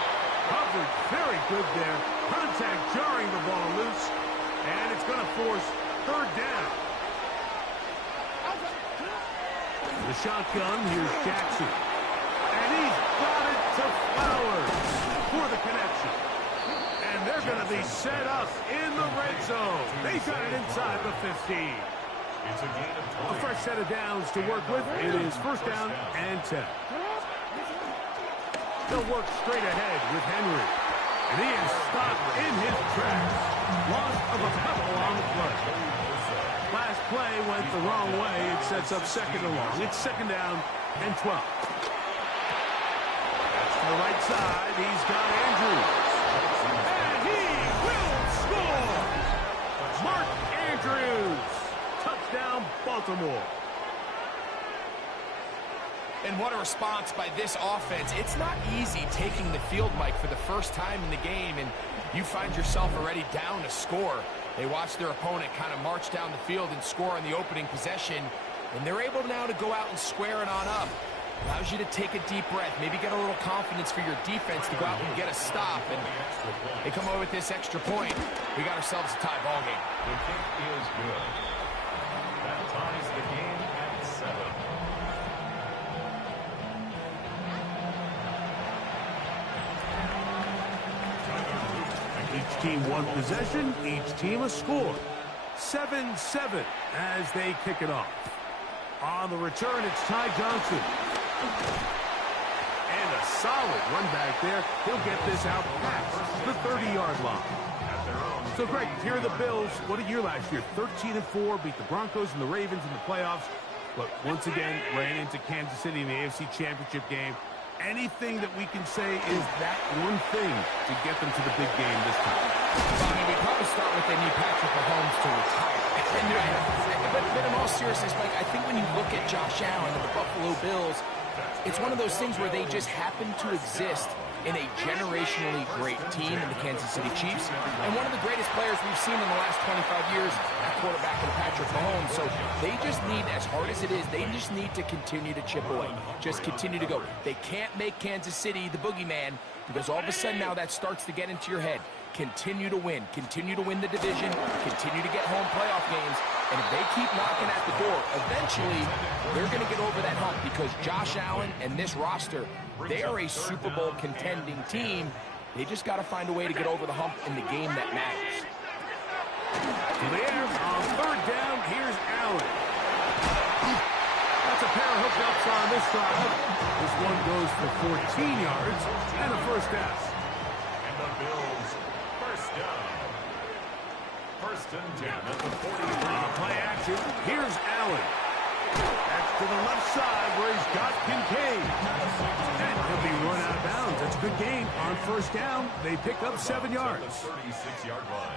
Coverage very good there. Contact jarring the ball loose. And it's going to force 3rd down. The shotgun, here's Jackson. And he's got it to Flowers for the connection. And they're going to be set up in the red zone. They got it inside the 15. It's a gain of 20. A fresh set of downs to work with. It is first down and 10. They'll work straight ahead with Henry. And he is stopped in his tracks. Loss of a couple on the play. Last play went the wrong way. It sets up 2nd and long. It's 2nd down and 12. That's to the right side. He's got Andrews. And he will score! Mark Andrews. Touchdown, Baltimore. And what a response by this offense. It's not easy taking the field, Mike, for the first time in the game, and you find yourself already down to score. They watch their opponent kind of march down the field and score on the opening possession, and they're able now to go out and square it on up. Allows you to take a deep breath, maybe get a little confidence for your defense to go out and get a stop. And they come away with this extra point. We got ourselves a tie ball game. The kick is good. That ties the game at 7. Each team one possession, each team a score. 7-7 as they kick it off. On the return, it's Ty Johnson. And a solid run back there. He'll get this out past the 30-yard line. So, Greg, here are the Bills. What a year last year. 13-4, beat the Broncos and the Ravens in the playoffs. But once again, ran into Kansas City in the AFC Championship game. Anything that we can say is that one thing to get them to the big game this time? Well, I mean, we probably start with they need Patrick Mahomes to retire. But in all seriousness, Mike, I think when you look at Josh Allen and the Buffalo Bills, it's one of those things where they just happen to exist in a generationally great team in the Kansas City Chiefs, and one of the greatest players we've seen in the last 25 years at quarterback in Patrick Mahomes. So they just need, as hard as it is, they just need to continue to chip away. Just continue to go. They can't make Kansas City the boogeyman, because all of a sudden now that starts to get into your head. Continue to win the division, continue to get home playoff games, and if they keep knocking at the door, eventually they're going to get over that hump, because Josh Allen and this roster, they are a Super Bowl contending team. They just got to find a way to get over the hump in the game that matters. To the air, on third down, here's Allen. That's a pair of hookups on this drive. This one goes for 14 yards and a first down. And the Bills, first down. First and 10 at the 43. Play action. Here's Allen. That's to the left side where he's got Kincaid. And he'll be run out of bounds. That's a good gain on first down. They pick up 7 yards. 36-yard line.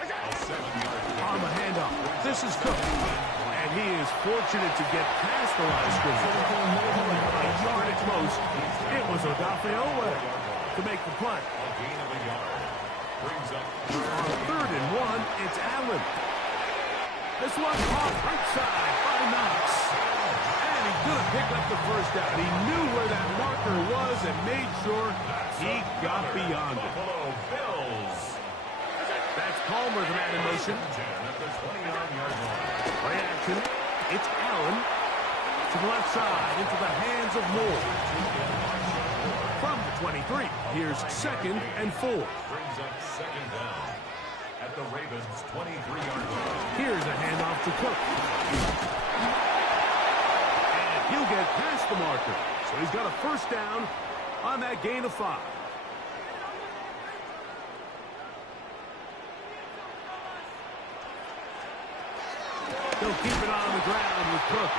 A 7-yard on the handoff. This is Cook. And he is fortunate to get past the line of scrimmage. A yard at most. It was Odafe Owe to make the play. A gain of a yard. Brings up on third and 1, it's Allen. This one caught right side by Knox. And he could have picked up the first down. He knew where that marker was and made sure he got beyond it. Buffalo Bills. That's Palmer, the man in motion. 10 at the 20-yard line. Play action. It's Allen to the left side into the hands of Moore. From the 23, here's second and 4. Brings up second down at the Ravens' 23-yard line. Here's a handoff to Cook. And he'll get past the marker. So he's got a first down on that gain of 5. They'll keep it on the ground with Cook.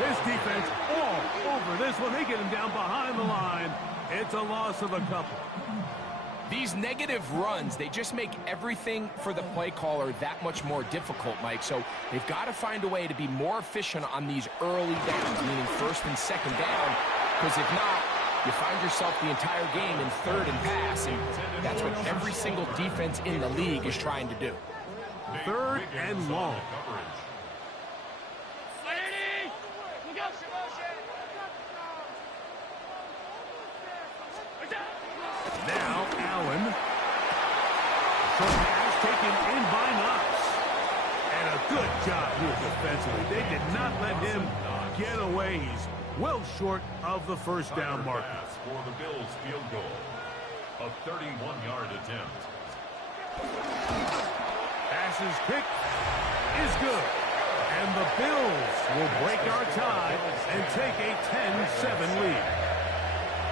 This defense all over this one. They get him down behind the line. It's a loss of a couple. These negative runs, they just make everything for the play caller that much more difficult, Mike. So they've got to find a way to be more efficient on these early downs, meaning first and second down, because if not, you find yourself the entire game in third and pass, and that's what every single defense in the league is trying to do. Third and long. Now Allen. Short pass taken in by Knox. And a good job here defensively. They did not let him get away. He's well short of the first down marker. For the Bills field goal. A 31-yard attempt. Pass's kick is good. And the Bills will break our tie and take a 10-7 lead.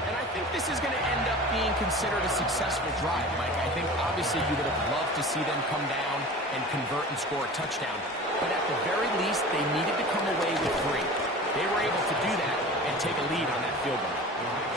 And I think this is going to end up being considered a successful drive, Mike. I think obviously you would have loved to see them come down and convert and score a touchdown. But at the very least, they needed to come away with 3. They were able to do that and take a lead on that field goal.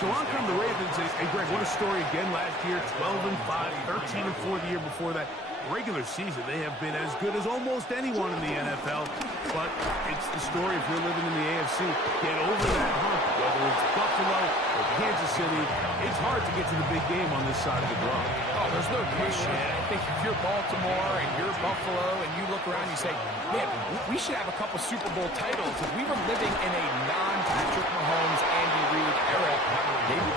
So on come the Ravens, and Greg, what a story again last year, 12-5, 13-4 the year before that. Regular season, they have been as good as almost anyone in the NFL, but it's the story if you're living in the AFC, get over that hump, whether it's Buffalo or Kansas City, it's hard to get to the big game on this side of the globe. Oh, there's no question. I think if you're Baltimore and you're Buffalo and you look around and you say, man, we should have a couple Super Bowl titles if we were living in a non-Patrick Mahomes, Andy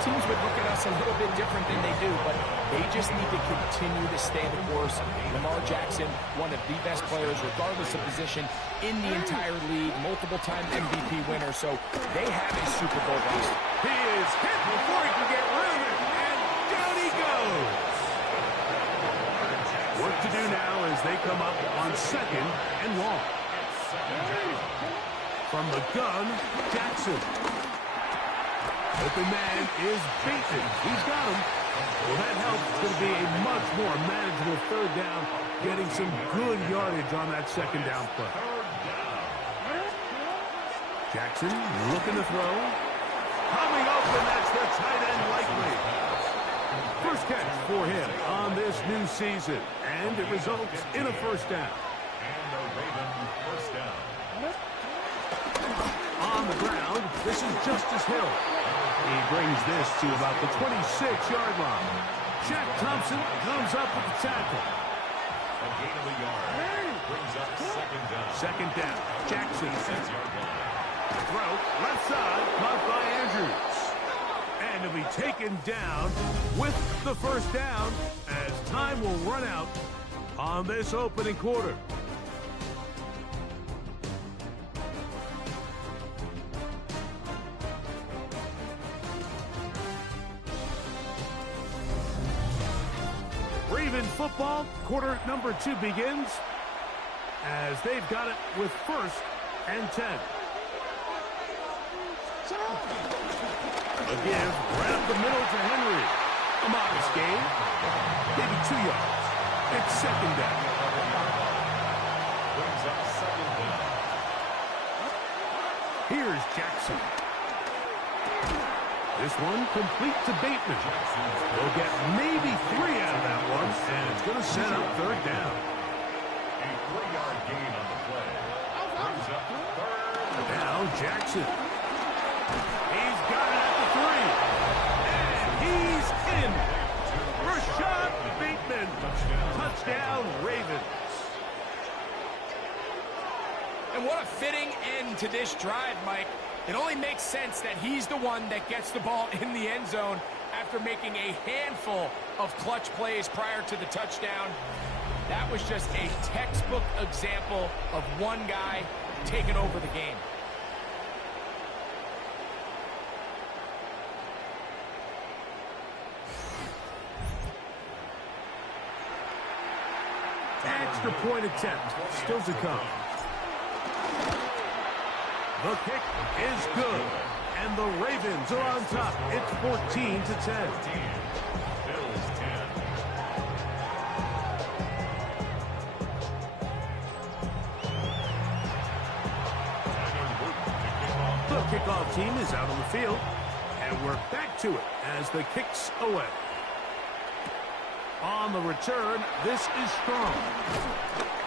teams would look at us a little bit different than they do, but they just need to continue to stay the course. Lamar Jackson, one of the best players, regardless of position, in the entire league, multiple-time MVP winner, so they have a Super Bowl roster. He is hit before he can get rid of it, and down he goes. Work to do now as they come up on 2nd and long. From the gun, Jackson. Open man is Bateman. He's got him. Well, that helps. It's going to be a much more manageable 3rd down, getting some good yardage on that 2nd down play. Jackson looking to throw. Coming open, that's the tight end likely. First catch for him on this new season, and it results in a 1st down. And the Ravens first down. On the ground, this is Justice Hill. He brings this to about the 26-yard line. Shaq Thompson comes up with the tackle. A gain of a yard. Brings up 2nd down. 2nd down. Jackson. 6-yard line. Throw, left side, caught by Andrews. And to be taken down with the 1st down as time will run out on this opening quarter. Raven football, quarter number 2 begins as they've got it with 1st and 10. A give right up the middle to Henry. A modest gain. Maybe 2 yards. It's 2nd down. Brings up 2nd down. Here's Jackson. This one complete to Bateman. They'll get maybe 3 out of that one, and it's going to set up 3rd down. A 3-yard gain on the play. Brings up 3rd. Now Jackson. He's got it at the 3. And he's in. Rashad Bateman. Touchdown, Ravens. And what a fitting end to this drive, Mike. It only makes sense that he's the one that gets the ball in the end zone after making a handful of clutch plays prior to the touchdown. That was just a textbook example of one guy taking over the game. Extra point attempt still to come. The kick is good, and the Ravens are on top. It's 14-10. Bills 10. The kickoff team is out on the field, and we're back to it as the kick's away. On the return, this is Strong.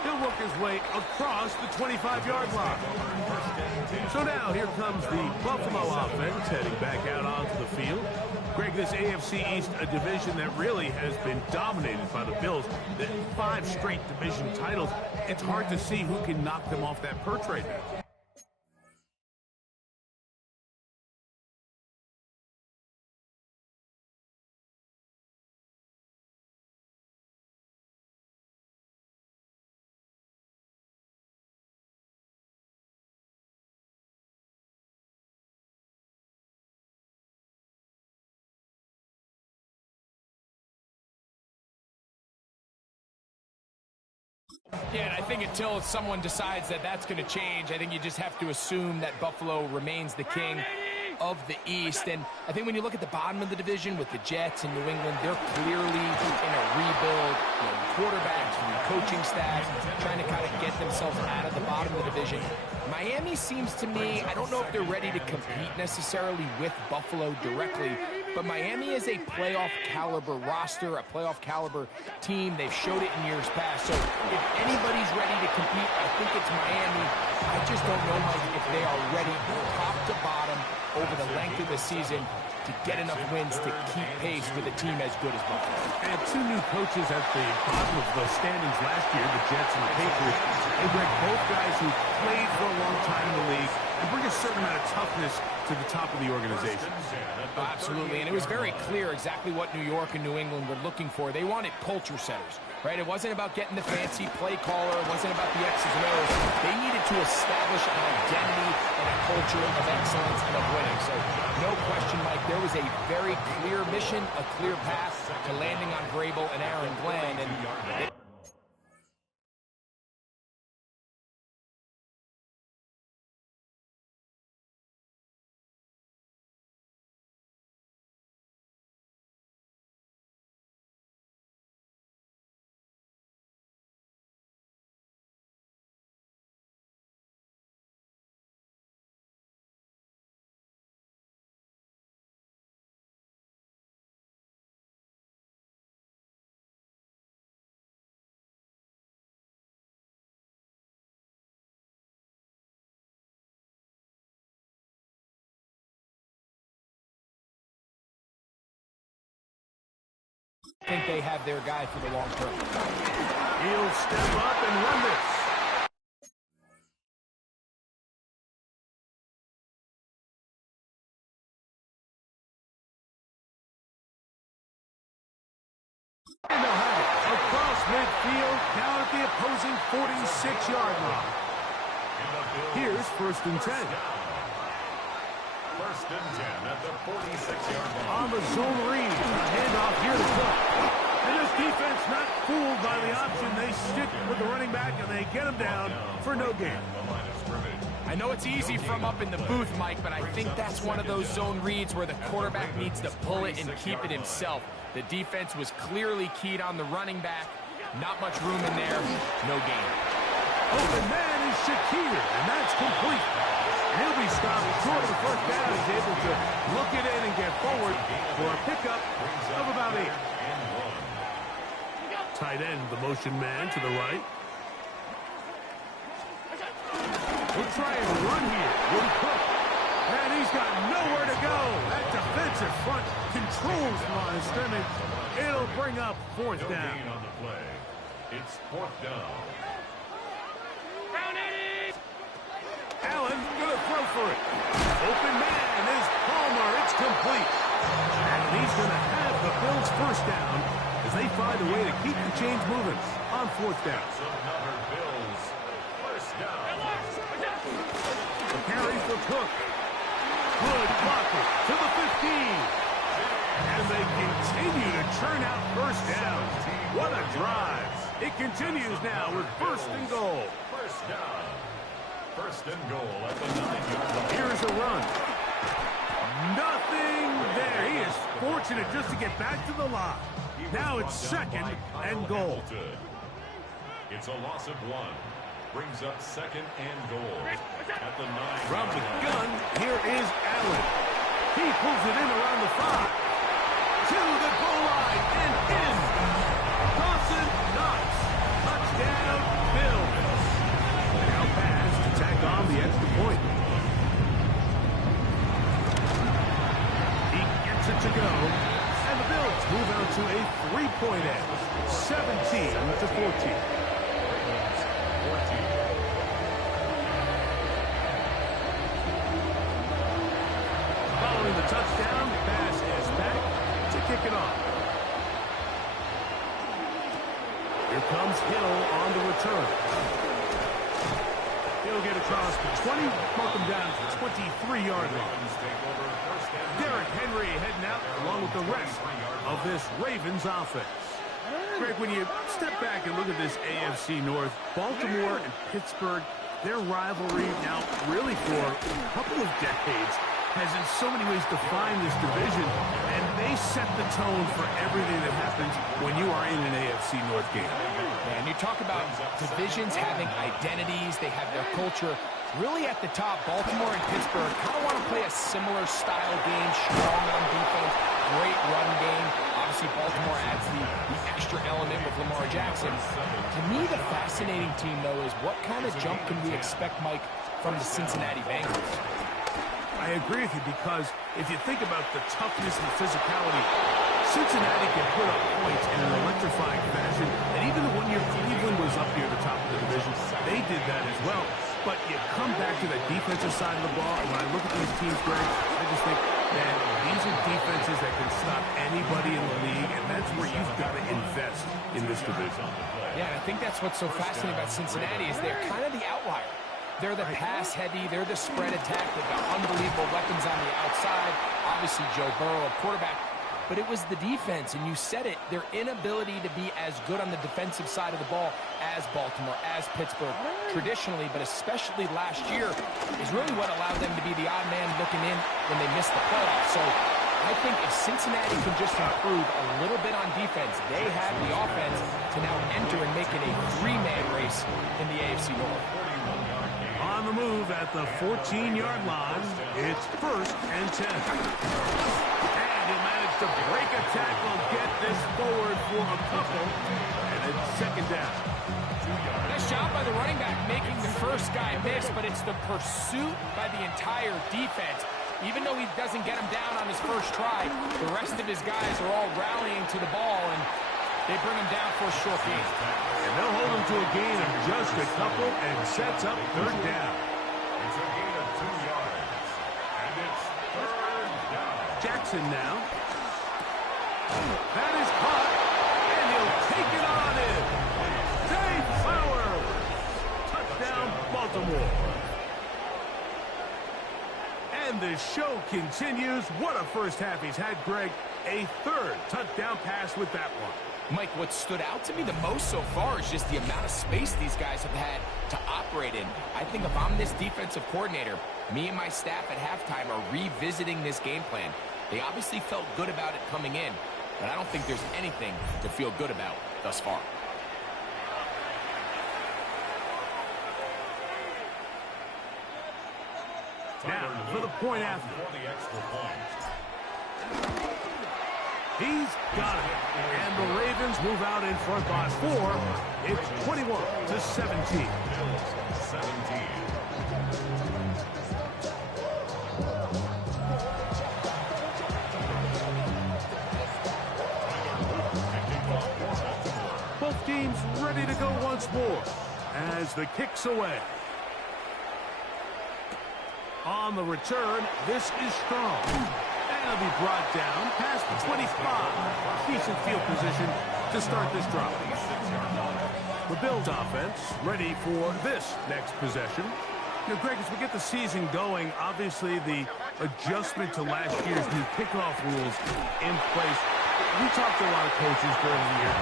He'll work his way across the 25-yard line. So now here comes the Buffalo offense heading back out onto the field. Greg, this AFC East, a division that really has been dominated by the Bills. The 5 straight division titles. It's hard to see who can knock them off that perch right now. Yeah, and I think until someone decides that that's going to change, I think you just have to assume that Buffalo remains the king of the East. And I think when you look at the bottom of the division with the Jets and New England, they're clearly in a rebuild. Quarterbacks, new coaching staff, trying to kind of get themselves out of the bottom of the division. Miami seems to me, I don't know if they're ready to compete necessarily with Buffalo directly, but Miami is a playoff caliber roster, a playoff caliber team. They've showed it in years past. So if anybody's ready to compete, I think it's Miami. I just don't know, Mike, if they are ready top to bottom over the length of the season to get enough wins to keep pace with a team as good as Buffalo. And two new coaches at the bottom of the standings last year, the Jets and the Patriots. They bring both guys who played for a long time in the league and bring a certain amount of toughness to the top of the organization. Oh, absolutely, and it was very clear exactly what New York and New England were looking for. They wanted culture setters, right? It wasn't about getting the fancy play caller. It wasn't about the X's and O's. They needed to establish an identity and a culture of excellence and of winning. So, no question, Mike, there was a very clear mission, a clear path to landing on Vrabel and Aaron Glenn, and I think they have their guy for the long term. He'll step up and run this. And they'll have it across midfield, down at the opposing 46-yard line. Here's 1st and 10. 1st and 10 at the 46-yard line. On the zone read, a handoff here to Cook. And this defense not fooled by the option. They stick with the running back, and they get him down for no gain. I know it's easy from up in the booth, Mike, but I think that's one of those zone reads where the quarterback needs to pull it and keep it himself. The defense was clearly keyed on the running back. Not much room in there. No gain. Open man is Shakir, and that's complete. He'll be stopped short of the 1st down. He's able to look it in and get forward for a pickup of about 8. Tight end, the motion man to the right. We'll try and run here. Woody Cook. And he's got nowhere to go. That defensive front controls the line of scrimmage. It'll bring up 4th down. On the play. It's 4th down. Allen gonna throw for it. Open man is Palmer. It's complete. And he's gonna have the Bills' 1st down as they find a way to keep the chains moving on 4th down. Another Bills 1st down. The carry for Cook. Good blocker to the 15. And they continue to churn out 1st down. What a drive. It continues now with 1st and goal. 1st down. 1st and goal at the 9-yard line. Here's a run. Nothing there. He is fortunate just to get back to the line. Now it's 2nd and goal. It's a loss of 1. Brings up 2nd and goal at the 9. From the gun, here is Allen. He pulls it in around the 5. To the goal line and in. Dawson Knox. Touchdown, Bills. Now pass to tack on the extra point. He gets it to go. And the Bills move out to a 3-point edge. 17-14. Following the touchdown, pass is back to kick it off. Here comes Hill on the return. He'll get across the 20, mark him down to 23-yard line. Derrick Henry heading out along with the rest of this Ravens offense. Greg, when you step back and look at this AFC North, Baltimore and Pittsburgh, their rivalry now really for a couple of decades has in so many ways defined this division, and they set the tone for everything that happens when you are in an AFC North game. And you talk about divisions having identities, they have their culture. Really at the top, Baltimore and Pittsburgh kind of want to play a similar style game, strong on defense, great run game. Obviously, Baltimore adds the extra element with Lamar Jackson. To me, the fascinating team, though, is what kind of jump can we expect, Mike, from the Cincinnati Bengals? I I agree with you because if you think about the toughness and the physicality, Cincinnati can put up points in an electrifying fashion. And even the 1 year Cleveland was up near the top of the division, they did that as well. But you come back to that defensive side of the ball, and when I look at these teams, Greg, I just think, man, these are defenses that can stop anybody in the league, and that's where you've got to invest in this division. Yeah, and I think that's what's so fascinating about Cincinnati is they're kind of the outlier. They're the pass-heavy, they're the spread attack. They've got unbelievable weapons on the outside. Obviously, Joe Burrow, a quarterback. But it was the defense, and you said it, their inability to be as good on the defensive side of the ball as Baltimore, as Pittsburgh, traditionally, but especially last year, is really what allowed them to be the odd man looking in when they missed the playoffs. So I think if Cincinnati can just improve a little bit on defense, they have the offense to now enter and make it a three-man race in the AFC North. On the move at the 14-yard line, it's 1st and 10. And he'll manage to break a tackle, get this forward for a couple, and it's 2nd down. Nice job by the running back making the first guy miss, but it's the pursuit by the entire defense. Even though he doesn't get him down on his first try, the rest of his guys are all rallying to the ball, and they bring him down for a short gain. And they'll hold him to a gain of just a couple and sets up 3rd down. It's a gain of 2 yards. And it's 3rd down. Jackson now. That is caught, and he'll take it on in. Dave Flowers. Touchdown, Baltimore. And the show continues. What a first half he's had, Greg. A 3rd touchdown pass with that one. Mike, what stood out to me the most so far is just the amount of space these guys have had to operate in. I think if I'm this defensive coordinator, me and my staff at halftime are revisiting this game plan. They obviously felt good about it coming in, but I don't think there's anything to feel good about thus far. Now, for the point after. For the extra point. He's got it. And the Ravens move out in front by 4. It's 21-17. 17. Both teams ready to go once more as the kick's away. On the return, this is strong. And it'll be brought down past the 25. Decent field position to start this drive. The Bills offense ready for this next possession. Now, Greg, as we get the season going, obviously the adjustment to last year's new kickoff rules in place. We talked to a lot of coaches during the year.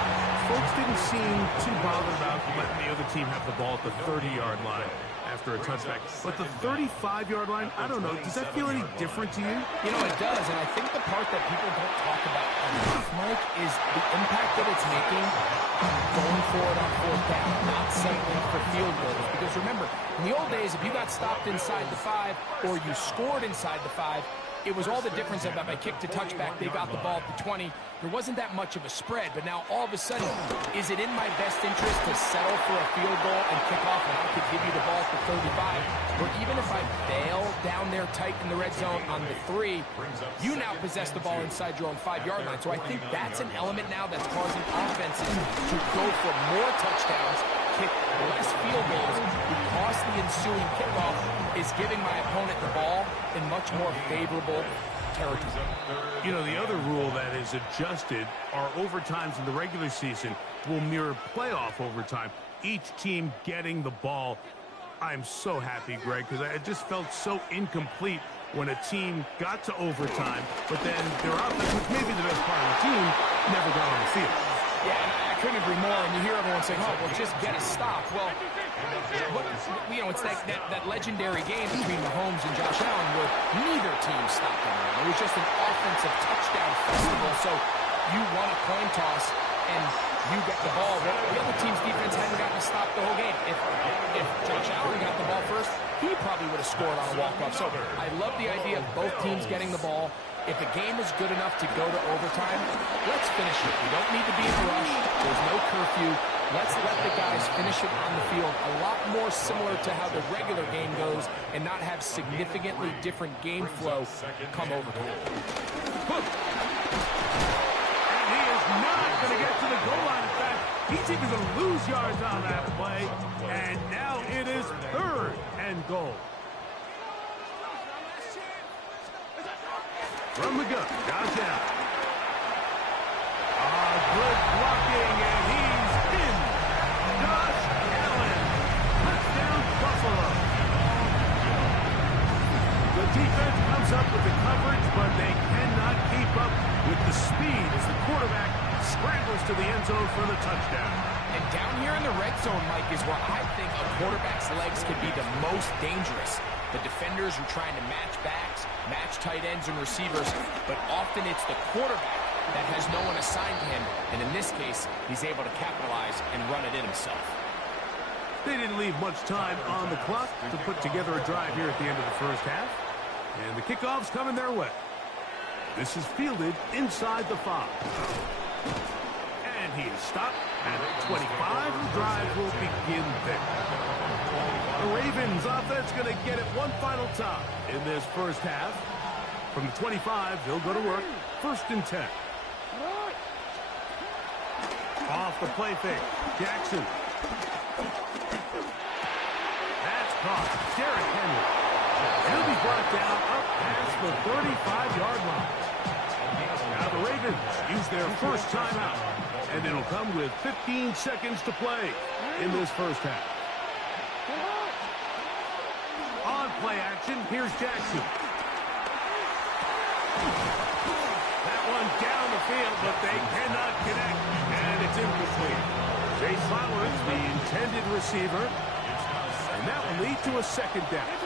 Folks didn't seem too bothered about letting the other team have the ball at the 30-yard line after a touchback. But the 35-yard line, I don't know, does that feel any different to you? You know, it does, and I think the part that people don't talk about enough, Mike, is the impact that it's making going forward on 4th down, not settling for field goals. Because remember, in the old days, if you got stopped inside the 5 or you scored inside the 5, it was all the difference of if I kicked a touchback, they got the ball at the 20. There wasn't that much of a spread, but now all of a sudden, is it in my best interest to settle for a field goal and kick off and I could give you the ball at the 35? Or even if I bail down there tight in the red zone on the 3, you now possess the ball inside your own 5-yard line. So I think that's an element now that's causing offenses to go for more touchdowns, kick less field goals, because the ensuing kickoff is giving my opponent the ball in much more favorable territory. You know, the other rule that is adjusted are overtimes in the regular season will mirror playoff overtime, each team getting the ball. I'm so happy, Greg, because I just felt so incomplete when a team got to overtime, but then their offense, which may be the best part of the team, never got on the field. Yeah, and I couldn't agree more. And you hear everyone saying, oh, well, just get a stop. Well, you know, it's that legendary game between Mahomes and Josh Allen where neither team stopped them. It was just an offensive touchdown festival. So you won a coin toss and you get the ball. Well, the other team's defense hadn't gotten a stop the whole game. If Josh Allen got the ball first, he probably would have scored on a walk-off. So I love the idea of both teams getting the ball. If a game is good enough to go to overtime, let's finish it. We don't need to be in a rush. There's no curfew. Let's let the guys finish it on the field a lot more similar to how the regular game goes and not have significantly different game flow come over to it. And he is not going to get to the goal line. In fact, he's even going to lose yards on that play. And now it is 3rd and goal. From the gun, Josh Allen. Good blocking, and he's in. Josh Allen, touchdown Buffalo. The defense comes up with the coverage, but they cannot keep up with the speed as the quarterback scrambles to the end zone for the touchdown. And down here in the red zone, Mike, is where I think a quarterback's legs could be the most dangerous. The defenders are trying to match backs, match tight ends and receivers, but often it's the quarterback that has no one assigned to him, and in this case, he's able to capitalize and run it in himself. They didn't leave much time on the clock to put together a drive here at the end of the first half, and the kickoff's coming their way. This is fielded inside the 5. And he is stopped at 25. The drive will begin there. The Ravens offense going to get it one final time in this first half. From the 25, they'll go to work. 1st and 10. Off the play fake. Jackson. That's caught. Derrick Henry. He'll be brought down up past the 35-yard line. Now the Ravens use their first timeout, and it'll come with 15 seconds to play in this first half. On play action, here's Jackson. That one down the field, but they cannot connect, and it's incomplete. Chase Flowers, the intended receiver, and that will lead to a 2nd down.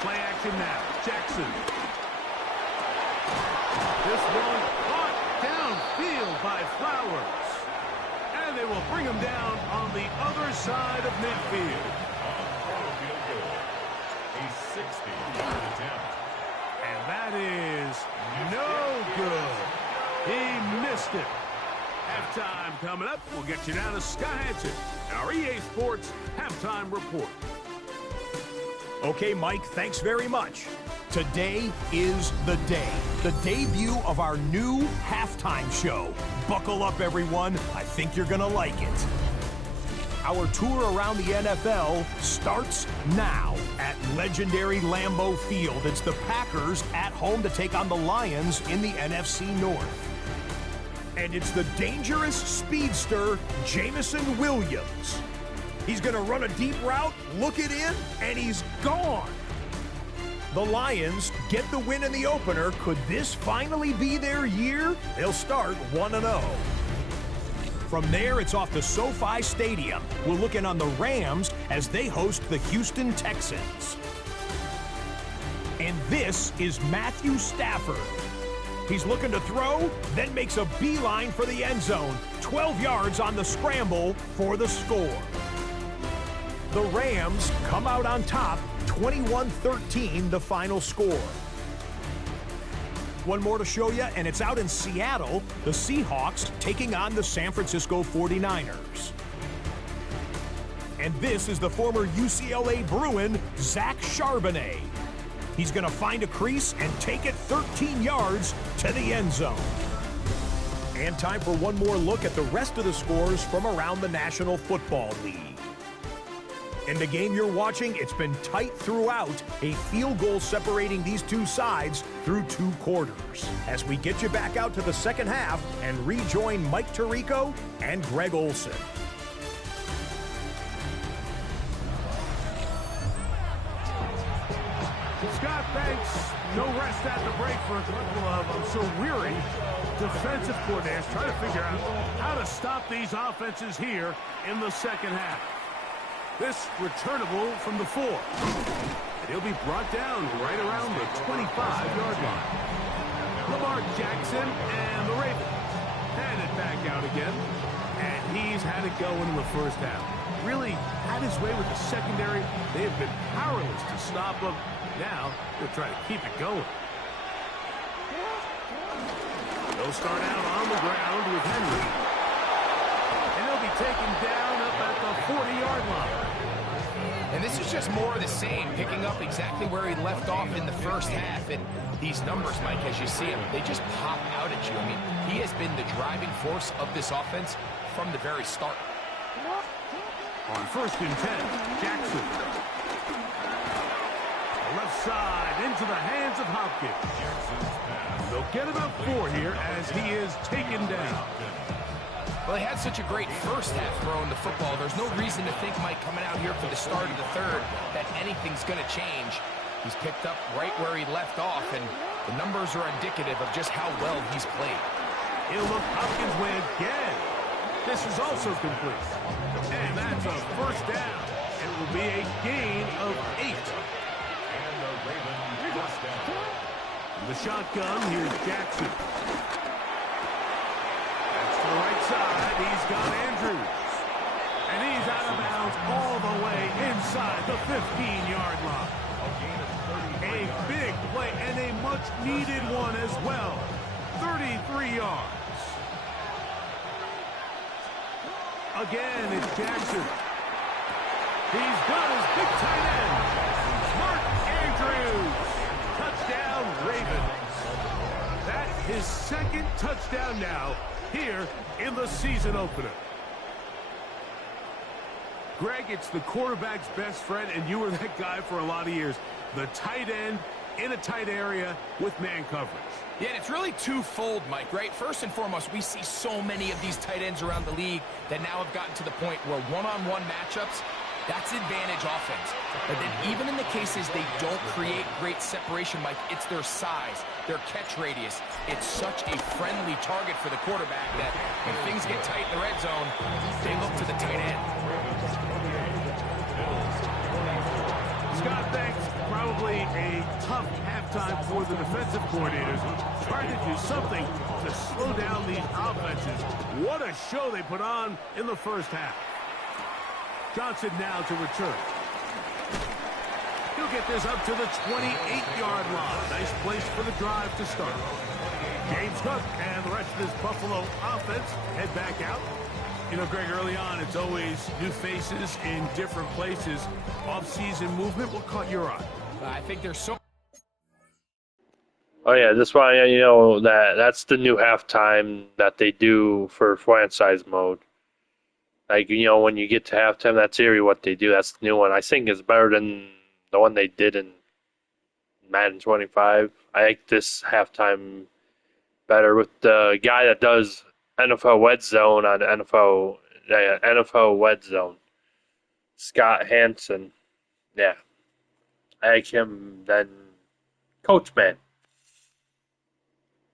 Play action now. Jackson. This one caught downfield by Flowers. And they will bring him down on the other side of midfield. A 60-yard attempt. And that is no good. He missed it. Halftime coming up. We'll get you down to Scott Hansen, our EA Sports Halftime Report. Okay, Mike, thanks very much. Today is the day. The debut of our new halftime show. Buckle up, everyone. I think you're going to like it. Our tour around the NFL starts now at legendary Lambeau Field. It's the Packers at home to take on the Lions in the NFC North. And it's the dangerous speedster, Jameson Williams. He's going to run a deep route, look it in, and he's gone. The Lions get the win in the opener. Could this finally be their year? They'll start 1-0. From there, it's off to SoFi Stadium. We'll look in on the Rams as they host the Houston Texans. And this is Matthew Stafford. He's looking to throw, then makes a beeline for the end zone. 12 yards on the scramble for the score. The Rams come out on top, 21-13 the final score. One more to show you, and it's out in Seattle, the Seahawks taking on the San Francisco 49ers. And this is the former UCLA Bruin, Zach Charbonnet. He's going to find a crease and take it 13 yards to the end zone. And time for one more look at the rest of the scores from around the National Football League. In the game you're watching, it's been tight throughout, a field goal separating these two sides through 2 quarters. As we get you back out to the second half and rejoin Mike Tirico and Greg Olson. Scott, thanks. No rest at the break for a couple of, I'm so weary, defensive coordinators trying to figure out how to stop these offenses here in the second half. This returnable from the 4. And he'll be brought down right around the 25-yard line. Lamar Jackson and the Ravens had it back out again. And he's had it going in the first half. Really had his way with the secondary. They have been powerless to stop him. Now they'll try to keep it going. They'll start out on the ground with Henry. And he'll be taken down up at the 40-yard line. And this is just more of the same, picking up exactly where he left off in the first half. And these numbers, Mike, as you see them, they just pop out at you. I mean, he has been the driving force of this offense from the very start. On 1st and 10, Jackson. Left side into the hands of Hopkins. They'll get about 4 here as he is taken down. Well, he had such a great first half throwing the football. There's no reason to think, Mike, coming out here for the start of the third, that anything's going to change. He's picked up right where he left off, and the numbers are indicative of just how well he's played. He'll look Hopkins' way again. This is also complete. And that's a first down. It will be a gain of 8. And the Ravens first down. The shotgun, here's Jackson. That's the right side. He's got Andrews. And he's out of bounds all the way inside the 15-yard line. A big play and a much-needed one as well. 33 yards. Again, it's Jackson. He's got his big tight end. Mark Andrews. Touchdown, Ravens. That's his second touchdown now here in the season opener. Greg, it's the quarterback's best friend, and you were that guy for a lot of years. The tight end in a tight area with man coverage. Yeah, and it's really twofold, Mike, right? First and foremost, we see so many of these tight ends around the league that now have gotten to the point where one-on-one matchups, that's advantage offense. But then even in the cases they don't create great separation, Mike, it's their size, their catch radius. It's such a friendly target for the quarterback that when things get tight in the red zone, they look to the tight end. Scott, thanks. Probably a tough halftime for the defensive coordinators. Trying to do something to slow down these offenses. What a show they put on in the first half. Johnson now to return. He'll get this up to the 28-yard line. Nice place for the drive to start. James Cook and the rest of this Buffalo offense head back out. You know, Greg, early on, it's always new faces in different places. Off-season movement, what caught your eye? I think there's so... Oh yeah, this one, you know, that's the new halftime that they do for franchise mode. Like, you know, when you get to halftime, that's really what they do. That's the new one. I think it's better than the one they did in Madden 25. I like this halftime better with the guy that does NFL Red Zone on NFL Red Zone. Scott Hansen. Yeah. I like him than Coachman.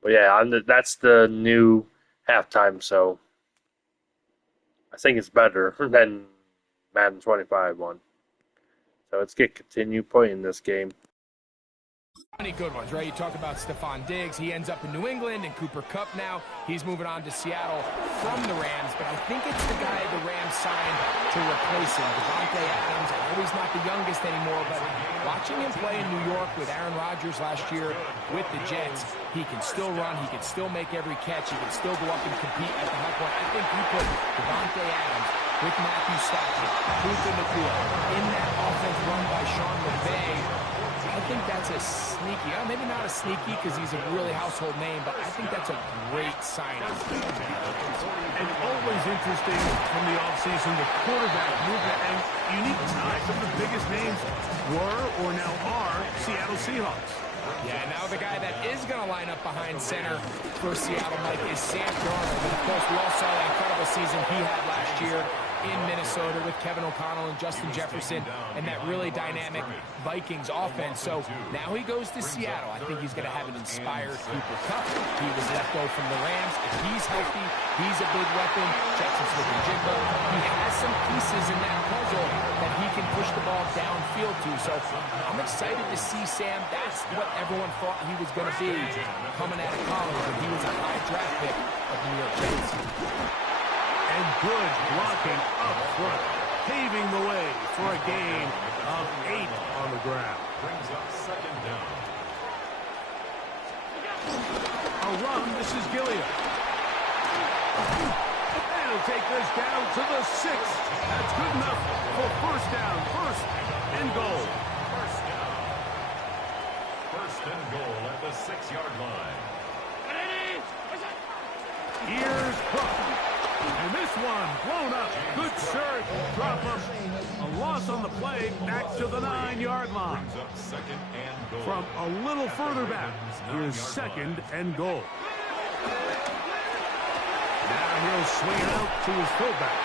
But yeah, that's the new halftime, so I think it's better than Madden 25 one. So let's continue playing this game. Many good ones, right? You talk about Stephon Diggs. He ends up in New England, and Cooper Kupp now. He's moving on to Seattle from the Rams, but I think it's the guy the Rams signed to replace him. Davante Adams, I know he's not the youngest anymore, but watching him play in New York with Aaron Rodgers last year with the Jets, he can still run, he can still make every catch, he can still go up and compete at the high point. I think you put Davante Adams with Matthew Stafford, Puka Nacua, in that offense run by Sean McVay. I think that's a sneaky, maybe not a sneaky because he's a really household name, but I think that's a great signing. And always interesting from the offseason, the quarterback movement and unique ties. Some of the biggest names were or now are Seattle Seahawks. Yeah, now the guy that is going to line up behind center for Seattle, Mike, is Sam Darnold. And of course, we all saw that incredible season he had last year in Minnesota with Kevin O'Connell and Justin Jefferson and that really dynamic Vikings offense. So now he goes to Seattle. I think he's going to have an inspired Cooper Kupp. He was let go from the Rams. If he's healthy, he's a big weapon. Jackson Smith-Njigba. He has some pieces in that puzzle that he can push the ball downfield to. So I'm excited to see Sam. That's what everyone thought he was going to be coming out of college when he was a high draft pick of the New York Jets. And good blocking up front, paving the way for a gain of 8 on the ground. Brings up second down. a run. This is Gilliam. And he'll take this down to the 6. That's good enough for first down. First and goal. First and goal at the 6-yard line. Here's Cook. And this one blown up. Good surge. Drop him. A loss on the play. Back to the 9-yard line. Brings up second and goal. From a little further back, here's second and goal. Now he'll swing it out to his fullback.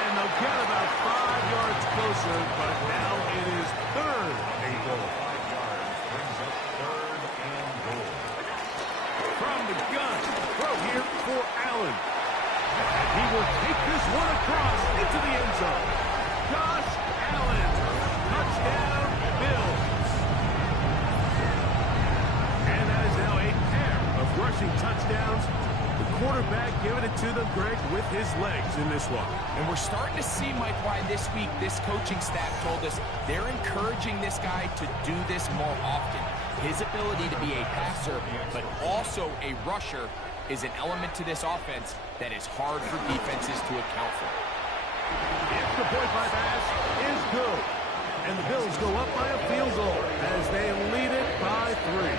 And they'll get about 5 yards closer, but now it is third and goal. 5 yards. Brings up third and goal. From the gun, throw here for Allen. And he will take this one across into the end zone. Josh Allen, touchdown, Bills. And that is now a pair of rushing touchdowns. The quarterback giving it to them, Greg, with his legs in this one. And we're starting to see, Mike, why this week this coaching staff told us they're encouraging this guy to do this more often. His ability to be a passer, but also a rusher, is an element to this offense that is hard for defenses to account for. Extra point by Bass is good. And the Bills go up by a field goal as they lead it by 3.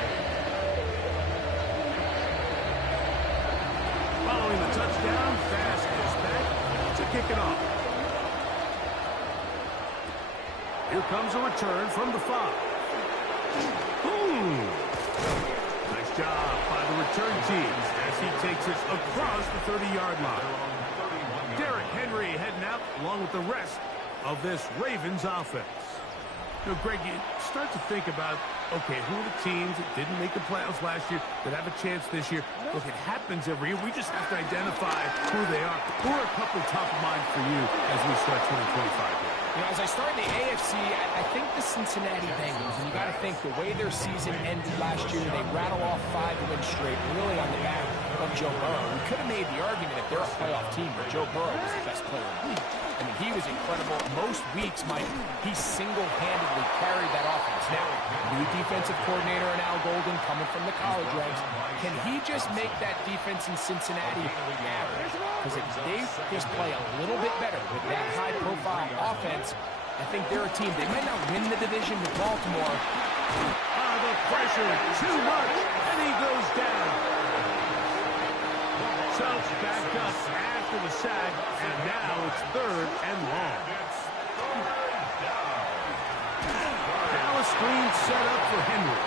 Following the touchdown, Bass is back to kick it off. Here comes a return from the 5. Nice job by the return team as he takes it across the 30-yard line. Derrick Henry heading out along with the rest of this Ravens offense. You know, Greg, you start to think about, okay, who are the teams that didn't make the playoffs last year that have a chance this year? Look, it happens every year. We just have to identify who they are. Who are a couple top of mind for you as we start 2025 here? You know, as I start in the AFC, I think the Cincinnati Bengals, and you got to think the way their season ended last year, they rattle off 5 wins straight, really on the back of Joe Burrow. We could have made the argument if they're a playoff team, but Joe Burrow was the best player in the league. I mean, he was incredible. Most weeks, Mike, he single-handedly carried that offense. Now, new defensive coordinator and Al Golden coming from the college ranks. Can he just make that defense in Cincinnati average? Because if they just play a little bit better with that high-profile offense, I think they're a team. They might not win the division with Baltimore. The pressure, too much, and he goes down. Self backed up after the sack, and now it's third and long. Now a screen set up for Henry.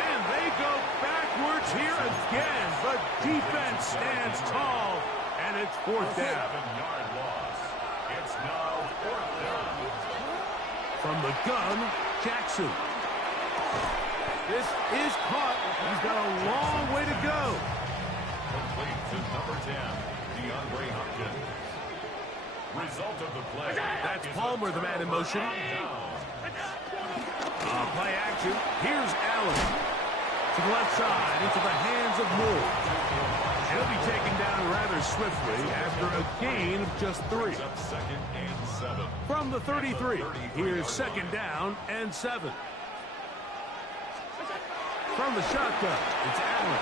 And they go backwards here again, but defense stands tall, and it's fourth down. 7-yard loss. It's now fourth down. From the gun, Jackson. This is caught. He's got a long way to go. Complete to number 10, DeAndre Hopkins. Result of the play. That's Palmer, the man in motion. Play action. Here's Allen. To the left side, into the hands of Moore. He'll be taken down rather swiftly after a gain of just 3. Second and 7. From the 33, here's second down and 7. From the shotgun, it's Allen.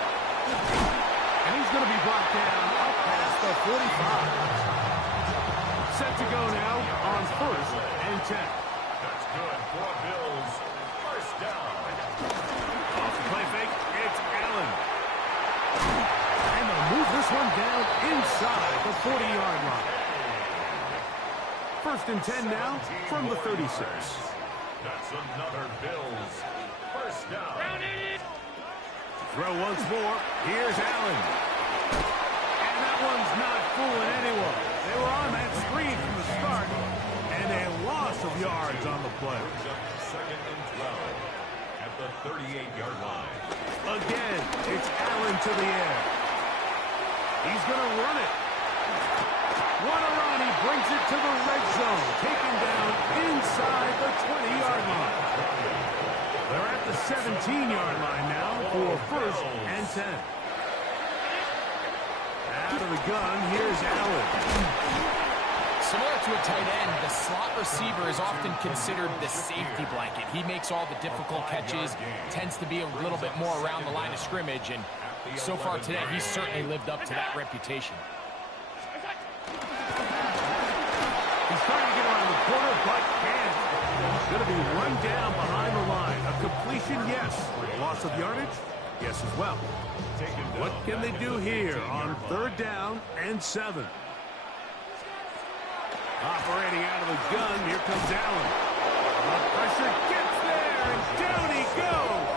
And he's going to be brought down up past the 45. Set to go now on first and 10. That's good for Bills. First down. Off the play fake, it's Allen. And they'll move this one down inside the 40-yard line. First and 10 now from the 36. That's another Bills. First down. Throw once more. Here's Allen. And that one's not fooling anyone. They were on that screen from the start, and a loss of yards on the play. Second and 12 at the 38-yard line. Again, it's Allen to the air. He's going to run it. What a run. He brings it to the red zone. Taken down inside the 20-yard line. They're at the 17-yard line now for first and 10. Out of the gun, here's Allen. Similar to a tight end, the slot receiver is often considered the safety blanket. He makes all the difficult catches, tends to be a little bit more around the line of scrimmage, and So far today, he's certainly lived up to that reputation. He's trying to get around the corner, but can't. He's going to be run down behind the line. A completion, yes. A loss of yardage, yes as well. What can they do here on 3rd down and 7? Operating out of the gun, here comes Allen. The pressure gets there, and down he goes.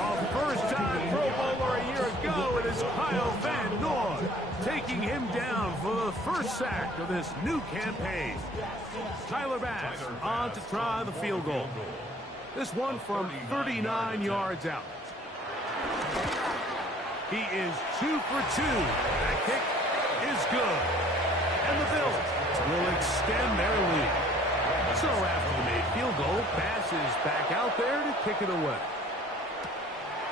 A first-time Pro Bowler a year ago, it is Kyle Van Noy taking him down for the first sack of this new campaign. Tyler Bass on to try the field goal. This one from 39 yards out. He is 2 for 2. That kick is good. And the Bills will extend their lead. So after the made field goal, Bass is back out there to kick it away.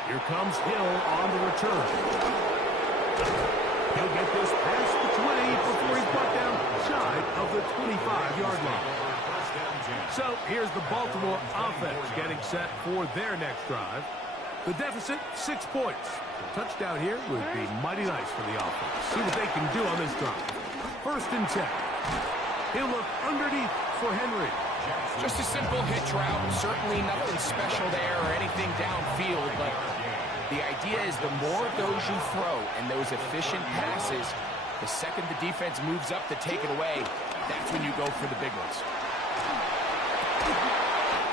Here comes Hill on the return. He'll get this past the 20 before he's brought down shy of the 25-yard line. So here's the Baltimore offense getting set for their next drive. The deficit, 6 points. A touchdown here would be mighty nice for the offense. See what they can do on this drive. 1st and 10. He'll look underneath for Henry. Just a simple hitch route. Certainly nothing special there or anything downfield, but the idea is the more of those you throw and those efficient passes, the second the defense moves up to take it away, that's when you go for the big ones.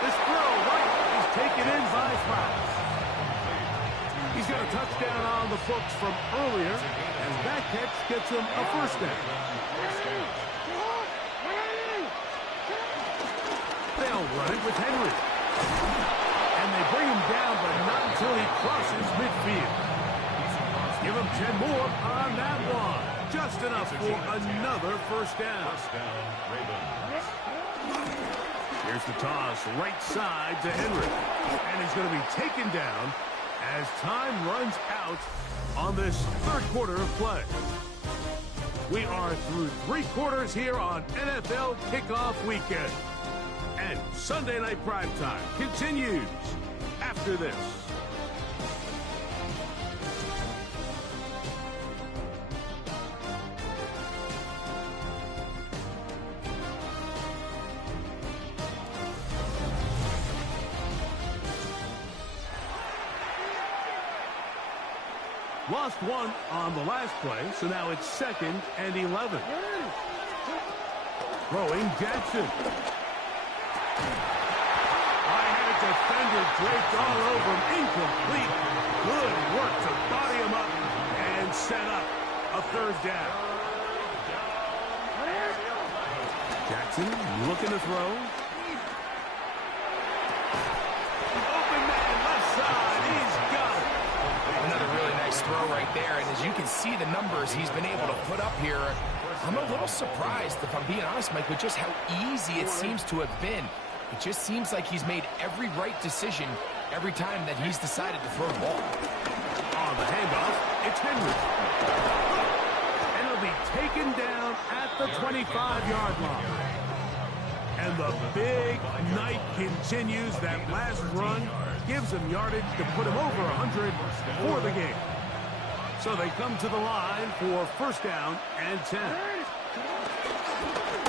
This throw right is taken in by Fowles. He's got a touchdown on the books from earlier, and that catch gets him a first down. They'll run it with Henry. And they bring him down, but not until he crosses midfield. Give him 10 more on that one. Just enough for another first down. Here's the toss, right side to Henry. And he's going to be taken down as time runs out on this 3rd quarter of play. We are through 3 quarters here on NFL Kickoff Weekend. And Sunday Night Primetime continues after this. Lost 1 on the last play, so now it's 2nd and 11. Throwing Jackson. High-headed defender draped all over him. Incomplete. Good work to body him up and set up a 3rd down. Jackson looking to throw. Open man left side. He's got it. Another really nice throw right there, and as you can see the numbers he's been able to put up here, I'm a little surprised, if I'm being honest, Mike, with just how easy it seems to have been. It just seems like he's made every right decision every time that he's decided to throw the ball. On the handoff, it's Henry. And he'll be taken down at the 25-yard line. And the big night continues. That last run gives him yardage to put him over 100 for the game. So they come to the line for 1st down and 10.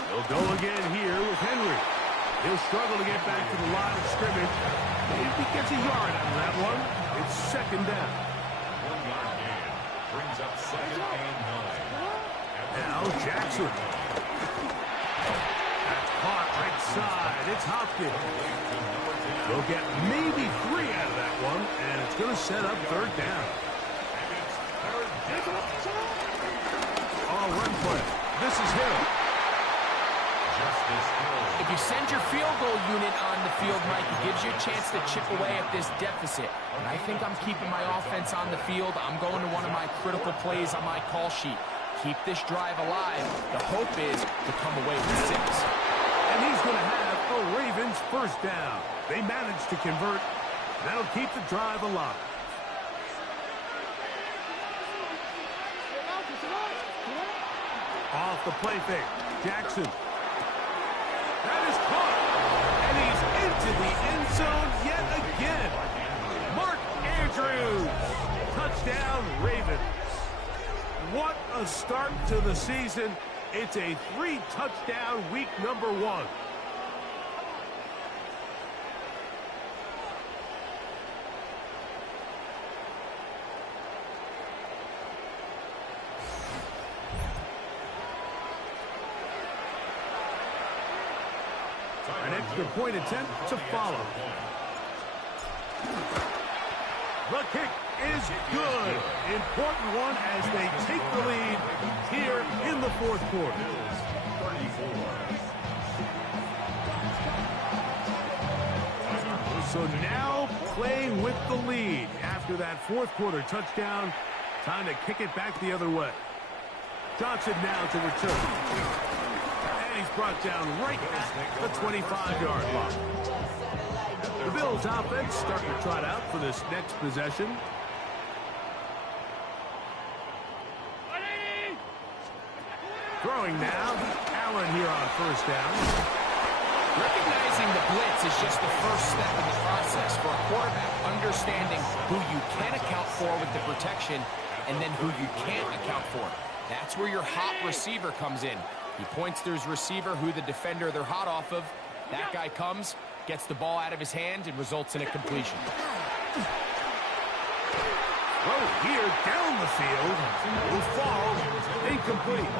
They'll go again here with Henry. He'll struggle to get back to the line of scrimmage. Maybe he gets a yard out of that one. It's 2nd down. 1-yard gain brings up 2nd and 9. Now Jackson. That's caught right side. It's Hopkins. They'll get maybe 3 out of that one, and it's going to set up 3rd down. All run play. This is Hill. If you send your field goal unit on the field, Mike, it gives you a chance to chip away at this deficit. And I think I'm keeping my offense on the field. I'm going to one of my critical plays on my call sheet. Keep this drive alive. The hope is to come away with 6. And he's going to have a Ravens 1st down. They managed to convert. That'll keep the drive alive. Off the play fake. Jackson. That is caught. And he's into the end zone yet again. Mark Andrews touchdown, Ravens. What a start to the season. It's a 3-touchdown week number 1. An extra point attempt to follow. The kick is good. Important one as they take the lead here in the fourth quarter. So now playing with the lead after that fourth quarter touchdown. Time to kick it back the other way. Johnson now to return. And he's brought down right at the 25-yard line. The Bills offense starting to trot out for this next possession. Throwing now, Allen here on first down. Recognizing the blitz is just the first step in the process for a quarterback, understanding who you can account for with the protection and then who you can't account for. That's where your hot receiver comes in. He points to his receiver, who the defender they're hot off of. That guy comes, gets the ball out of his hand, and results in a completion. Throw here down the field. Will fall. Incomplete.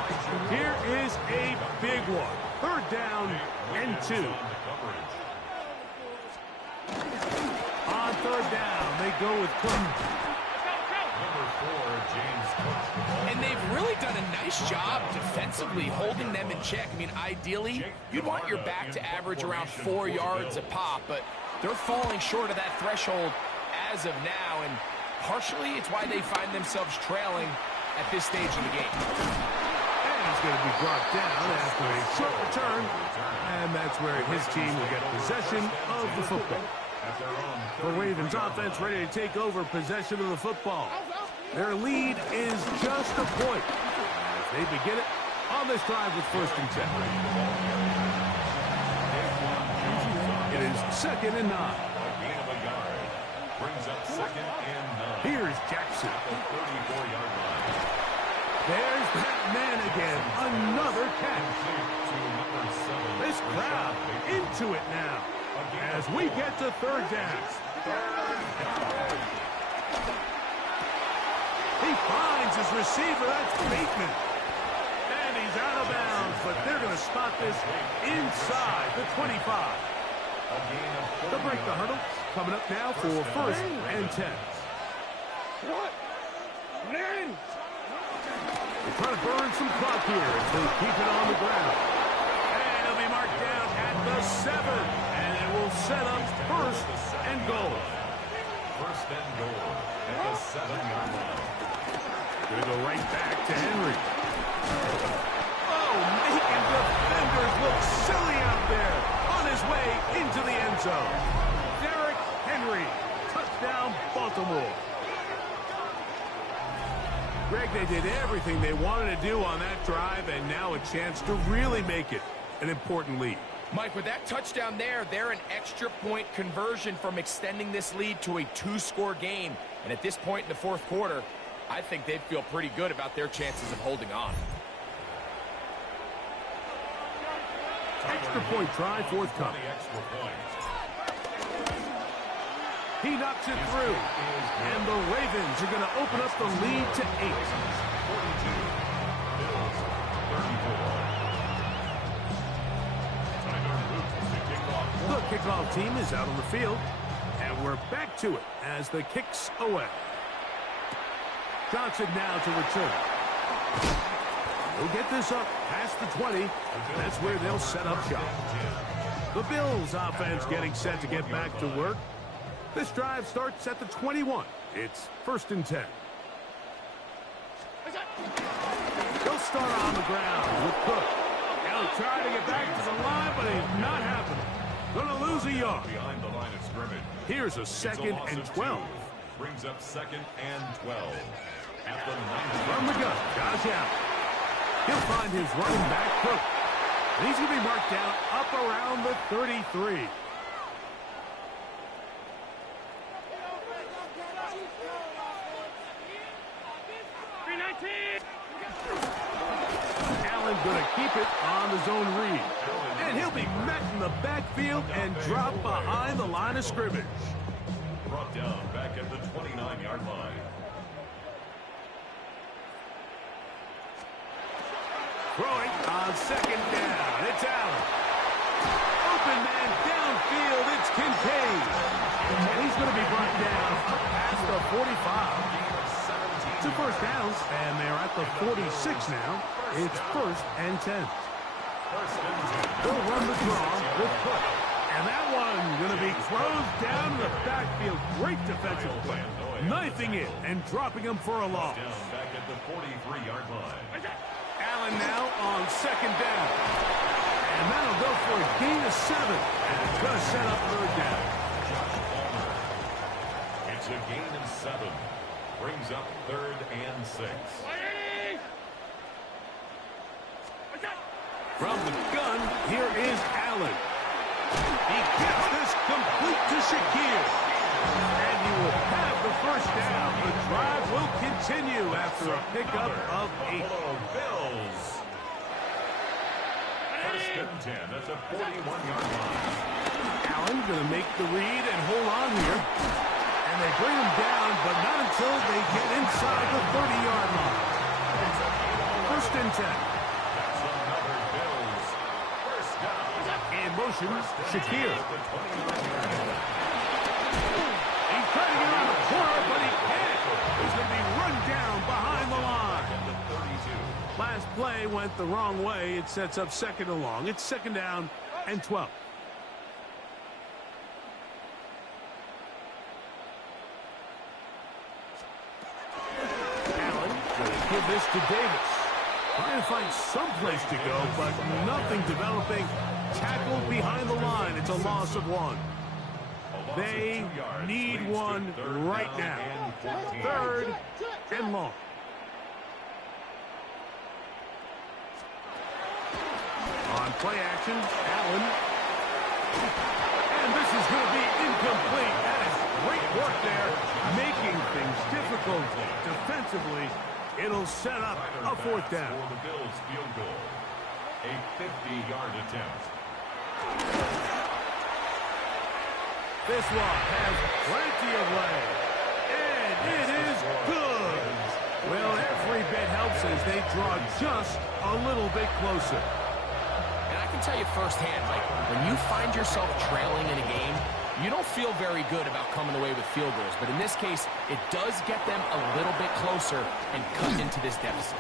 Here is a big one. Third down and 2. On third down, they go with Cook. And they've really done a nice job defensively holding them in check. I mean, ideally, you'd want your back to average around 4 yards a pop, but they're falling short of that threshold as of now, and partially it's why they find themselves trailing at this stage of the game. And he's going to be brought down after a short return, and that's where his team will get possession of the football. The Ravens offense ready to take over possession of the football. Their lead is just a point as they begin it on this drive with first and 10. It is 2nd and 9. Here's Jackson. There's that man again. Another catch. This crowd into it now as we get to third down. He finds his receiver. That's Bateman. And he's out of bounds, but they're going to spot this inside the 25. They'll break the huddle. Coming up now for first and 10. What? Man! They're trying to burn some clock here as they keep it on the ground. And it'll be marked down at the 7. And it will set up first and goal. First and goal at the 7-yard line. Going to go right back to Henry. Oh, making defenders look silly out there on his way into the end zone. Derrick Henry, touchdown Baltimore. Greg, they did everything they wanted to do on that drive, and now a chance to really make it an important lead. Mike, with that touchdown there, they're an extra point conversion from extending this lead to a 2-score game. And at this point in the fourth quarter, I think they'd feel pretty good about their chances of holding on. Extra point try forthcoming. He knocks it through. And the Ravens are going to open up the lead to 8. The kickoff team is out on the field. And we're back to it as the kick's away. Johnson now to return. They'll get this up past the 20. That's where they'll set up shop. The Bills offense getting set to get back to work. This drive starts at the 21. It's first and 10. They'll start on the ground with Cook. He'll try to get back to the line, but he's not happening. Gonna lose a yard. Behind the line of scrimmage. Here's a 2nd and 12. Brings up 2nd and 12. At the 9. From the gun, Josh Allen. He'll find his running back, Cook. And he's going to be marked down up around the 33. it on the zone read. And he'll be met in the backfield and dropped behind the line of scrimmage. Brought down back at the 29-yard line. Throwing on second down. It's Allen. Open man downfield. It's Kincaid. And he's going to be brought down past the 45. It's a first down, and they're at the 46 now. It's 1st and 10. They'll run the draw with Cook. And that one going to be closed down in the backfield. Great defensive play. Knifing it and dropping him for a loss. Back at the 43-yard line. Allen now on second down. And that'll go for a gain of 7. And it's going to set up third down. It's a gain of 7. Brings up 3rd and 6. From the gun, here is Allen. He gets this complete to Shakir. And he will have the first down. The drive will continue after a pickup of 8. Bills. 1st and 10 at the 41-yard line. Allen going to make the read and hold on here. And they bring him down, but not until they get inside the 30-yard line. 1st and 10. That's another Bills. First down. In motion, Shakir. He's trying to get around the corner, but he can't. He's going to be run down behind the line. Last play went the wrong way. It sets up 2nd and long. It's 2nd down and 12. Allen going to give this to Davis. Trying to find some place to go, but nothing developing. Tackled behind the line. It's a loss of 1. They need one right now. 3rd and long. On play action, Allen. And this is going to be incomplete. That is great work there, making things difficult defensively. It'll set up a 4th down. For the Bills field goal. A 50-yard attempt. This one has plenty of leg. And it is good. Well, every bit helps as they draw just a little bit closer. And I can tell you firsthand, Mike, when you find yourself trailing in a game, you don't feel very good about coming away with field goals. But in this case, it does get them a little bit closer and cut into this deficit.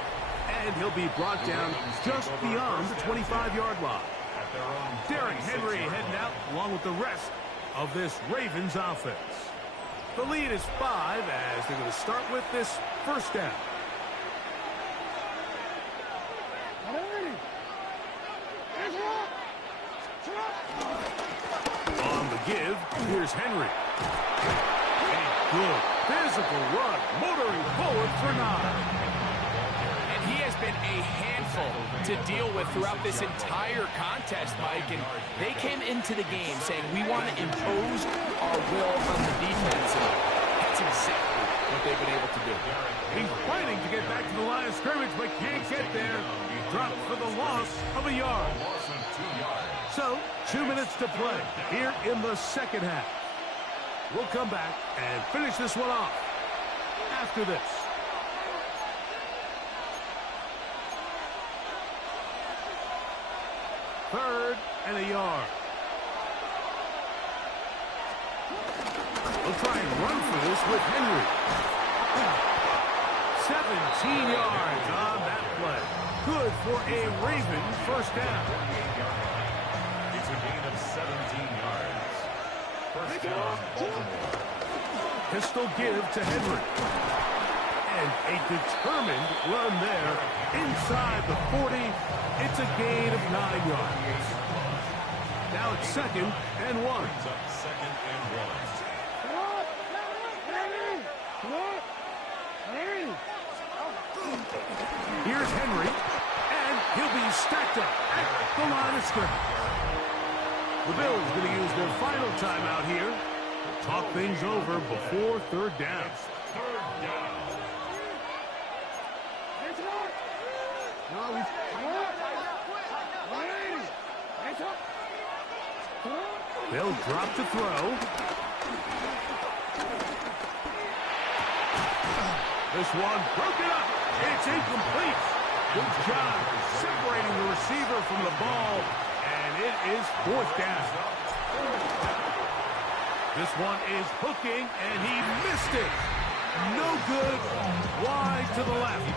And he'll be brought down just beyond the 25-yard line. Derrick Henry heading out along with the rest of this Ravens offense. The lead is 5 as they're going to start with this first down. On the give, here's Henry. A good physical run, motoring forward for 9. And he has been a handful to deal with throughout this entire contest, Mike. And they came into the game saying, we want to impose our will on the defense. And that's exactly what they've been able to do. He's fighting to get back to the line of scrimmage, but can't get there. Dropped for the loss of a yard. So, 2 minutes to play here in the second half. We'll come back and finish this one off after this. Third and a yard. We'll try and run for this with Henry. 17 yards on that play. Good for a Raven first down. It's a gain of 17 yards. First down, Baltimore. Pistol give to Henry. And a determined run there inside the 40. It's a gain of 9 yards. Now it's 2nd and 1. Brings up 2nd and 1. Here's Henry, and he'll be stacked up at the line of scrimmage. The Bills going to use their final timeout here. Talk things over before third down. Third down. They'll drop to throw. This one broken up. It's incomplete. Good job separating the receiver from the ball, and it is 4th down. This one is hooking, and he missed it. No good. Wide to the left.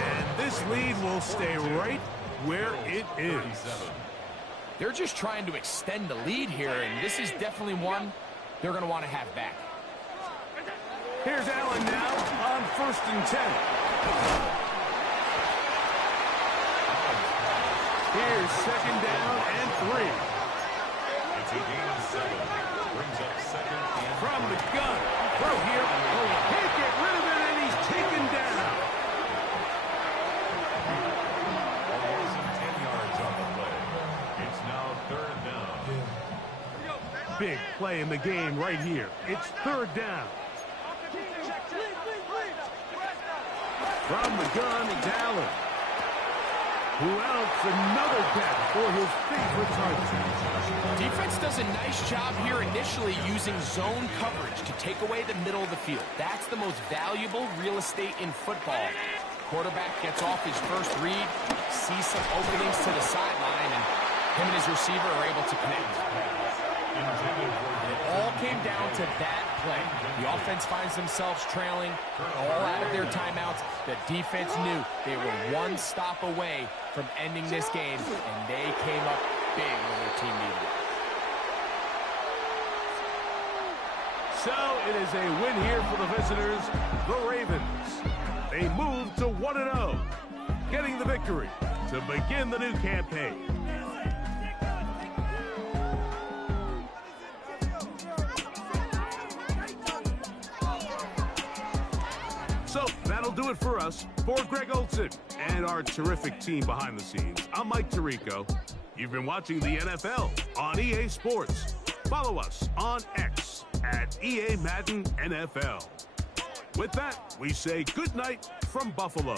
And this lead will stay right where it is. They're just trying to extend the lead here, and this is definitely one they're going to want to have back. Here's Allen now on 1st and 10. Here's 2nd down and 3. It's a gain of 7. Brings up 2nd and From the gun. Throw here. Oh, he can't get rid of it, and he's taken down. almost 10 yards on the play. It's now 3rd down. Big play in the game right here. It's 3rd down. From the gun, it's Allen. Who else? Another catch for his favorite target. Defense does a nice job here initially using zone coverage to take away the middle of the field. That's the most valuable real estate in football. Quarterback gets off his first read, sees some openings to the sideline, and him and his receiver are able to connect. It all came down to that play. The offense finds themselves trailing, all out of their timeouts. The defense knew they were one stop away from ending this game, and they came up big when their team needed it. So it is a win here for the visitors, the Ravens. They move to 1-0, getting the victory to begin the new campaign. So that'll do it for us. For Greg Olson and our terrific team behind the scenes, I'm Mike Tirico. You've been watching the NFL on EA Sports. Follow us on X at EA Madden NFL. With that, we say good night from Buffalo.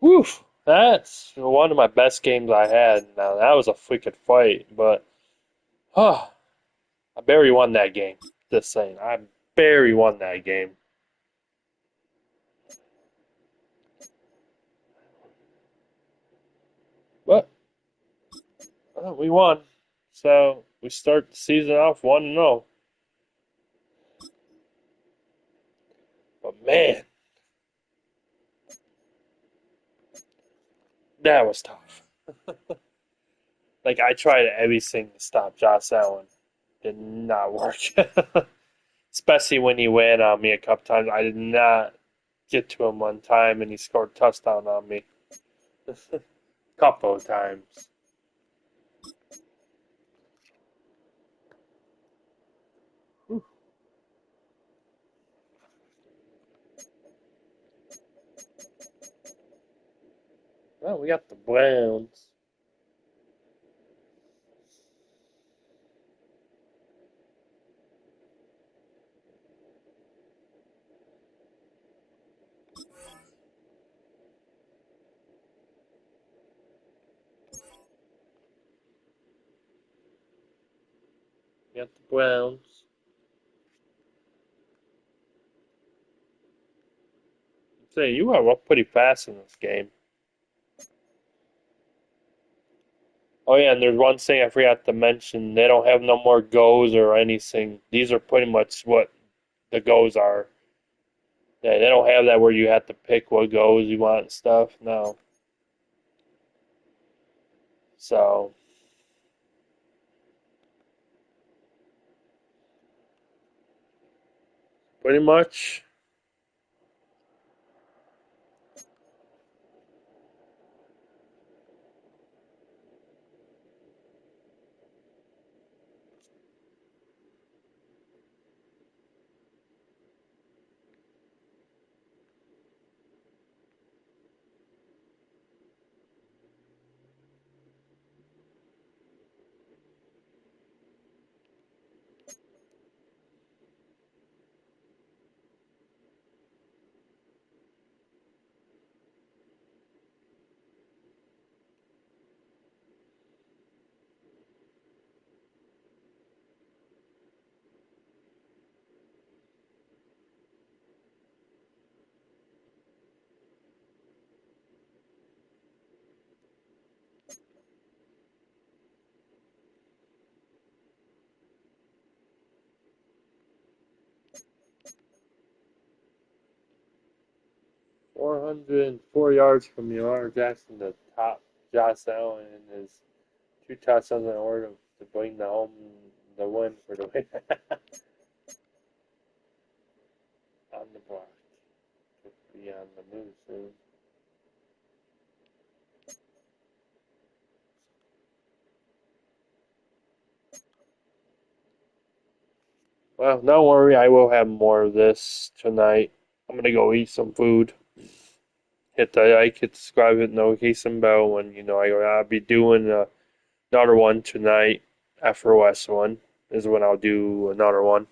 Woof! That's one of my best games I had. Now that was a freaking fight, but I barely won that game. Just saying, I barely won that game. But we won, so we start the season off 1-0. But man, that was tough. Like I tried everything to stop Josh Allen. Did not work. Especially when he ran on me a couple times. I did not get to him one time and he scored a touchdown on me. Couple of times. Whew. Well, we got the Browns. We got the Browns. Say you are up pretty fast in this game. Oh yeah, and there's one thing I forgot to mention. They don't have no more goes or anything. These are pretty much what the goes are. Yeah, they don't have that where you have to pick what goes you want and stuff. No. So pretty much. 404 yards from Lamar Jackson to top Josh Allen and his 2 touchdowns in order to bring the win for the win. On the block. Could be on the move soon. Well, don't worry, I will have more of this tonight. I'm gonna go eat some food. Hit the like, hit subscribe, hit the notification bell, and I'll be doing another one tonight after West one is when I'll do another one.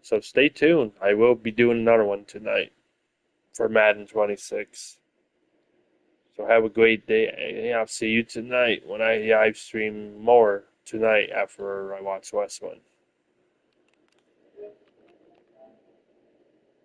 So stay tuned. I will be doing another one tonight for Madden 26. So have a great day. I'll see you tonight when I live stream more tonight after I watch West one.